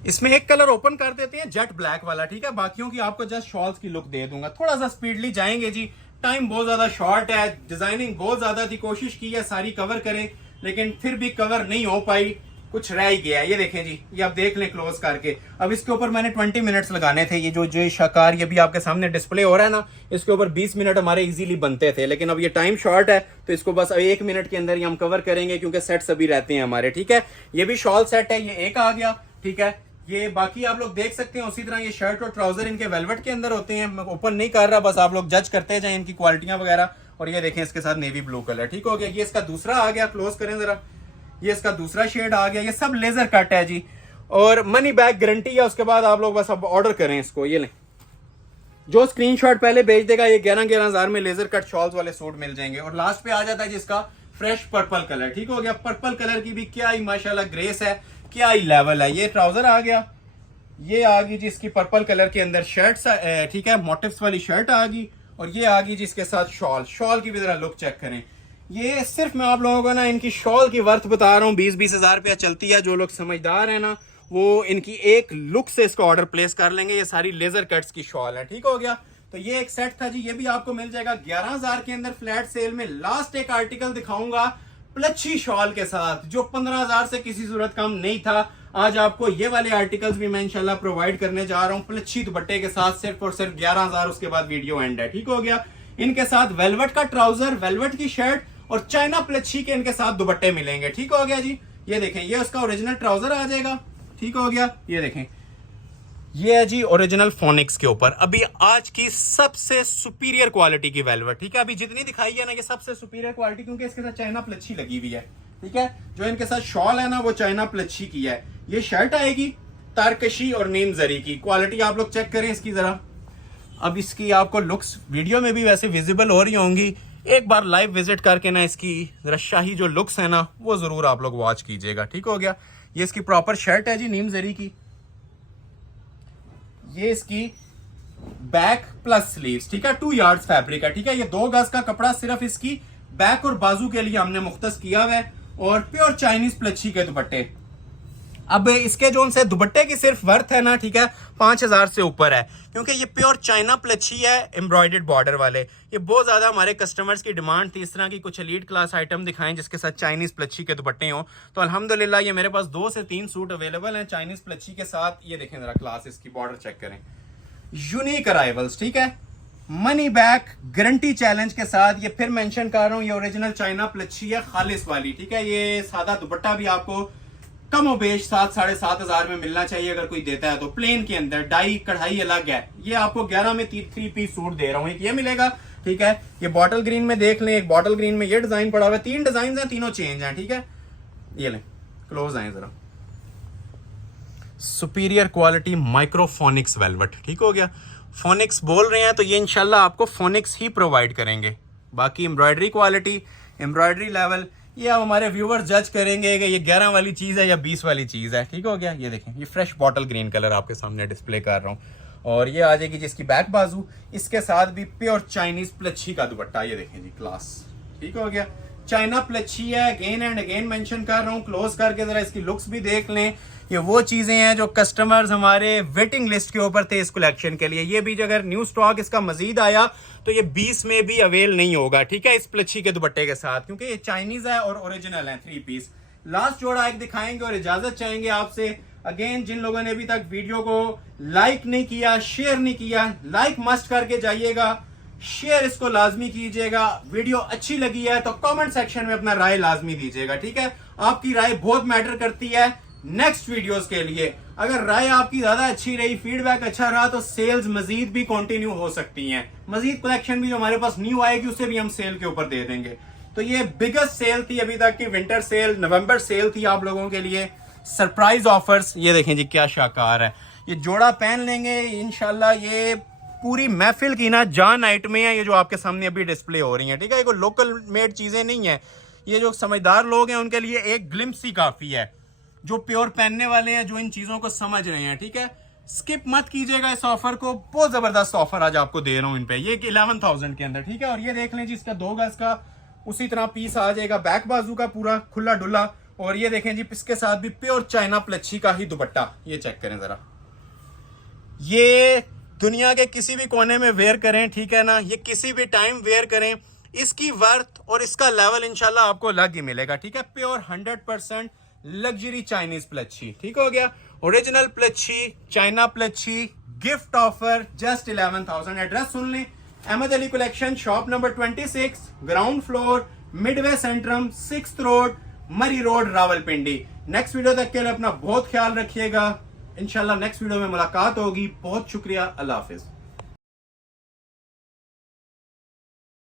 इसमें एक कलर ओपन कर देते हैं, जेट ब्लैक वाला, ठीक है। बाकियों की आपको जस्ट शॉल्स की लुक दे दूंगा। थोड़ा सा स्पीडली जाएंगे जी, टाइम बहुत ज्यादा शॉर्ट है, डिजाइनिंग बहुत ज्यादा थी, कोशिश की है सारी कवर करें लेकिन फिर भी कवर नहीं हो पाई, कुछ रह ही गया। ये देखें जी, ये आप देख लें क्लोज करके। अब इसके ऊपर मैंने 20 मिनट्स लगाने थे। ये जो शाकार ये भी आपके सामने डिस्प्ले हो रहा है ना, इसके ऊपर 20 मिनट हमारे इजीली बनते थे, लेकिन अब ये टाइम शॉर्ट है तो इसको बस 1 मिनट के अंदर ही हम कवर करेंगे क्योंकि सेट्स अभी रहते हैं हमारे, ठीक है। ये भी शॉल सेट है, ये एक आ गया, ठीक है। ये बाकी आप लोग देख सकते हैं उसी तरह। ये शर्ट और ट्राउजर इनके वेलवेट के अंदर होते हैं। मैं ओपन नहीं कर रहा, बस आप लोग जज करते जाएं इनकी क्वालिटियां वगैरह। और ये देखें इसके साथ नेवी ब्लू कलर, ठीक हो गया। ये इसका दूसरा आ गया, क्लोज करें जरा, ये इसका दूसरा शेड आ गया। ये सब लेजर कट है जी, और मनी बैक गारंटी है। उसके बाद आप लोग बस अब ऑर्डर करें इसको। ये लें, जो स्क्रीनशॉट पहले भेज देगा ये 11,000 में लेजर कट शॉल्स वाले सूट मिल जाएंगे। और लास्ट पे आ जाता है जिसका फ्रेश पर्पल कलर, ठीक हो गया। पर्पल कलर की भी क्या ही माशाल्लाह ग्रेस है, क्या ही लेवल है। ये ट्राउजर आ गया, ये आ गई जी इसकी पर्पल कलर के अंदर शर्ट, ठीक है, मोटिव्स वाली शर्ट आ गई। और ये आ गई जी इसके साथ शॉल। शॉल की भी जरा लुक चेक करें। ये सिर्फ मैं आप लोगों को ना इनकी शॉल की वर्थ बता रहा हूँ, 20-20 हजार रुपया चलती है। जो लोग समझदार है ना वो इनकी एक लुक से इसका ऑर्डर प्लेस कर लेंगे। ये सारी लेजर कट्स की शॉल है, ठीक हो गया। तो ये एक सेट था जी, ये भी आपको मिल जाएगा 11,000 के अंदर फ्लैट सेल में। लास्ट एक आर्टिकल दिखाऊंगा प्लच्छी शॉल के साथ, जो 15,000 से किसी सूरत कम नहीं था। आज आपको ये वाले आर्टिकल्स भी मैं इंशाल्लाह प्रोवाइड करने जा रहा हूँ प्लच्छी दुपट्टे के साथ, सिर्फ और सिर्फ 11,000। उसके बाद वीडियो एंड है, ठीक हो गया। इनके साथ वेलवेट का ट्राउजर, वेलवेट की शर्ट और चाइना प्लच्छी के इनके साथ दुपट्टे मिलेंगे। ठीक हो गया जी। ये देखें, ये उसका ओरिजिनल ट्राउजर आ जाएगा। ठीक हो गया। ये देखें, ये है जी ओरिजिनल फोनिक्स के ऊपर अभी आज की सबसे सुपीरियर क्वालिटी की वेलवेट। ठीक है, अभी जितनी दिखाई है ना ये सबसे सुपीरियर क्वालिटी, क्योंकि इसके साथ चाइना प्लच्छी लगी हुई है। ठीक है, जो इनके साथ शॉल है ना वो चाइना प्लच्छी की है। ये शर्ट आएगी तारकशी और नीम जरी की। क्वालिटी आप लोग चेक करें इसकी जरा। अब इसकी आपको लुक्स वीडियो में भी वैसे विजिबल हो रही होंगी, एक बार लाइव विजिट करके ना इसकी जरा शाही जो लुक्स है ना वो जरूर आप लोग वॉच कीजिएगा। ठीक हो गया। ये इसकी प्रॉपर शर्ट है जी नीम जरी की। ये इसकी बैक प्लस स्लीव्स। ठीक है, 2 यार्ड्स फैब्रिक है। ठीक है, ये 2 गज का कपड़ा सिर्फ इसकी बैक और बाजू के लिए हमने मुख्तस किया हुआ है, और प्योर चाइनीज प्लच्छी के दुपट्टे। अब इसके जो उनसे दुपट्टे की सिर्फ वर्थ है ना, ठीक है, 5000 से ऊपर है, क्योंकि ये प्योर चाइना प्लच्छी है एम्ब्रॉयडर्ड बॉर्डर वाले। ये बहुत ज्यादा हमारे कस्टमर्स की डिमांड थी, इस तरह की कुछ एलीट क्लास आइटम दिखाएं जिसके साथ चाइनीज प्लच्छी के दुपट्टे हों। तो अल्हम्दुलिल्लाह ये मेरे पास 2 से 3 सूट अवेलेबल हैं चाइनीज प्लच्छी के साथ। ये देखें जरा क्लास, इसकी बॉर्डर चेक करें, यूनिक अराइवल्स। ठीक है, मनी बैक गारंटी चैलेंज के साथ। ये फिर मेंशन कर रहा हूँ, ये ओरिजिनल चाइना प्लच्छी है खालिस वाली। ठीक है, ये सादा दुपट्टा भी आपको कम और बेश 7-7,500 में मिलना चाहिए अगर कोई देता है तो। प्लेन के अंदर डाई कढ़ाई अलग है। ये आपको 11 में 3 पीस सूट दे रहा हूँ, एक ये मिलेगा। ठीक है, ये बॉटल ग्रीन में देख लें, एक बॉटल ग्रीन में ये डिजाइन पड़ा हुआ है। 3 डिजाइन हैं, तीनों चेंज हैं। ठीक है, ये लें, क्लोज आए जरा। Superior quality microphonics velvet. ठीक हो गया, फोनिक्स बोल रहे हैं तो ये इंशाल्लाह आपको फोनिक्स ही प्रोवाइड करेंगे। बाकी एम्ब्रॉयडरी क्वालिटी, एम्ब्रॉयडरी लेवल, ये अब हमारे व्यूवर्स जज करेंगे कि ये 11 वाली चीज है या 20 वाली चीज है। ठीक हो गया। ये देखें, ये फ्रेश बॉटल ग्रीन कलर आपके सामने डिस्प्ले कर रहा हूँ, और ये आ जाएगी जिसकी बैक बाजू, इसके साथ भी प्योर चाइनीज प्लच्छी का दुपट्टा। ये देखें जी क्लास। ठीक हो गया, चाइना प्लच्छी है, अगेन एंड अगेन मेंशन कर रहा हूँ। क्लोज करके जरा इसकी लुक्स भी देख लें। ये वो चीजें हैं जो कस्टमर्स हमारे वेटिंग लिस्ट के ऊपर थे इस कलेक्शन के लिए। ये भी अगर न्यू स्टॉक इसका मजीद आया तो ये 20 में भी अवेल नहीं होगा। ठीक है, इस प्लच्छी के दुपट्टे के साथ, क्योंकि ये चाइनीज है और ओरिजिनल है 3 पीस। लास्ट जोड़ा एक दिखाएंगे और इजाजत चाहेंगे आपसे। अगेन, जिन लोगों ने अभी तक वीडियो को लाइक नहीं किया, शेयर नहीं किया, लाइक मस्ट करके जाइएगा, शेयर इसको लाजमी कीजिएगा। वीडियो अच्छी लगी है तो कमेंट सेक्शन में अपना राय लाजमी दीजिएगा। ठीक है, आपकी राय बहुत मैटर करती है नेक्स्ट वीडियोस के लिए। अगर राय आपकी ज्यादा अच्छी रही, फीडबैक अच्छा रहा, तो सेल्स मजीद भी कंटिन्यू हो सकती हैं। मजीद कलेक्शन भी जो हमारे पास न्यू आएगी उससे भी हम सेल के ऊपर दे देंगे। तो ये बिगेस्ट सेल थी अभी तक की, विंटर सेल, नवंबर सेल थी आप लोगों के लिए। सरप्राइज ऑफर्स, ये देखें जी क्या शाकार है। ये जोड़ा पहन लेंगे इंशाल्लाह, ये पूरी महफिल की ना जान आइटमें हैं ये जो आपके सामने अभी डिस्प्ले हो रही हैं। ठीक है, ये कोई लोकल मेड चीजें नहीं है। ये जो समझदार लोग हैं उनके लिए एक ग्लिम्स ही काफी है, जो प्योर पहनने वाले हैं, जो इन चीजों को समझ रहे हैं। ठीक है, स्किप मत कीजिएगा इस ऑफर को, बहुत जबरदस्त ऑफर आज आपको दे रहा हूं इन पे। ये 11,000 के अंदर। ठीक है, और ये देख लें जी, इसका 2 गज का उसी तरह पीस आ जाएगा, बैक बाजू का पूरा खुला डुल्ला। और ये देखें जी, इसके साथ भी प्योर चाइना प्लच्छी का ही दुपट्टा। ये चेक करें जरा, ये दुनिया के किसी भी कोने में वेयर करें, ठीक है ना, ये किसी भी टाइम वेयर करें, इसकी वर्थ और इसका लेवल इंशाल्लाह आपको अलग ही मिलेगा। ठीक है, प्योर 100% लग्जरी चाइनीज प्लच्छी। ठीक हो गया, ओरिजिनल प्लच्छी, चाइना प्लच्छी, गिफ्ट ऑफर जस्ट 11,000। एड्रेस सुन लें, Ahmed Ali collection, shop number 26, ground floor, Midway Centrum, 6th road, Murree road, Rawalpindi. Next video तक के लिए अपना बहुत ख्याल रखिएगा। इंशाल्लाह नेक्स्ट वीडियो में मुलाकात होगी। बहुत शुक्रिया, अल्लाह हाफिज।